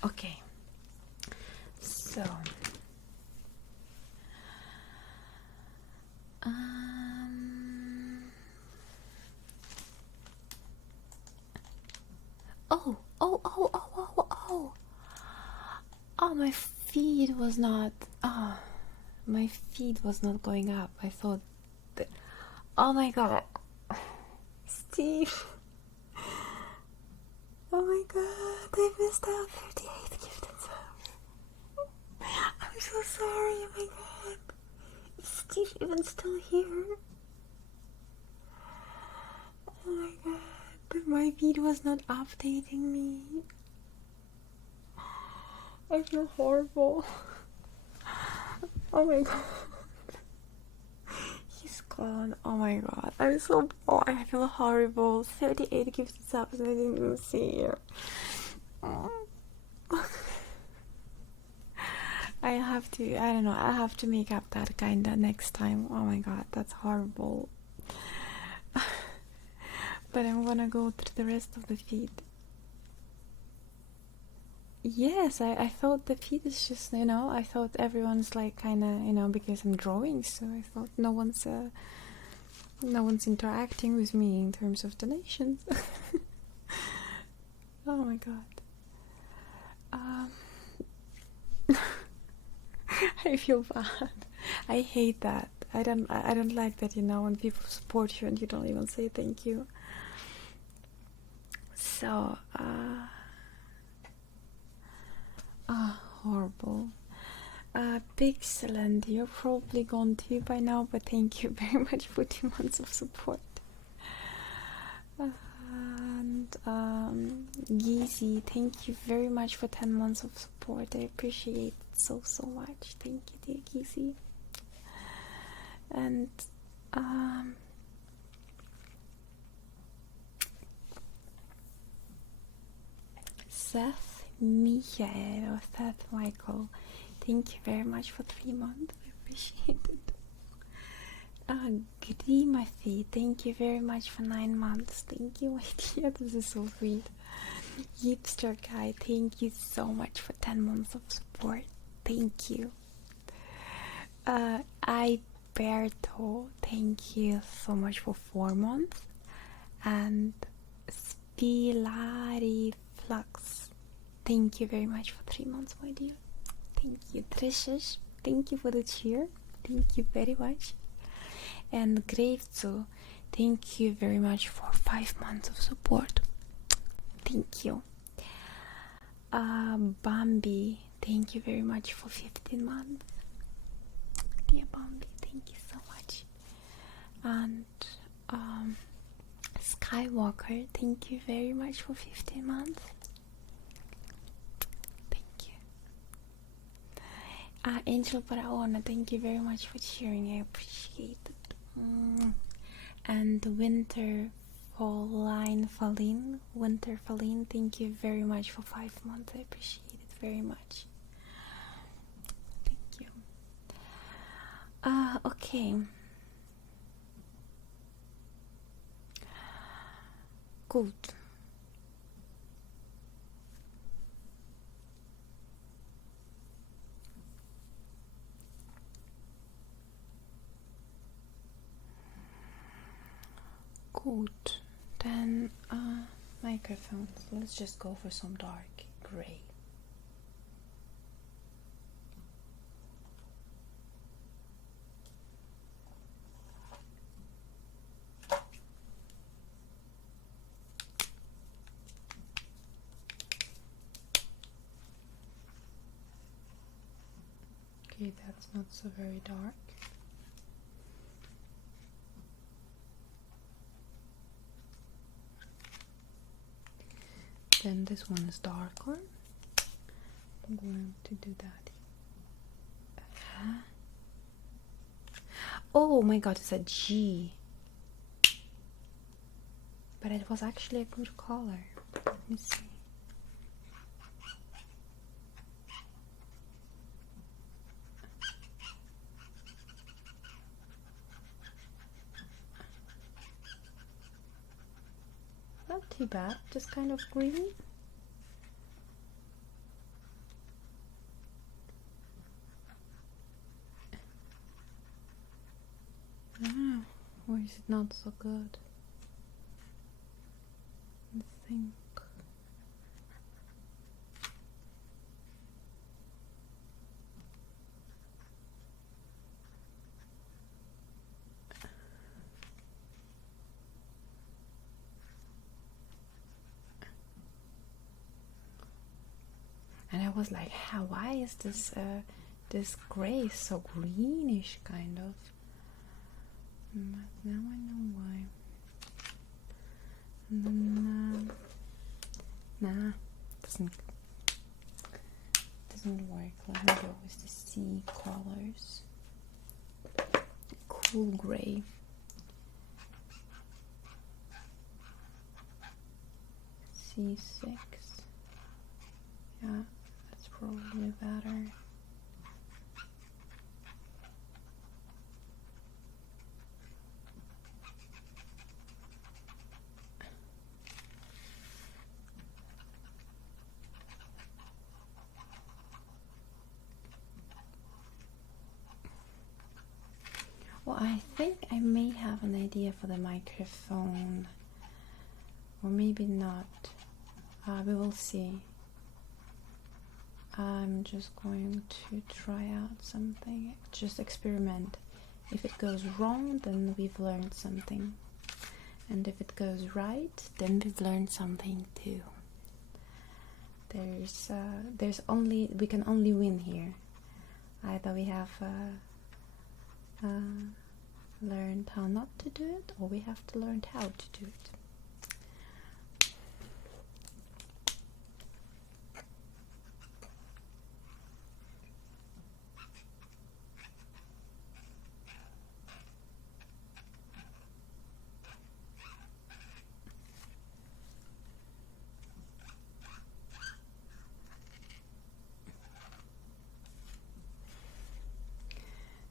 Okay, so oh, my feed was not my feed was not going up. I thought that, oh my god, Steve, oh my god, I missed out 38 gifted subs. I'm so sorry. Oh my god, is Steve even still here? Oh my god, my feed was not updating me. I feel horrible. Oh my god. He's gone. Oh my god. I'm so bored. I feel horrible. 38 gifted subs. I didn't even see you. I have to, I don't know, I have to make up that kinda next time. Oh my god, that's horrible. But I'm gonna go through the rest of the feed. Yes, I thought the feed is just, I thought everyone's like kinda, because I'm drawing, so I thought no one's interacting with me in terms of donations. Oh my god. I feel bad. I hate that. I don't like that, when people support you and you don't even say thank you. So, horrible. Pixeland, you're probably gone too by now, but thank you very much for 2 months of support. And Geezy, thank you very much for 10 months of support. I appreciate it so much. Thank you, dear Geezy. And Seth Michael or Seth Michael, thank you very much for 3 months. I appreciate it. Grimathy, thank you very much for 9 months. Thank you, my dear. This is so sweet. Hipster Guy, thank you so much for 10 months of support. Thank you. Iberto, thank you so much for 4 months. And Spilari Flux, thank you very much for 3 months, my dear. Thank you. Trishish, thank you for the cheer. Thank you very much. And Gravezu, thank you very much for 5 months of support. Thank you. Bambi, thank you very much for 15 months. Dear Bambi, thank you so much. And Skywalker, thank you very much for 15 months. Thank you. Angel Paraona, thank you very much for cheering. I appreciate it. And Winter Falline, thank you very much for 5 months. I appreciate it very much. Thank you. Okay. Good. Good. Then microphones. Let's just go for some dark gray. Okay, that's not so very dark. Then this one is darker. I'm going to do that. Oh my god, it's a G. But it was actually a good color. Let me see. Not too bad, just kind of green. I don't know, or is it not so good? I think. And I was like, why is this this gray so greenish kind of? But now I know why. And then nah, doesn't work. Let me go with the C colors. Cool gray. C6. Yeah, that's probably better. Well, I think I may have an idea for the microphone, or maybe not. We will see. I'm just going to try out something, just experiment. If it goes wrong, then we've learned something, and if it goes right, then we've learned something too. We can only win here. Either we have learned how not to do it, or we have to learn how to do it.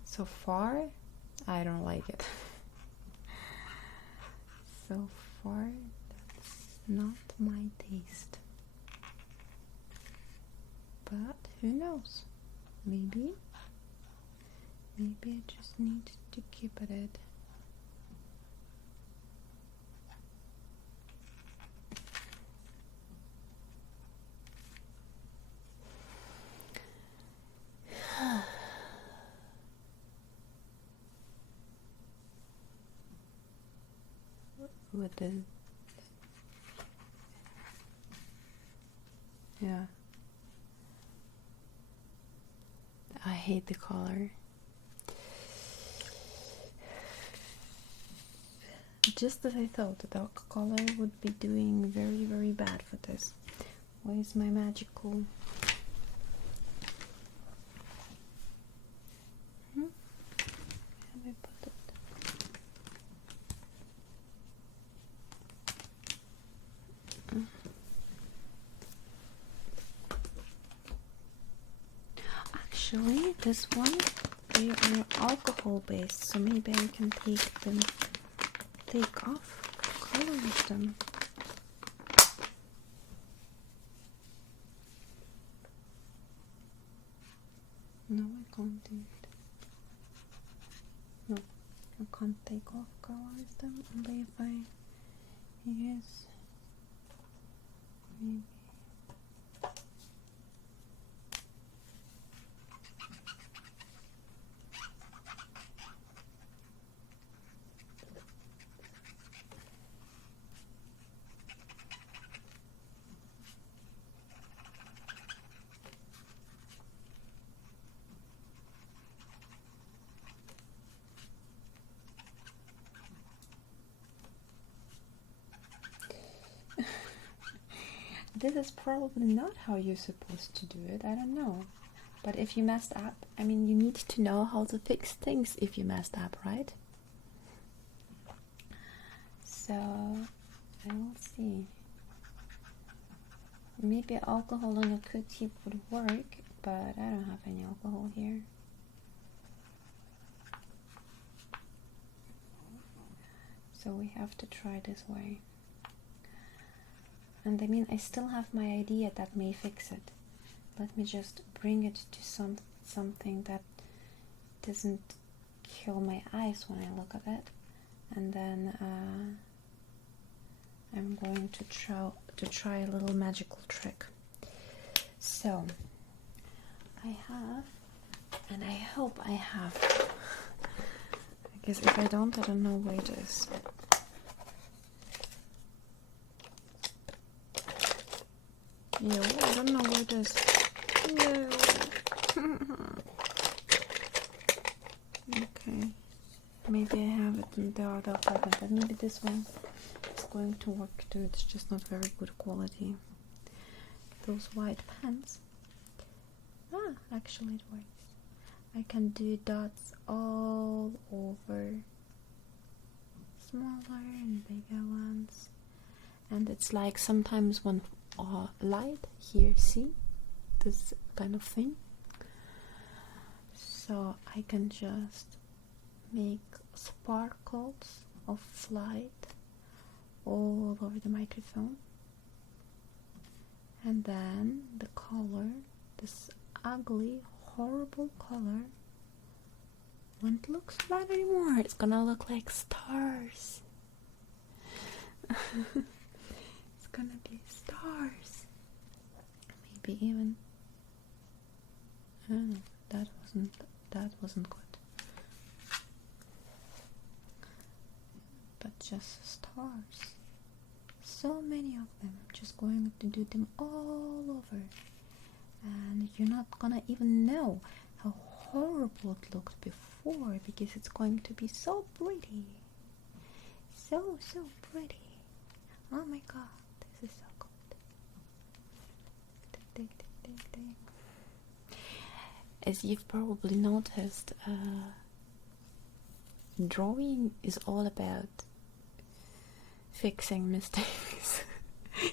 So far, I don't like it. So far, that's not my taste. But who knows? Maybe I just need to keep at it. With the yeah, I hate the color. Just as I thought, the dark color would be doing very, very bad for this. Where is my magical? Have I put it? Actually, this one, they are alcohol based, so maybe I can take off color of them. No, I can't do it. No, I can't take off color of them, only if I use maybe. This is probably not how you're supposed to do it, I don't know. But if you messed up, I mean, you need to know how to fix things if you messed up, right? So, I will see. Maybe alcohol on a Q-tip would work, but I don't have any alcohol here. So we have to try this way. And I mean, I still have my idea that may fix it. Let me just bring it to something that doesn't kill my eyes when I look at it. And then I'm going to try a little magical trick. So, I have, and I hope I have, because if I don't know where it is. Yo, I don't know where it is. No. Okay. Maybe I have it in the other apartment, but maybe this one is going to work too. It's just not very good quality. Those white pens. Ah, actually it works. I can do dots all over. Smaller and bigger ones. And it's like sometimes when light here, see this kind of thing, so I can just make sparkles of light all over the microphone, and then the color, this ugly, horrible color, won't look flat anymore. It's gonna look like stars. It's gonna be stars. Maybe even. Oh, that wasn't good. But just stars. So many of them. I'm just going to do them all over. And you're not gonna even know how horrible it looked before, because it's going to be so pretty. So pretty. Oh my god, this is so good. Ding, ding, ding, ding. As you've probably noticed, drawing is all about fixing mistakes,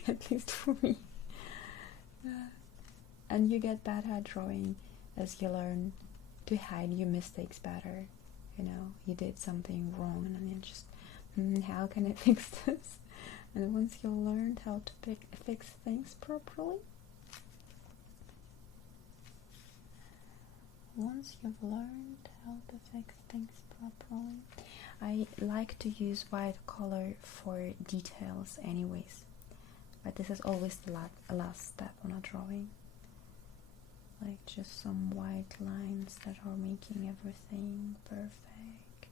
at least for me. And you get better at drawing as you learn to hide your mistakes better. You know, you did something wrong and then you just, how can I fix this? And once you've learned how to fix things properly, I like to use white color for details anyways, but this is always the last step on a drawing. Like just some white lines that are making everything perfect,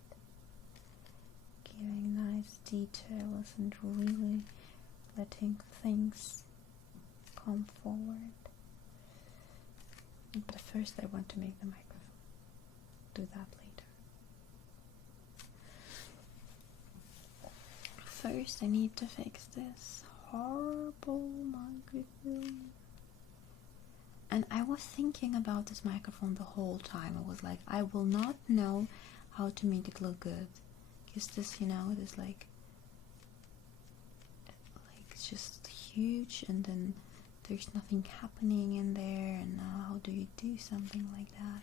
giving nice details and really letting things come forward. But first I want to make the microphone. Do that later. first I need to fix this horrible microphone. And I was thinking about this microphone the whole time. I was like, I will not know how to make it look good. Because this, you know, it is like it's just huge, and then there's nothing happening in there, and now how do you do something like that?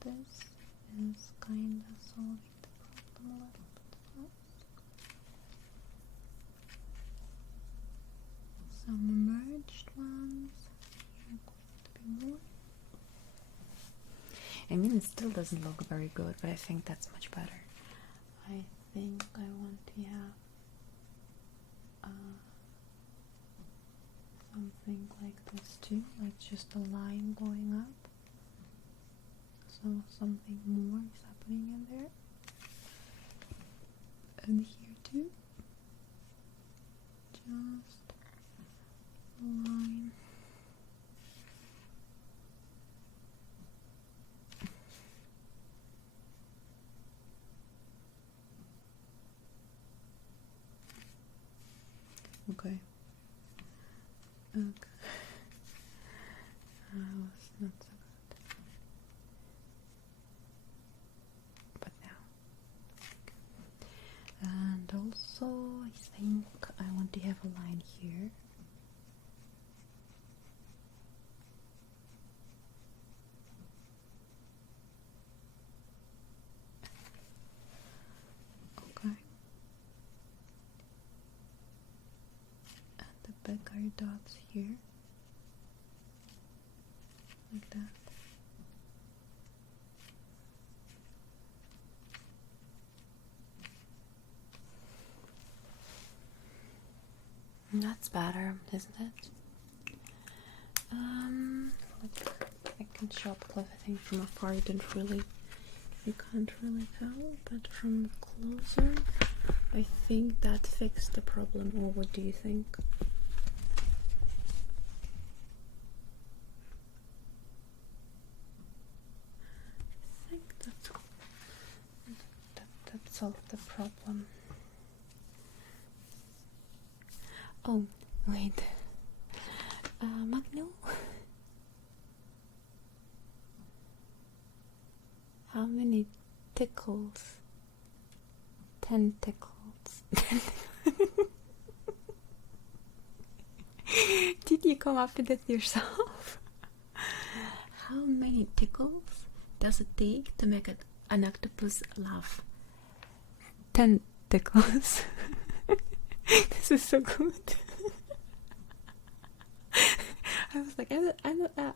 This is kind of solving the problem a little bit. Some merged ones. Here going to be more. I mean, it still doesn't look very good, but I think that's much better. I think I want to have something like this too, like just a line going up. So something more is happening in there. And here too. Just a line. Okay. Okay. Was not so good. But now. And also, I think I want to have a line here. Okay. And the bigger dots here. Like that. That's better, isn't it? Look, I can show up close. I think from afar you can't really tell, but from closer, I think that fixed the problem. Or what do you think? I think that solved the problem. Oh, wait. Magno? How many tickles? Tentacles. Did you come up with it yourself? How many tickles does it take to make an octopus laugh? Tentacles. This is so good. I was like, I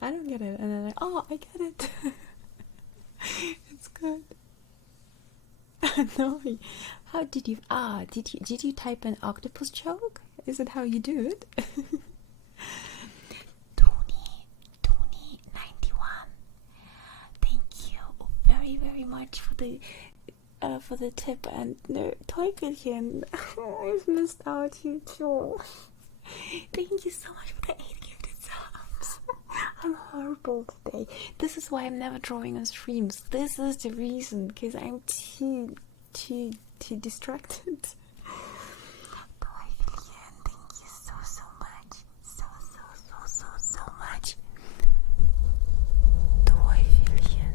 don't get it, and then oh, I get it. It's good. No, how did you? Did you type an octopus joke? Is it how you do it? Tony 91. Thank you very much for the tip, and no, Teufelchen. I've missed out you too. Thank you so much for the 8 gifted subs. I'm horrible today. This is why I'm never drawing on streams. This is the reason, because I'm too distracted. Teufelchen, thank you so much. So much. Teufelchen.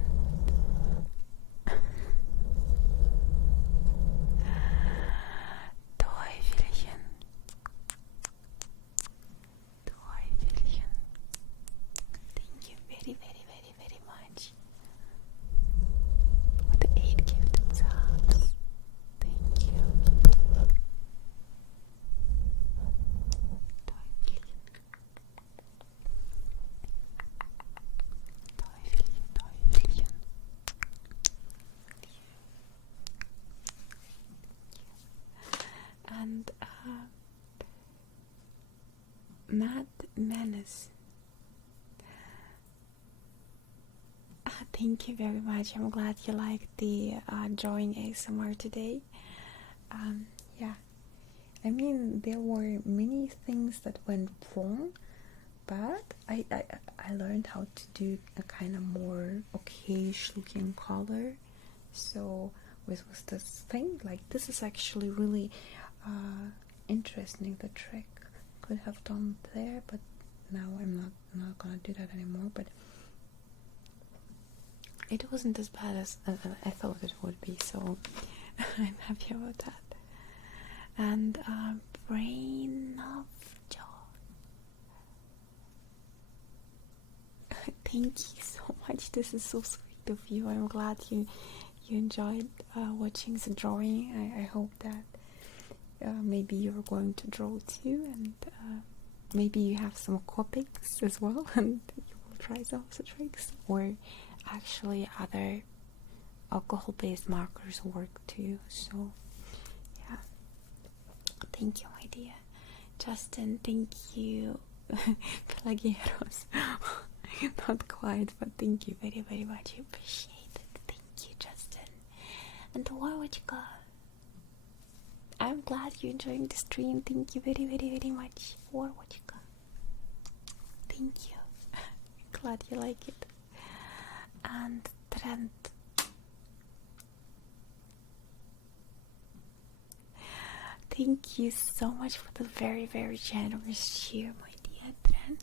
Thank you very much for the 8 gifted subs. Thank you. Teufelchen. And Mad Menace. Thank you very much. I'm glad you liked the drawing ASMR today. Yeah, I mean, there were many things that went wrong, but I learned how to do a kind of more okayish looking color. So with this thing. Like, this is actually really interesting. The trick could have done there, but now I'm not gonna do that anymore. But it wasn't as bad as I thought it would be, so I'm happy about that. And brain of joy. Thank you so much. This is so sweet of you. I'm glad you enjoyed watching the drawing. I hope that maybe you're going to draw too, and maybe you have some Copics as well, and you will try some of the tricks. Or actually, other alcohol-based markers work too. So yeah, thank you, my dear Justin. Thank you, Pelagea. Not quite, but thank you very, very much. I appreciate it. Thank you, Justin. And Warwachka, I'm glad you're enjoying the stream. Thank you very, very, very much. Warwachka, thank you. Glad you like it. And Trent, thank you so much for the very, very generous cheer, my dear Trent.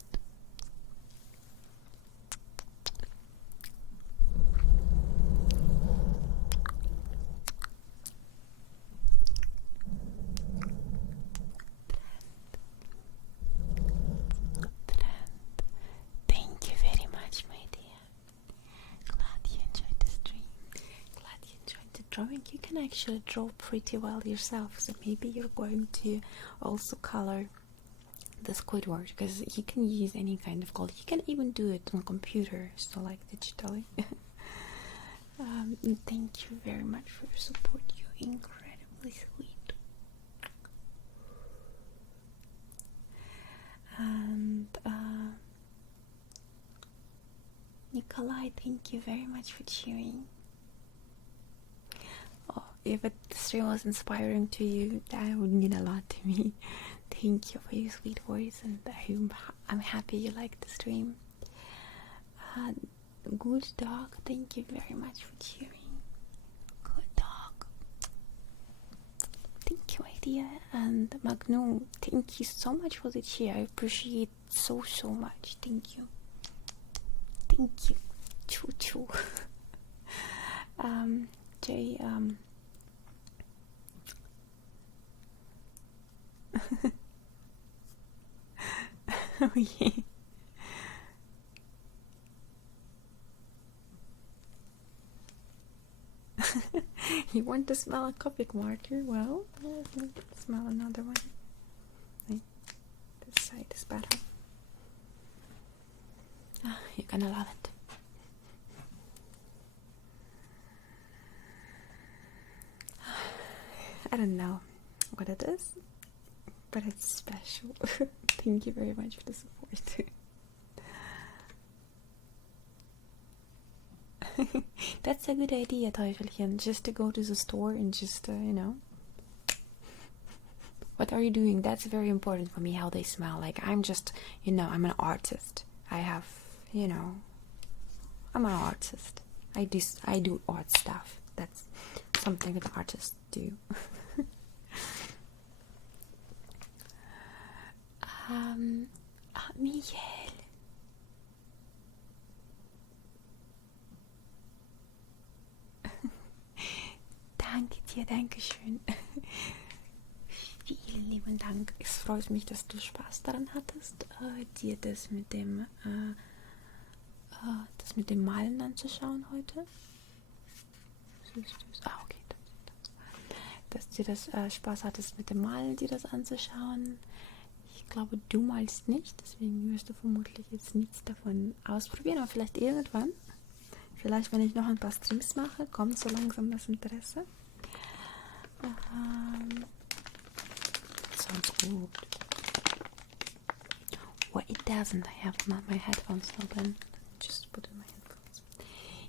Drawing, you can actually draw pretty well yourself, so maybe you're going to also color the Squidward, because you can use any kind of color. You can even do it on computer, so like digitally. Thank you very much for your support. You're incredibly sweet. And Nikolai, thank you very much for cheering. If the stream was inspiring to you, that would mean a lot to me. Thank you for your sweet words, and I'm happy you like the stream. Good dog, thank you very much for cheering. Good dog. Thank you, idea. And Magnum, thank you so much for the cheer. I appreciate it so much. Thank you. Thank you. Choo choo. Jay, oh yeah. You want to smell a Copic marker? Well, smell another one. This side is better. You're gonna love it. I don't know what it is, but it's special. Thank you very much for the support. That's a good idea, Teufelchen, just to go to the store and just, what are you doing? That's very important for me, how they smell. Like, I'm just, I'm an artist. I have, I'm an artist. I do art stuff. That's something that artists do. Michael. Danke dir, danke schön. Vielen lieben Dank. Es freut mich, dass du Spaß daran hattest, dir das mit dem Malen anzuschauen heute. Okay. Dass du das Spaß hattest, mit dem Malen dir das anzuschauen. Ich glaube, du malst nicht, deswegen wirst du vermutlich jetzt nichts davon ausprobieren, aber vielleicht irgendwann. Vielleicht, wenn ich noch ein paar Streams mache, kommt so langsam das Interesse. Sounds good. Well, it doesn't. I have my headphones not in. Just put in my headphones.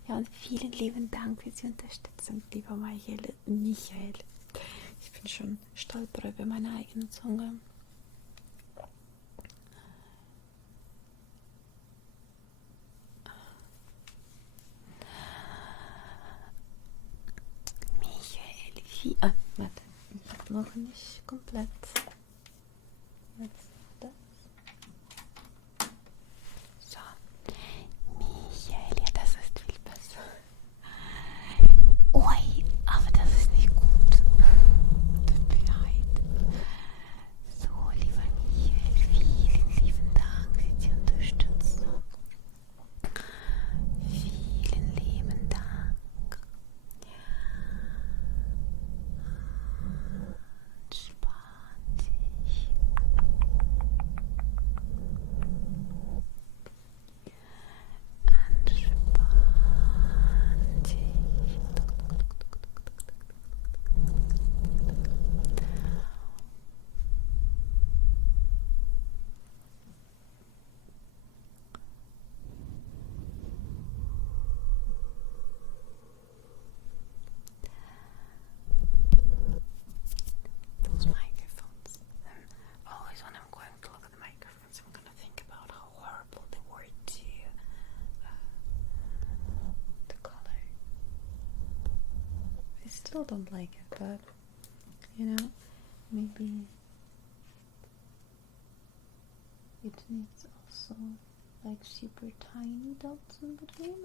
Ja, und vielen lieben Dank für die Unterstützung, lieber Michael. Ich bin schon stolper über meine eigene Zunge. Warte, ich hab noch nicht komplett. Jetzt das. So. Michael, ja, das ist viel besser. Ui, aber das ist nicht gut. Tut mir leid. So, lieber Michael, vielen lieben Dank für die Unterstützung. Vielen lieben Dank. Entspann dich. Entspann dich. Those microphones. Always when I'm going to look at the microphones, I'm gonna think about how horrible they were to the color. I still don't like it, but you know, maybe it needs also like super tiny dots in between.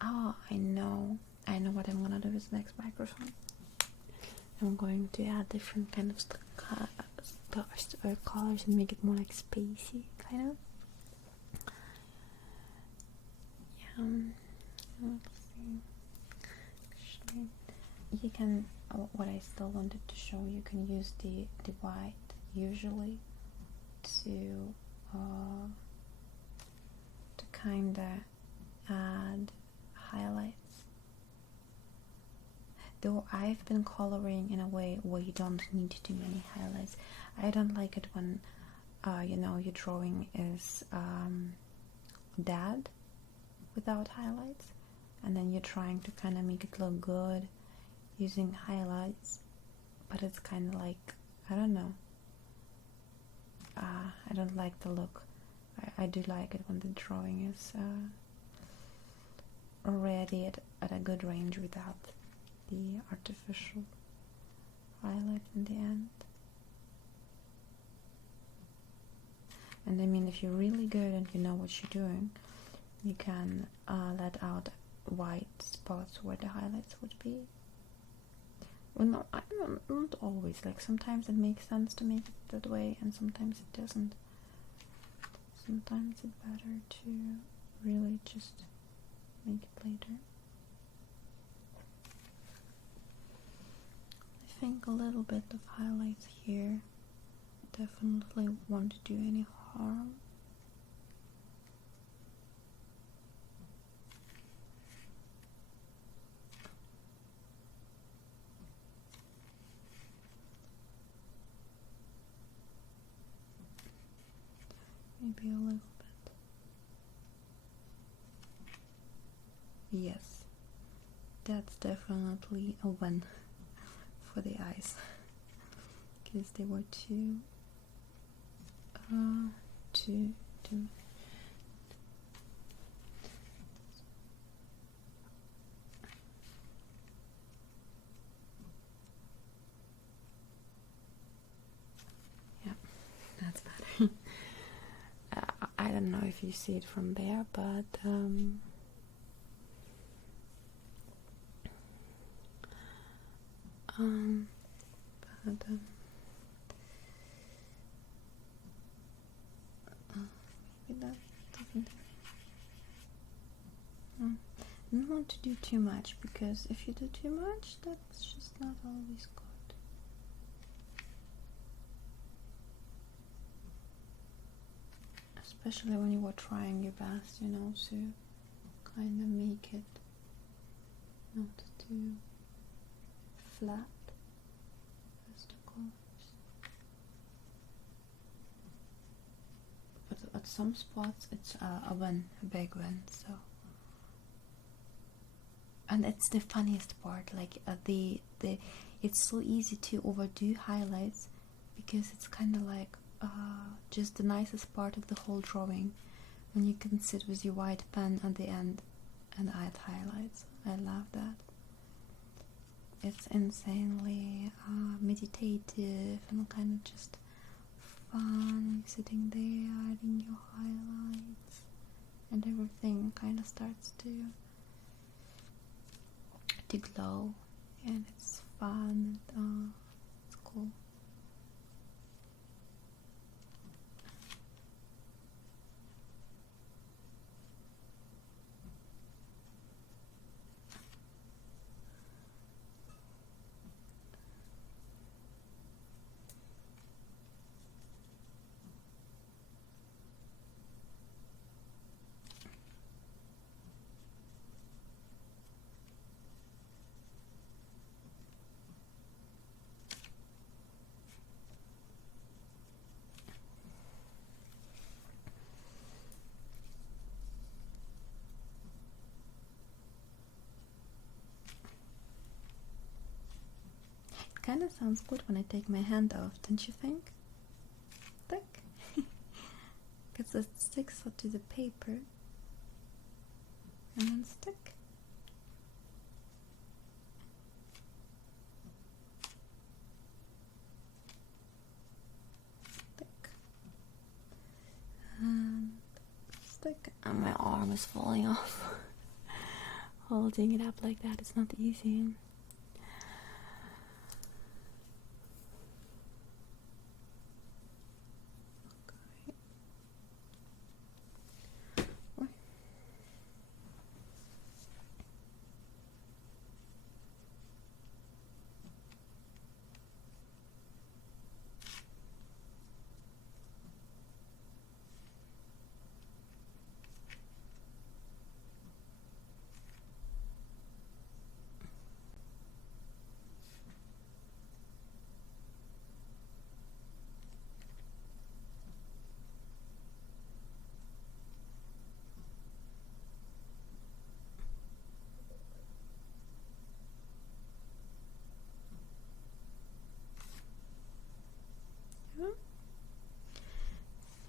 I don't know. I know what I'm gonna do with the next microphone. I'm going to add different kind of stars or colors and make it more like spacey, kind of. Yeah. Let's see. Actually, you can. What I still wanted to show, you can use the white usually to kind of add highlights. Though I've been coloring in a way where you don't need to do many highlights. I don't like it when your drawing is dead without highlights, and then you're trying to kind of make it look good using highlights, but it's kind of like, I don't know, I don't like the look. I do like it when the drawing is already at a good range without the artificial highlight in the end. And I mean, if you're really good and you know what you're doing, you can let out white spots where the highlights would be. Well, no, not always. Like, sometimes it makes sense to make it that way, and sometimes it doesn't. Sometimes it's better to really just make it later. I think a little bit of highlights here definitely won't do any harm. Maybe a little bit. Yes, that's definitely a win for the eyes, because they were too yeah, that's better. I don't know if you see it from there, but maybe that doesn't. I don't want to do too much, because if you do too much, that's just not always good. Especially when you were trying your best, you know, to kind of make it not too flat as the colors. But at some spots it's a big win, so. And it's the funniest part, like it's so easy to overdo highlights, because it's kind of like just the nicest part of the whole drawing, when you can sit with your white pen at the end and add highlights. I love that. it's insanely meditative and kind of just fun. Sitting there, adding your highlights, and everything kind of starts to glow, and it's fun. It's cool. Kind of sounds good when I take my hand off, don't you think? Thick, because it sticks to the paper and then stick. Thick and stick, and my arm is falling off. Holding it up like that is not easy.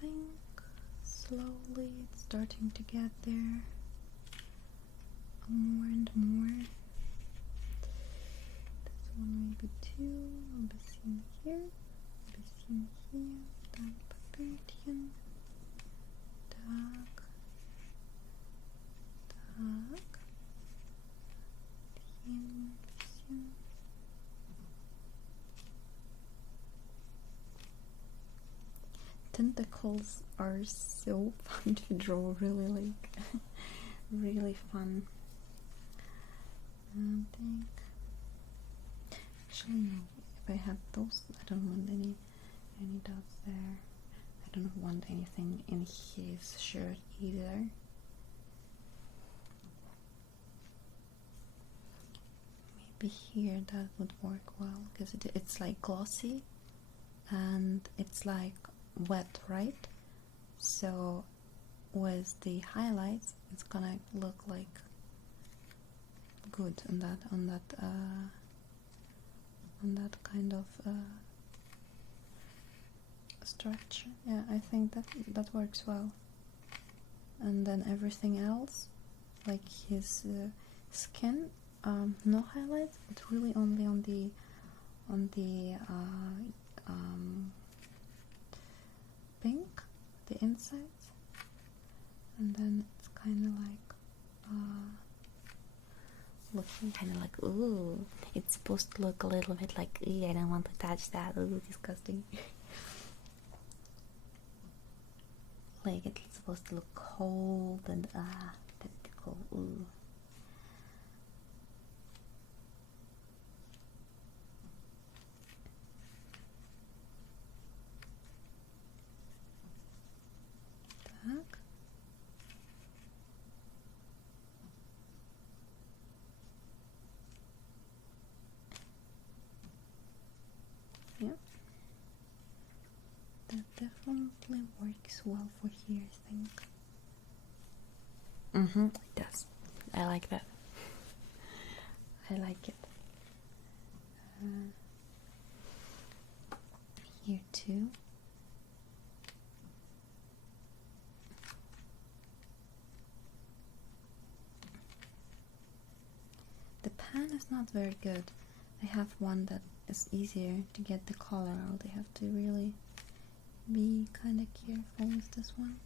I think slowly it's starting to get there more and more. This one maybe two, ein bisschen hier, ein bisschen hier, dann ein paar Pünktchen. Tak, tak. Hier ein bisschen. Tentacles are so fun to draw, really, really fun. I think, actually no, if I had those, I don't want any dots there. I don't want anything in his shirt either. Maybe here that would work well, because it's like glossy and it's like wet, right? So with the highlights it's gonna look like good on that kind of structure. Yeah, I think that works well. And then everything else, like his skin, no highlights, but really only on the pink, the insides, and then it's kind of like looking kind of like, ooh, it's supposed to look a little bit like, I don't want to touch that, ooh, disgusting. Like it's supposed to look cold and tentacle, ooh. Tak. Yeah. That definitely works well for here, I think. It does. I like that. I like it. Here too. The pan is not very good, I have one that is easier to get the color out. I have to really be kind of careful with this one.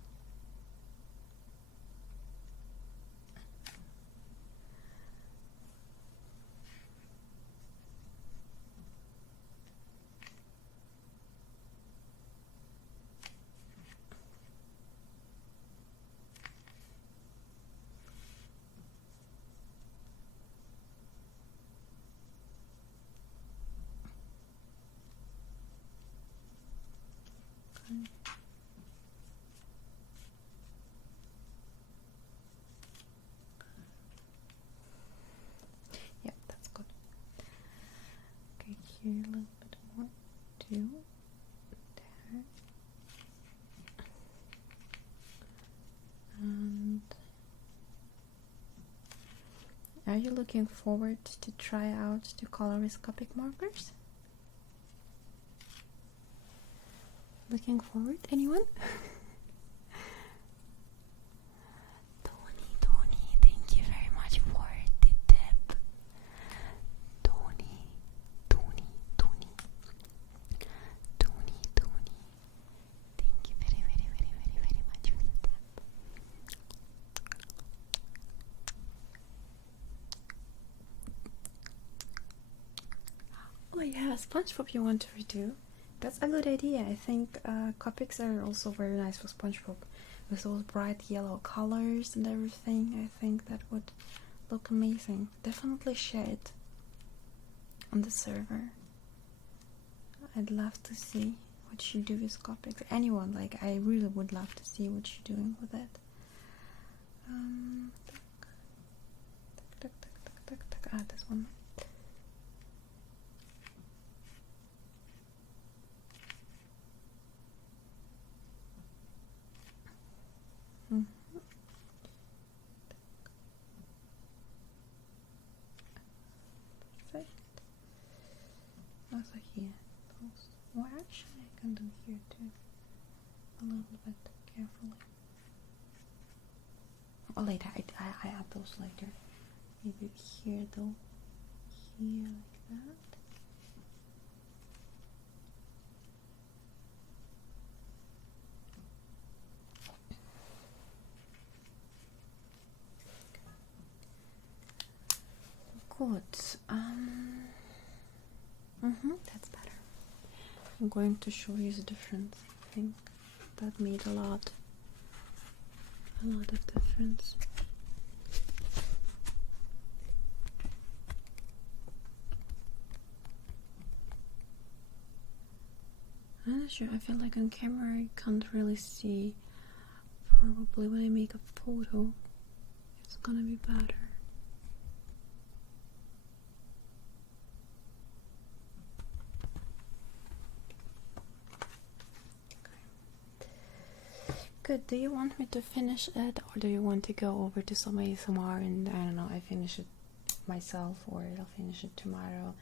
Yep, that's good. Okay, here a little bit more too. There. And are you looking forward to try out the coloroscopic markers? Looking forward, anyone? Tony, thank you very much for the tip. Tony. Thank you very much for the tip. Oh yeah, SpongeBob you want to redo? That's a good idea. I think Copics are also very nice for SpongeBob. With those bright yellow colors and everything, I think that would look amazing. Definitely share it on the server. I'd love to see what you do with Copics. Anyone, like, I really would love to see what you're doing with it. This one. Perfect. Also here. Well, actually, I can do here too. A little bit carefully. Oh, later. I add those later. Maybe here though. Here like that. Good. That's better. I'm going to show you the difference. I think that made a lot of difference. I'm not sure. I feel like on camera I can't really see. Probably when I make a photo, it's gonna be better. Good. Do you want me to finish it, or do you want to go over to some ASMR and I don't know, I finish it myself, or I'll finish it tomorrow?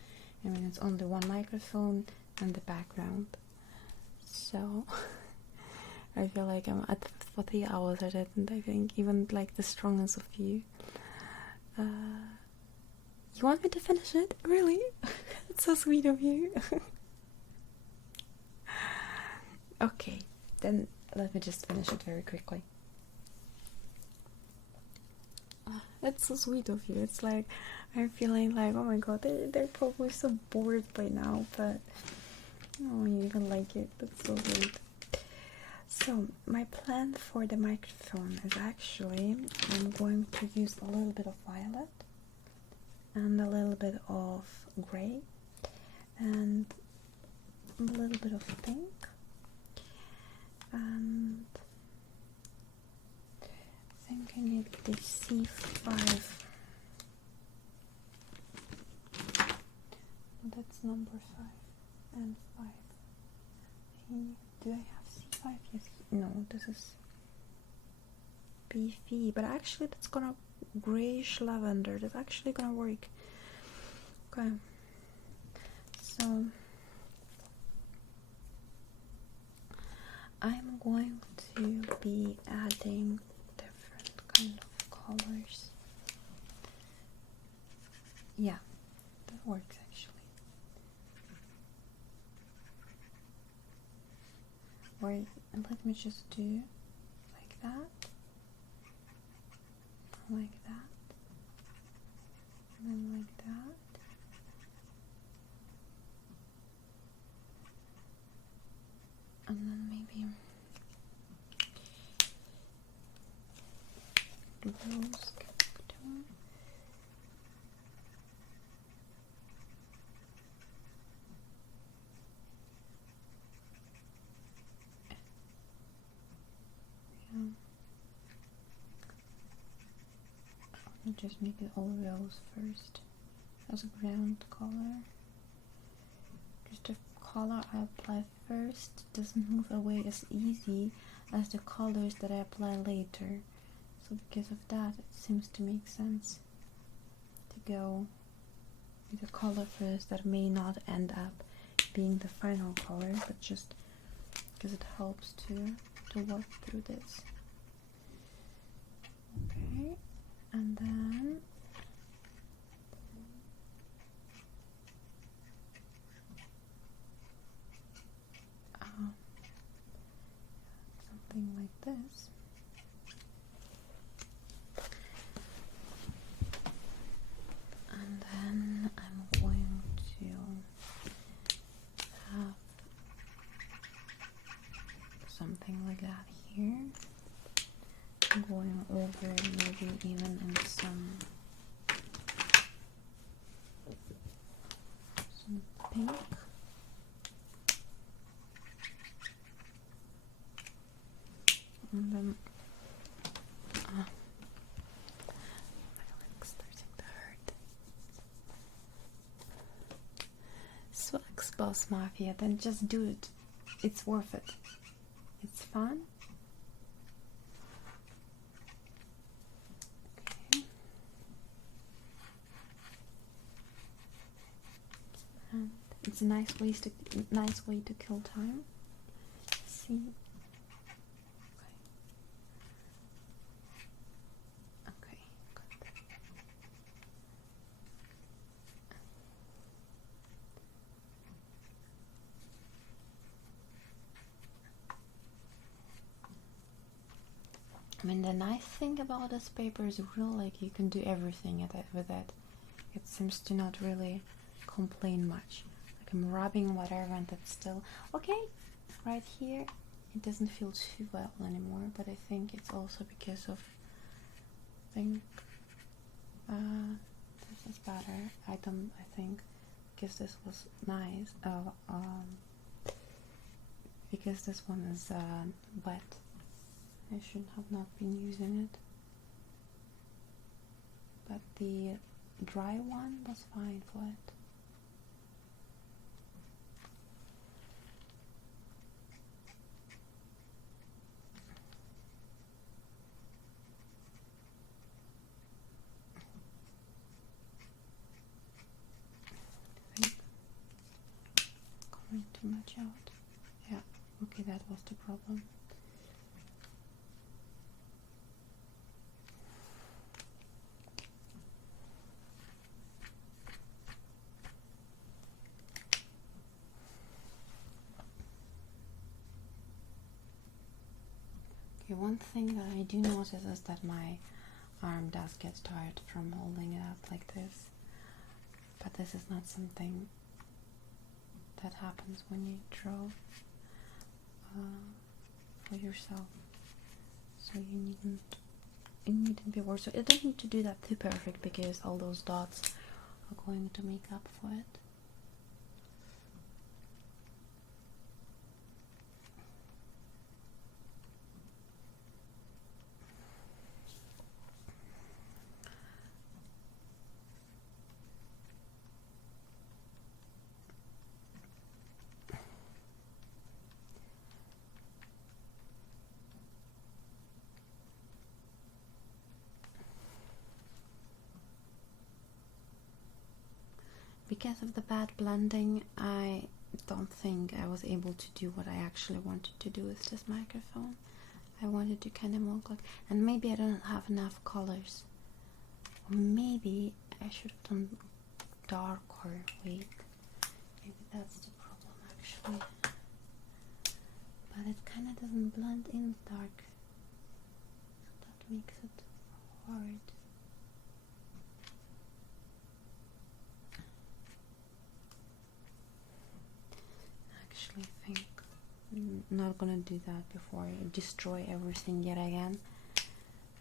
I mean, it's only one microphone and the background, so I feel like I'm at 40 hours at it, and I think even like the strongest of you. You want me to finish it? Really? It's so sweet of you. Okay, then let me just finish it very quickly. That's so sweet of you. It's like I'm feeling like, oh my god, they're probably so bored by now, but oh, you even like it. That's so great. So my plan for the microphone is actually I'm going to use a little bit of violet and a little bit of gray and a little bit of pink. And I think I need the C5. That's number 5 and 5. Do I have C5? Yes. No, this is beefy. But actually, that's gonna grayish lavender. That's actually gonna work. Okay. So I'm going to be adding different kind of colors. Yeah, that works actually. Wait, and let me just do like that, and then like that. And then maybe rose tone. Yeah. I'll just make it all rose first as a ground color. Just the color I apply first doesn't move away as easy as the colors that I apply later. So because of that, it seems to make sense to go with a color first that may not end up being the final color, but just because it helps to work through this. Okay, and then something like this. And then I'm going to have something like that here. I'm going over maybe even in some pink. And then my leg's starting to hurt. Swax Boss Mafia, then just do it. It's worth it. It's fun. Okay. And it's a nice way to kill time. See. I mean, the nice thing about this paper is really like you can do everything with it. It seems to not really complain much. Like I'm rubbing whatever and it's still okay. Right here, it doesn't feel too well anymore, but I think it's also because of this is better. I think because this was nice. Because this one is wet. I should have not been using it, but the dry one was fine for it. I think coming too much out. Yeah, okay, that was the problem. One thing that I do notice is that my arm does get tired from holding it up like this, but this is not something that happens when you draw for yourself, so you needn't be worried. So you don't need to do that too perfect because all those dots are going to make up for it. Because of the bad blending, I don't think I was able to do what I actually wanted to do with this microphone. I wanted to kind of look like, and maybe I don't have enough colors. Or maybe I should have done darker. Wait, maybe that's the problem actually. but it kind of doesn't blend in dark. That makes it hard. Actually, I think I'm not gonna do that before I destroy everything yet again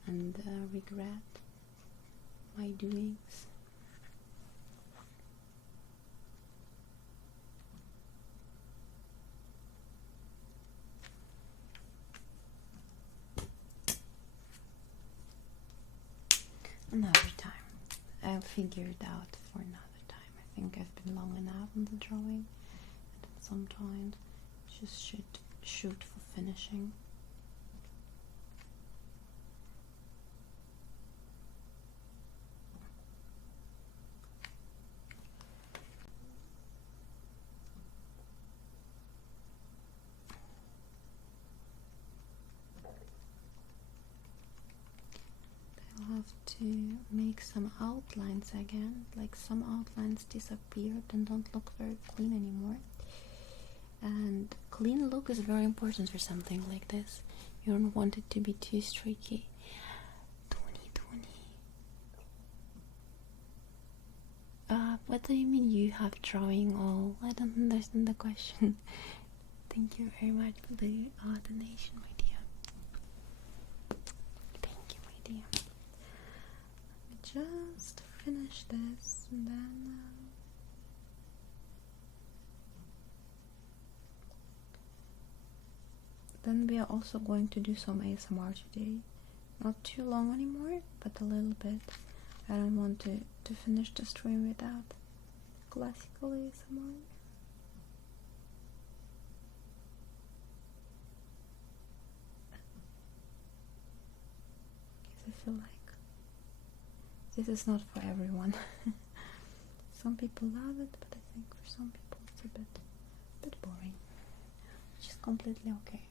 and regret my doings. Another time. I'll figure it out for another time. I think I've been long enough on the drawing, and sometimes just should shoot for finishing. I'll have to make some outlines again, like some outlines disappeared and don't look very clean anymore. And clean look is very important for something like this. You don't want it to be too streaky. What do you mean you have drawing all? I don't understand the question. Thank you very much for the donation, my dear. Thank you, my dear. Let me just finish this and then we are also going to do some ASMR today. Not too long anymore, but a little bit. I don't want to finish the stream without classical ASMR. Because I feel like this is not for everyone. Some people love it, but I think for some people it's a bit boring, which is completely okay.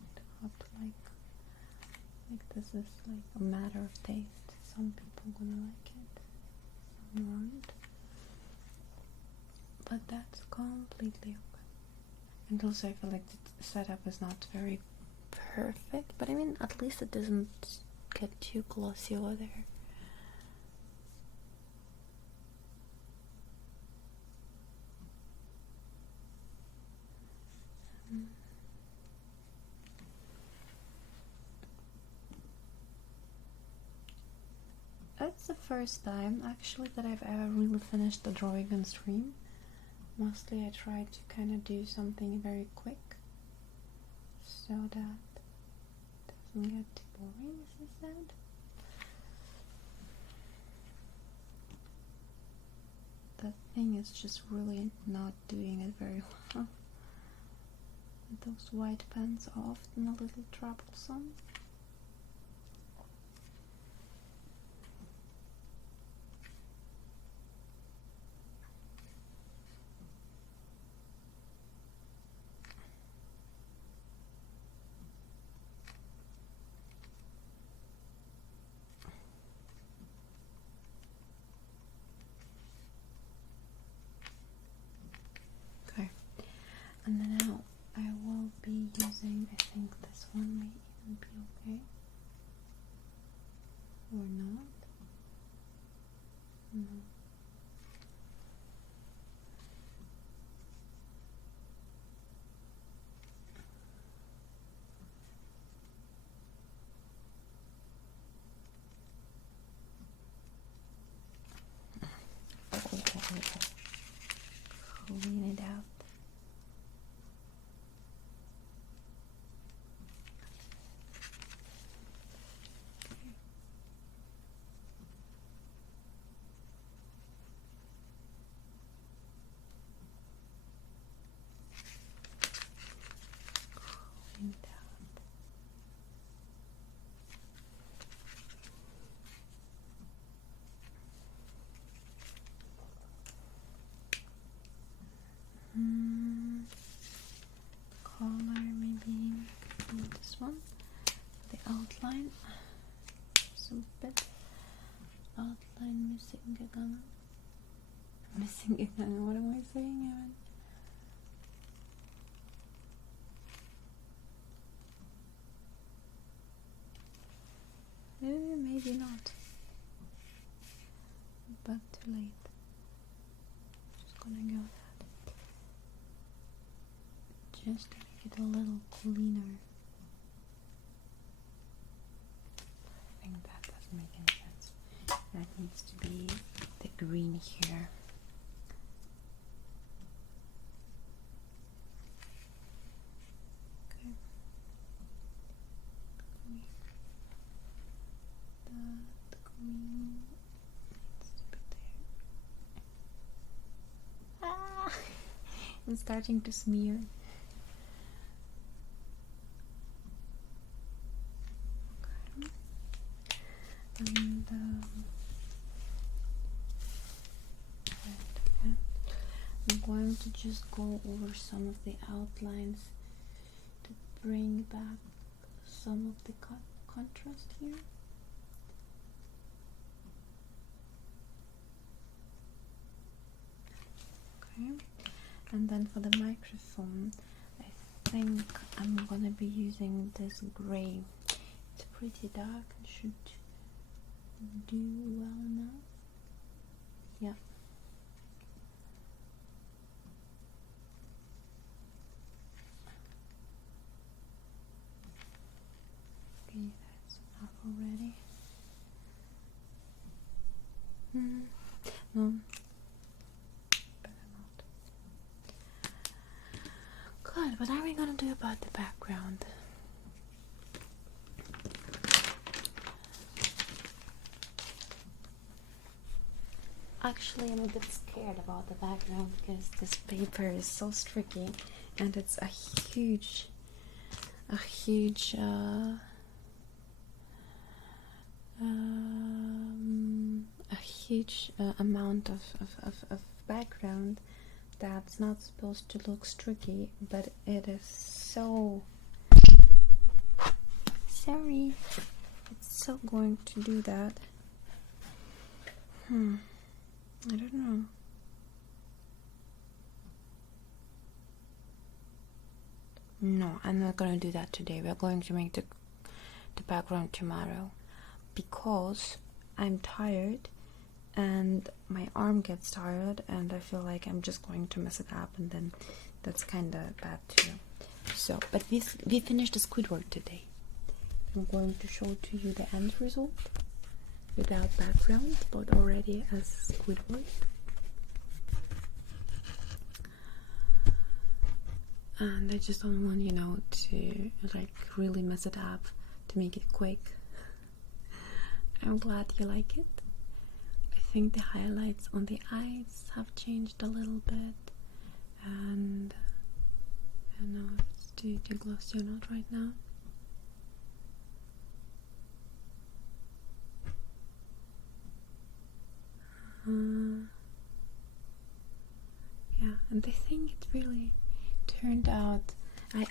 You don't have to like this is like a matter of taste. Some people gonna like it, some won't. But that's completely okay. And also I feel like the setup is not very perfect, but I mean at least it doesn't get too glossy over there. It's the first time actually that I've ever really finished the drawing on stream. Mostly I try to kind of do something very quick so that it doesn't get too boring, as I said. The thing is just really not doing it very well. Those white pens are often a little troublesome. And now I will be using, I think this one may even be okay. Or not. No. Clean it out. Color maybe this one. The outline. Some bit outline missing again. Missing again. What am I saying, Evan? Maybe not. But too late. Just gonna go that. Just to make it a little cleaner. I think that doesn't make any sense. That needs to be the green here. Okay. That green needs to be there. Ah! It's starting to smear. Okay. And I'm going to just go over some of the outlines to bring back some of the contrast here. Okay, and then for the microphone, I think I'm gonna be using this gray. It's pretty dark and should do well enough. Yeah. Okay, that's enough already. No. Better not. Good, what are we gonna do about the background? Actually, I'm a bit scared about the background because this paper is so streaky and it's a huge amount of background that's not supposed to look streaky, but it is so sorry. It's so going to do that. I don't know. No, I'm not gonna do that today. We're going to make the background tomorrow because I'm tired and my arm gets tired and I feel like I'm just going to mess it up, and then that's kind of bad too. So, but we finished the Squidward today. I'm going to show to you the end result without background, but already as Squidward. And I just don't want, to like really mess it up, to make it quick. I'm glad you like it. I think the highlights on the eyes have changed a little bit, and I don't know if it's too glossy or not right now. Yeah, and I think it really turned out.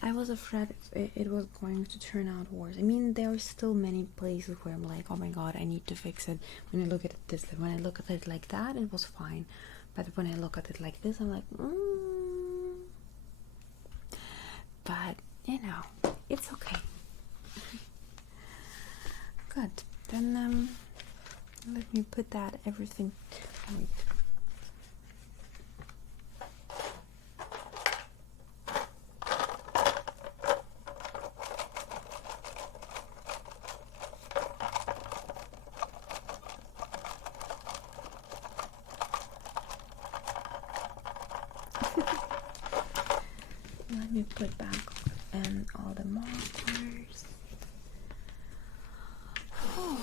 I was afraid it was going to turn out worse. I mean, there are still many places where I'm like, oh my god, I need to fix it. When I look at it this, when I look at it like that, it was fine. But when I look at it like this, I'm like, But it's okay. Good. Then let me put that everything. Wait. Let me put back in all the markers. Oh.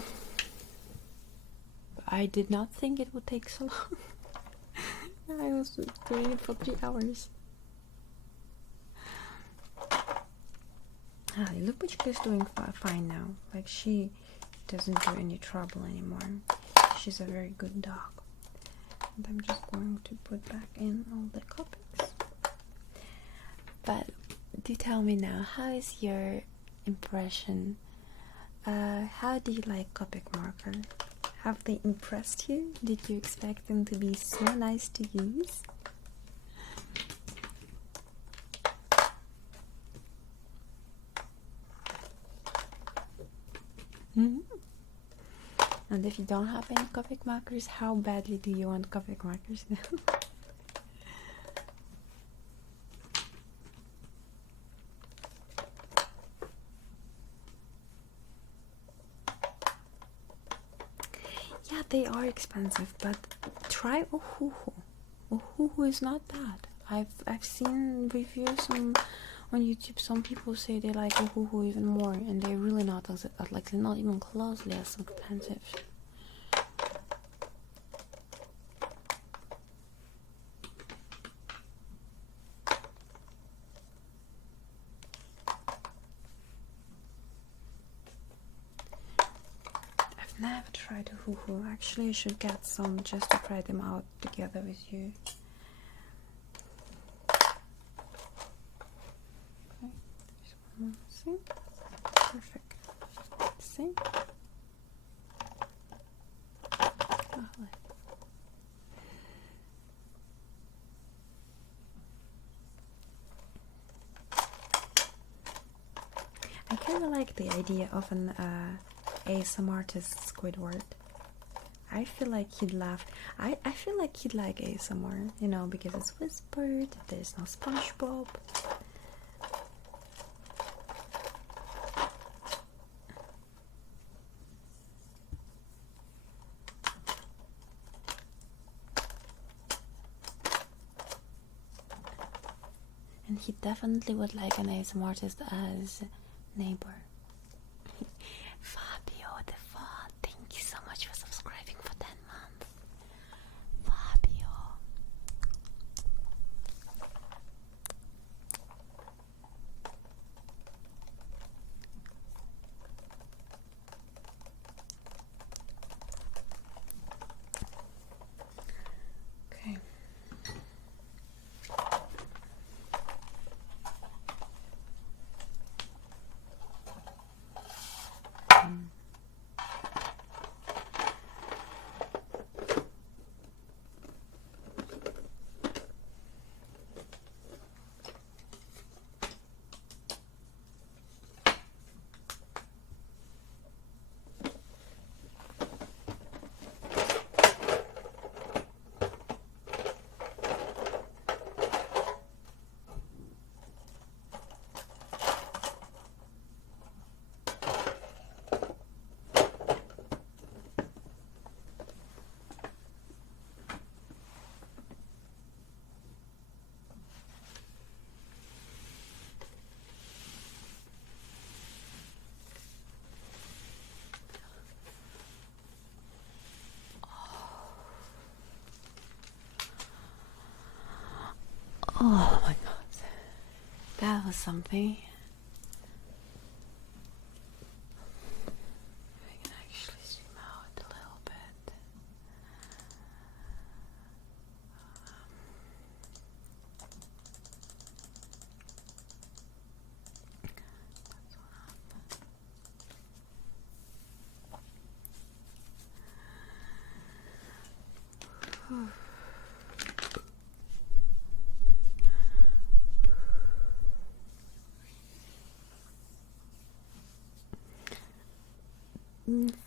I did not think it would take so long. I was doing it for 3 hours. Lupachka is doing fine now. Like, she doesn't do any trouble anymore. She's a very good dog. And I'm just going to put back in all the copics. But do tell me now, how is your impression? How do you like Copic marker? Have they impressed you? Did you expect them to be so nice to use? And if you don't have any Copic markers, how badly do you want Copic markers? Yeah, they are expensive, but try Ohuhu. Ohuhu is not bad. I've seen reviews on YouTube. Some people say they like Ohuhu even more, and they're really not as like they're not even closely as expensive. I've never tried Ohuhu. Actually, I should get some just to try them out together with you. Okay, there's one more. See? Perfect. See? I kind of like the idea of an ASMR artist Squidward. I feel like he'd laugh. I feel like he'd like ASMR, you know, because it's whispered, there's no SpongeBob. And he definitely would like an ASMR artist as neighbor. Fabio the Fun, thank you so much for subscribing for 10 months. Fabio. Okay. Oh my god, that was something. I can actually zoom out a little bit.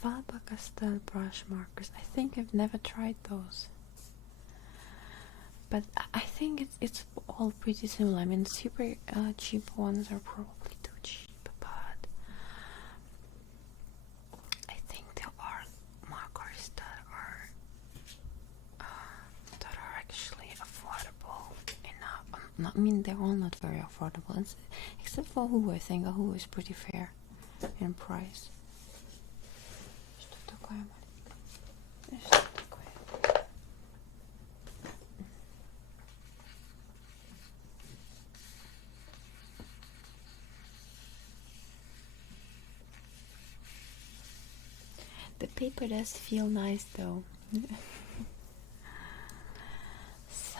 Faber-Castell brush markers. I think I've never tried those, but I think it's all pretty similar. I mean, super cheap ones are probably too cheap, but I think there are markers that are actually affordable enough. I mean, they're all not very affordable, except for Who. I think Who is pretty fair in price. The paper does feel nice though. So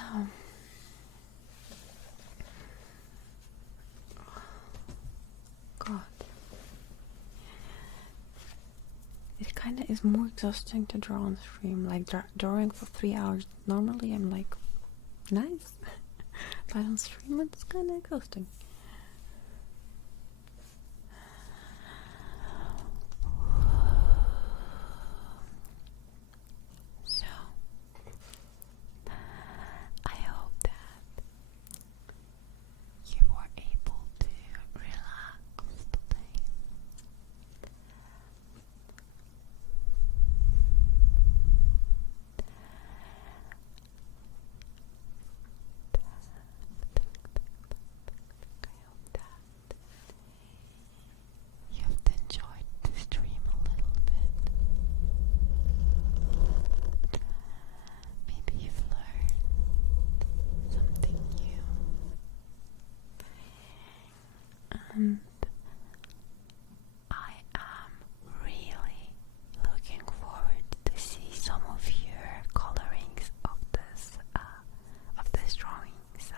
God, it kind of is more exhausting to draw on stream. Like drawing for 3 hours. Normally I'm like, nice, but on stream it's kind of exhausting. And I am really looking forward to see some of your colorings of this drawing. So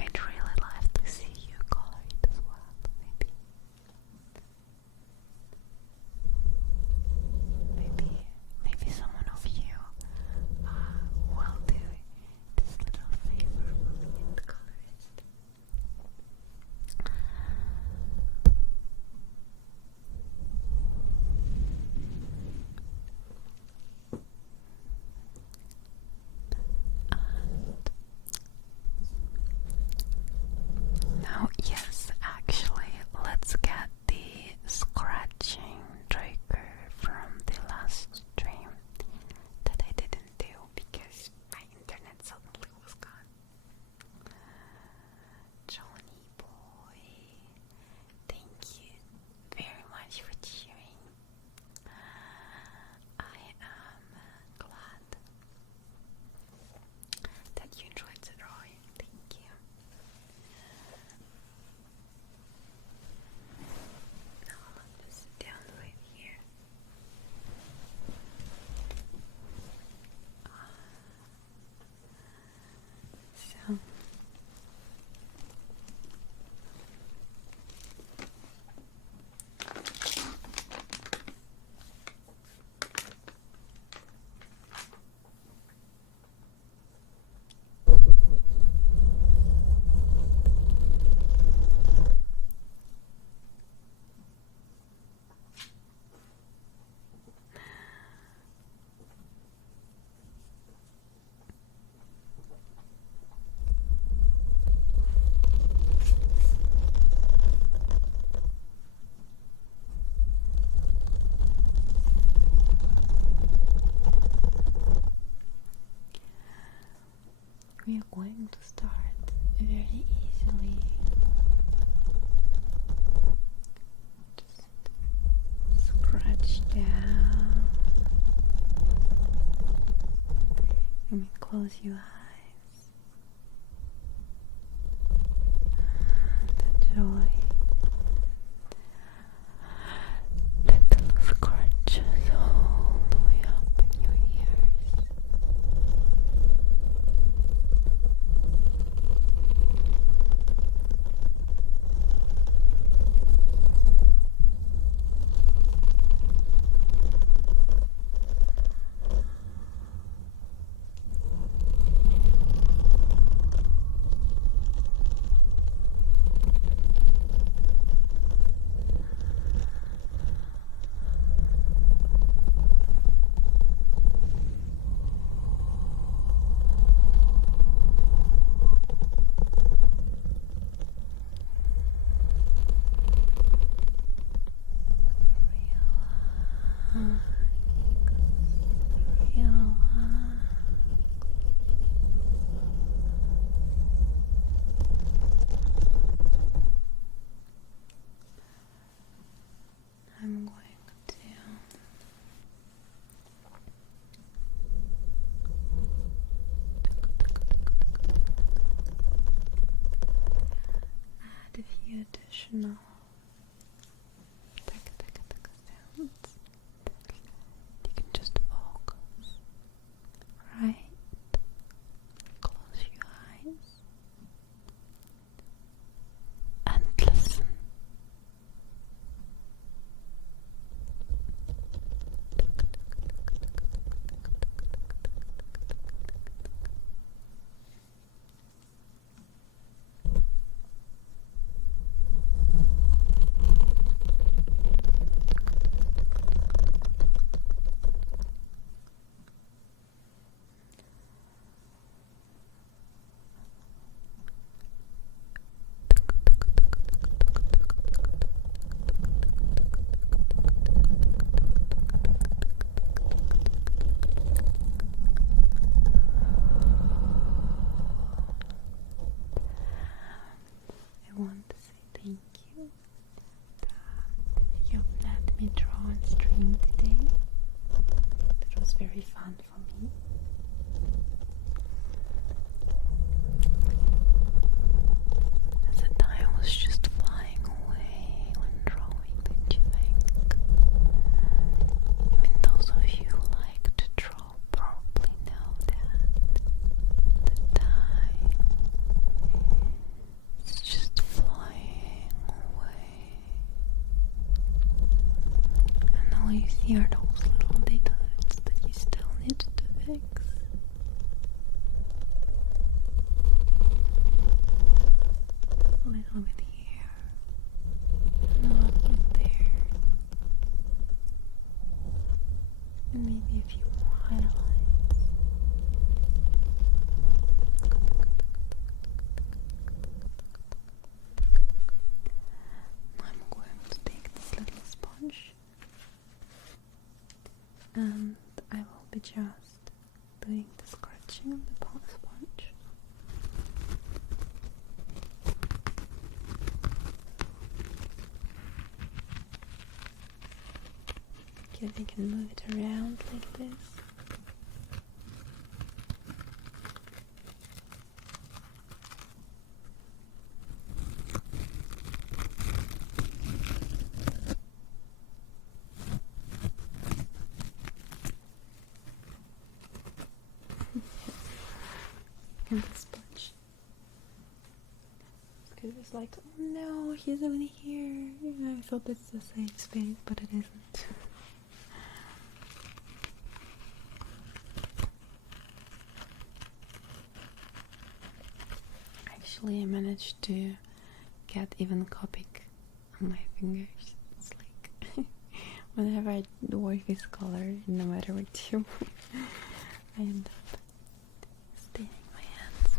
I'd really love to see you color it as well. Maybe someone of you will do this little favor for me and color it. Now, yes, actually, let's get the scratching trigger from the last stream that I didn't do because my internet suddenly was gone. Johnny boy, thank you very much for cheering. I am glad that you enjoyed the drawing. Thank you. Now let's sit down right here. So we are going to start very easily. Just scratch down. You may close your eyes and enjoy little scratches all the way up in your ears. I'm going to add a few additional sounds. You can just focus, right? Close your eyes and listen. I want to say thank you that you've let me draw on string today. That was very fun for me. The time was just flying fix. A little bit here, and a little bit there, and maybe a few more highlights. I'm going to take this little sponge and I will be just doing the scratching on the sponge. Okay, I can move it around like this. And the sponge. Because it's like, oh no, he's over here. I thought it's a safe space, but it isn't. Actually, I managed to get even Copic on my fingers. It's like whenever I work with color, no matter what you I end up staining my hands.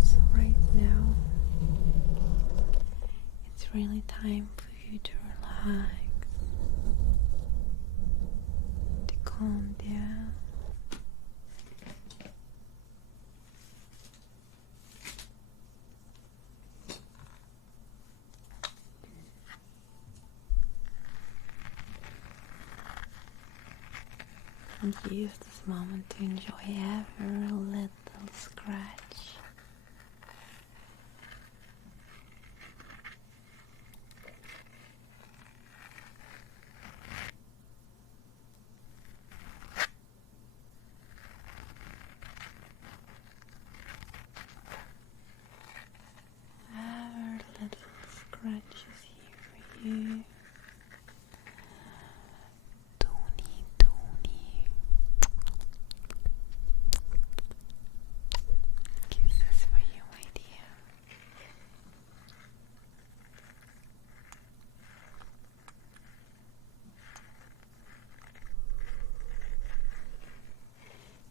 So right now, it's really time for you to relax, to calm down. And use this moment to enjoy every little scratch. Every little scratch is here for you. Kisses for you, my dear.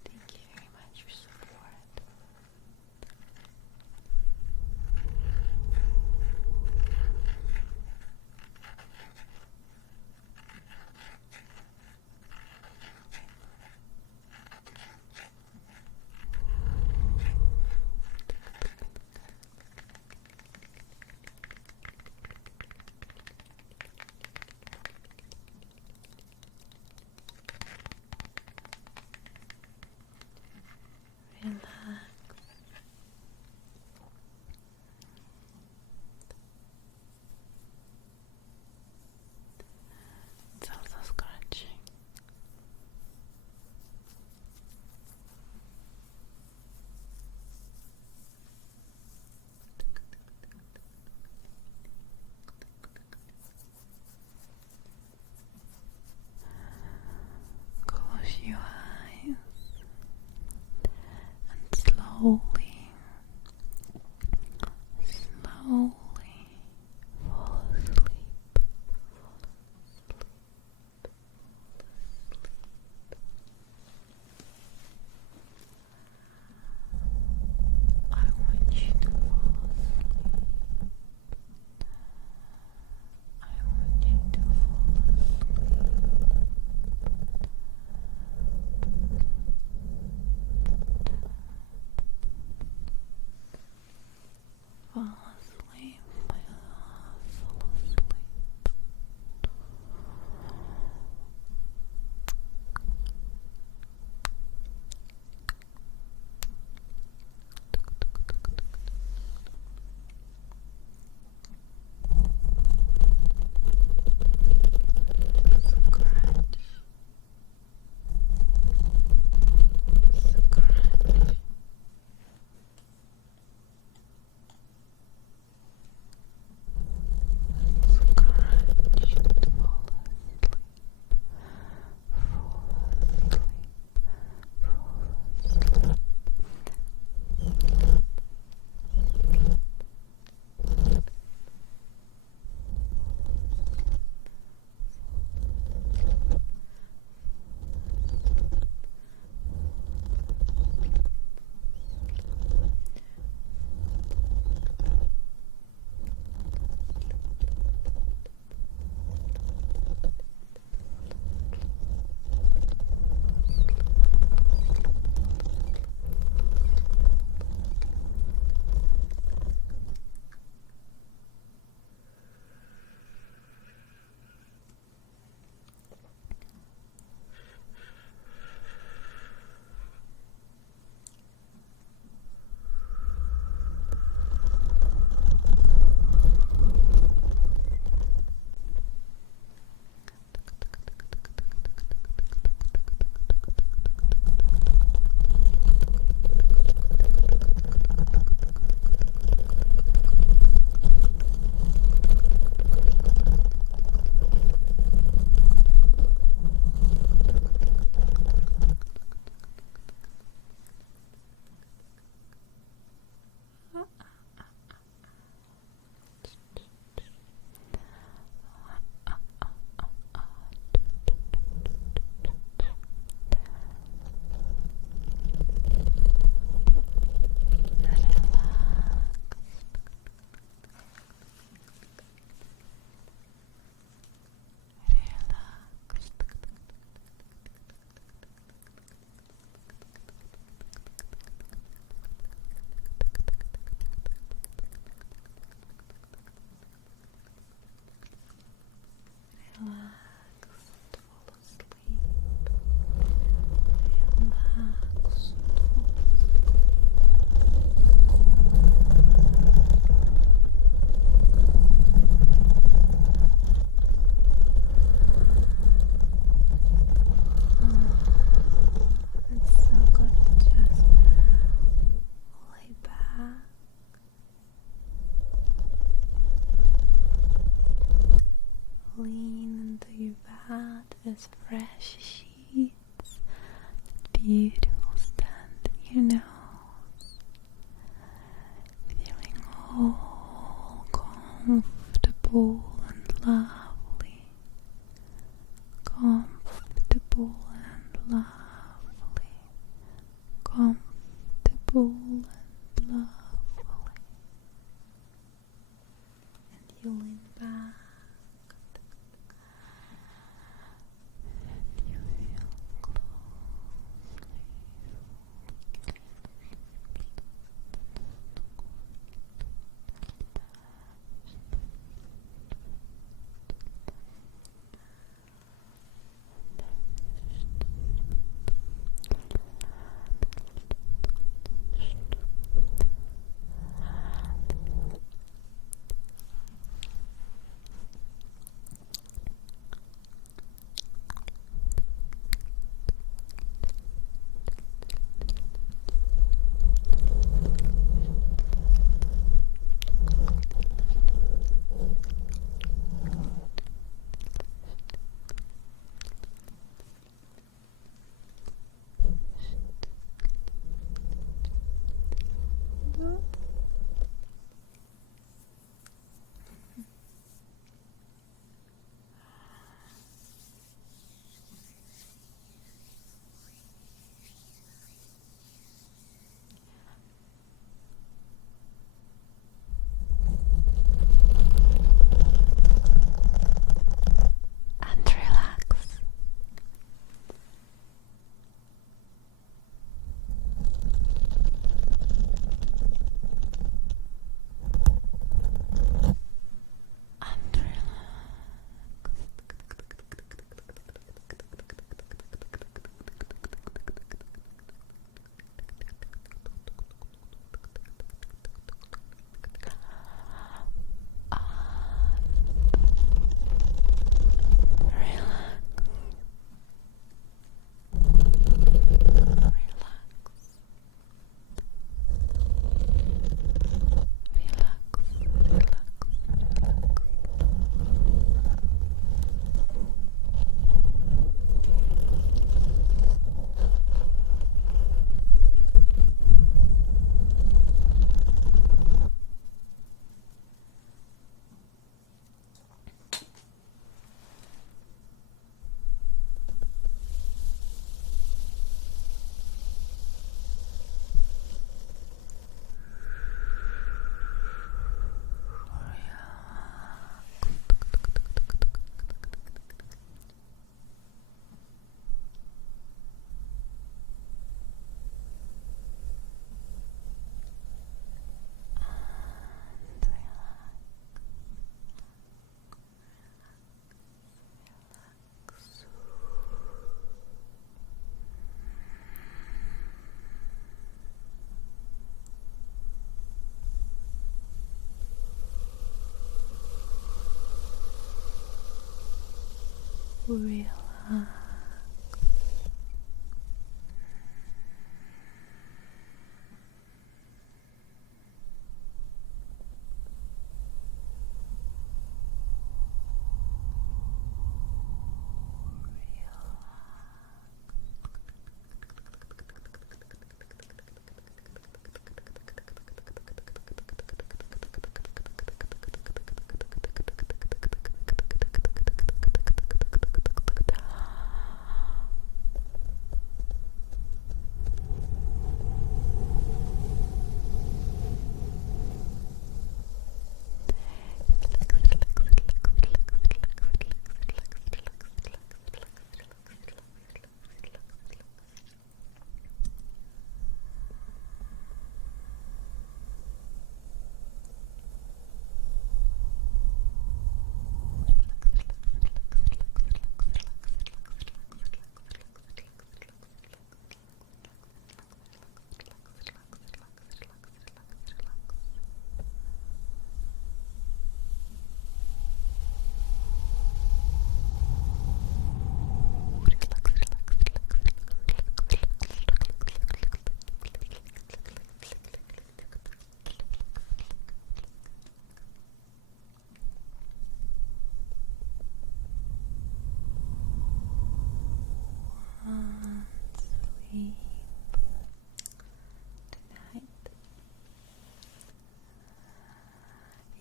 Thank you very much for support. this fresh sheets, beautiful stand in your nose, feeling all comfortable and lovely, comfortable and lovely, comfortable and lovely, and you lean back. Relax.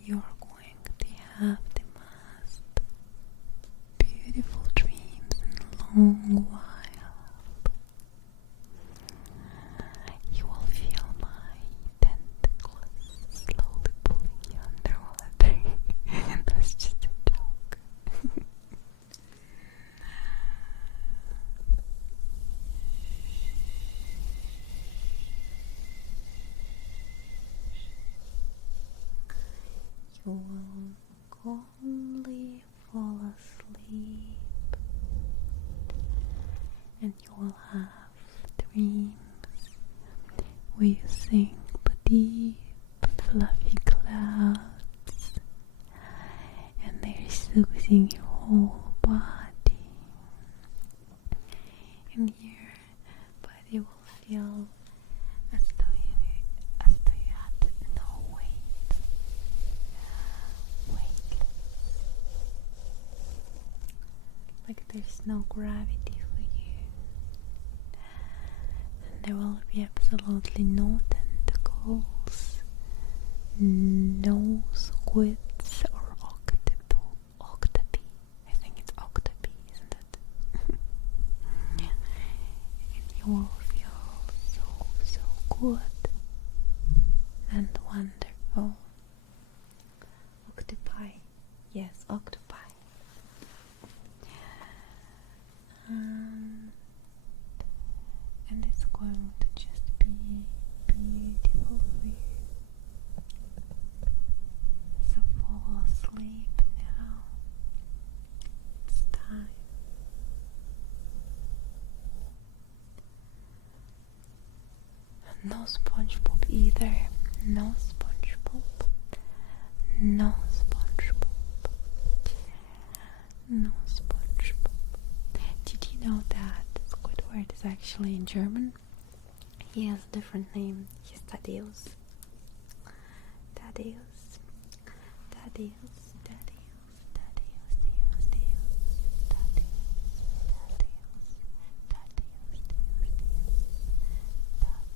you're going to have the most beautiful dreams in a long while. You will feel my tentacles slowly pulling you underwater. That's just a joke. You will calmly fall asleep, and you will have dreams where you sink deep, fluffy clouds, and they're soothing your whole body, and your body will feel as though you had no weight, weightless, like there's no gravity for you, and there will be absolutely no tentacles, no squids or octopi. I think it's octopi, isn't it? And you will feel so good and wonderful. Octopi. Yes, octopi. And it's going to just be beautiful for you. So fall asleep now. It's time. No SpongeBob either. No SpongeBob. No SpongeBob. No SpongeBob. Did you know that Squidward is actually in German? He has a different name. He's Thaddeus. Thaddeus. Thaddeus. Thaddeus. Thaddeus. Thaddeus. Thaddeus. Thaddeus. Thaddeus.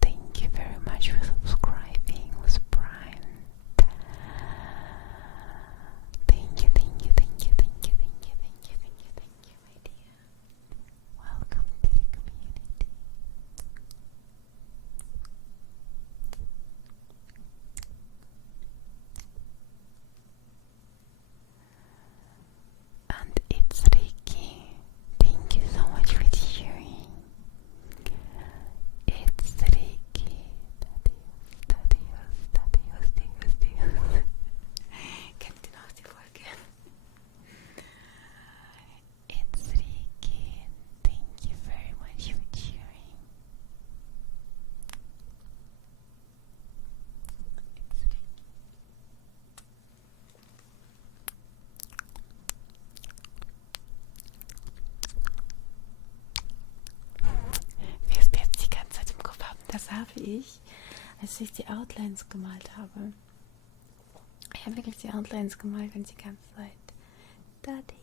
Thank you very much for subscribing with Prime. Thank you, my dear. Welcome to the community. And it's Ricky. Thank you so much for cheering. It's Ricky. Thaddeus. Kennt ihr noch die Folge? It's Ricky. Thank you very much for cheering. It's Ricky. Wirst du jetzt die ganze Zeit im Kopf haben? Das habe ich, als ich die Outlines gemalt habe. Ich habe wirklich die Outlines gemalt und die ganze Zeit. Thaddeus.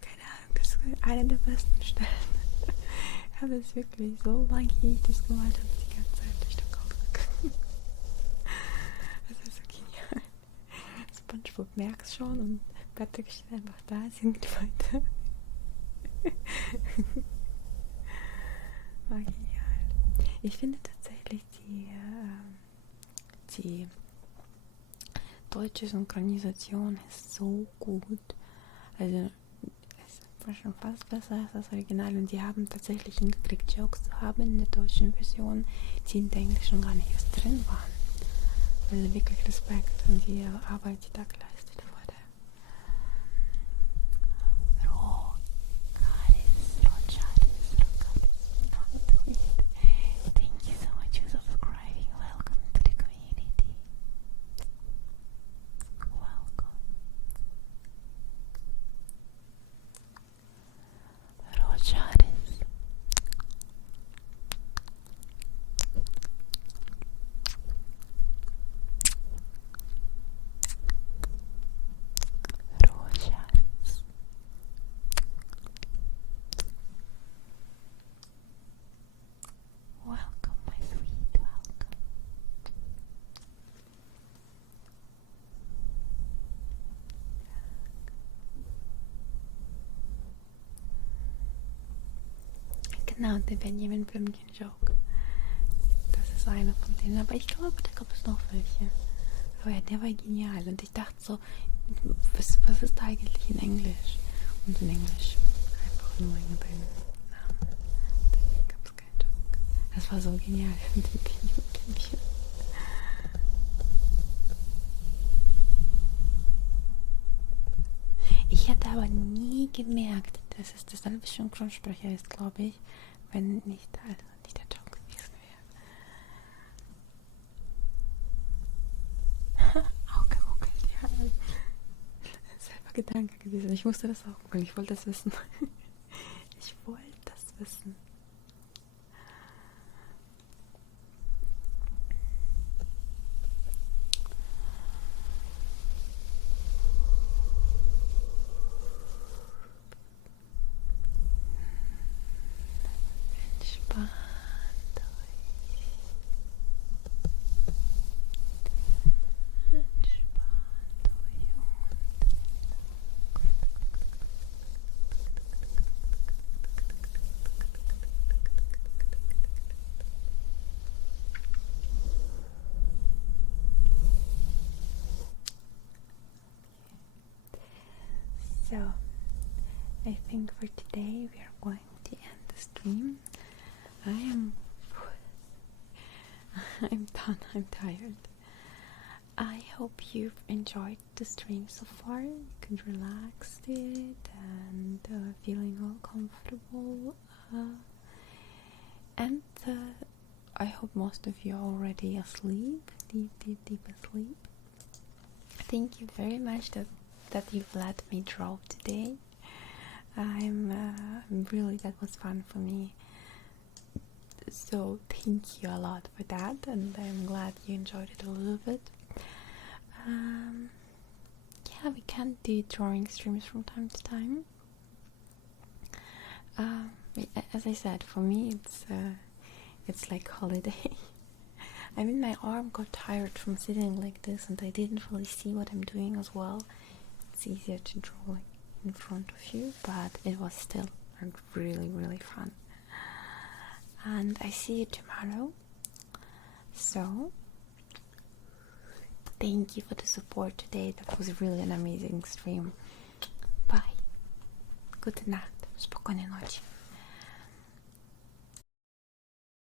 Keine Ahnung, das ist eine der besten Stellen. Ich habe es wirklich so lange, wie ich das gemalt habe, die ganze Zeit durch den Kopf gegangen. Das ist so genial. SpongeBob merkt schon und Patrick steht einfach da, singt weiter. War genial. Ich finde tatsächlich die deutsche Synchronisation ist so gut. Also war schon fast besser als das Original und die haben tatsächlich hingekriegt, Jokes zu haben in der deutschen Version, die in der englischen gar nicht erst drin waren. Also wirklich Respekt an die Arbeit, die da geleistet wurde. Thank you so much for subscribing. Welcome to the community. Welcome. Rochares. Rochares. Welcome, my sweet, welcome. Genau, der Benjamin Blümchen-Joke. Das ist einer von denen, aber ich glaube, da gab es noch welche. Aber ja, der war genial und ich dachte so, was ist da eigentlich in Englisch? Und in Englisch einfach nur in den Namen. Da gab es keinen Joke. Das war so genial mit dem Blümchen. Ich hätte aber nie gemerkt, dass es derselbe Synchronsprecher ist, glaube ich, wenn nicht der Joke gewesen wäre. Auch geruckelt, ja. Selber Gedanke gewesen. Ich musste das auch googeln. Ich wollte das wissen. Ich wollte das wissen. Entspannt euch. Entspannt euch und so, I think for today we are going to end the stream. I'm done. I'm tired. I hope you've enjoyed the stream so far. You can relax it and feeling all comfortable. And I hope most of you are already asleep, deep asleep. Thank you very much that you've let me draw today. I'm really, that was fun for me. So thank you a lot for that, and I'm glad you enjoyed it a little bit. Yeah, we can do drawing streams from time to time. As I said, for me it's like holiday. I mean, my arm got tired from sitting like this, and I didn't really see what I'm doing as well. It's easier to draw like in front of you, but it was still really, really fun. And I see you tomorrow. So thank you for the support today. That was really an amazing stream. Bye. Good night. Spokojnej noci.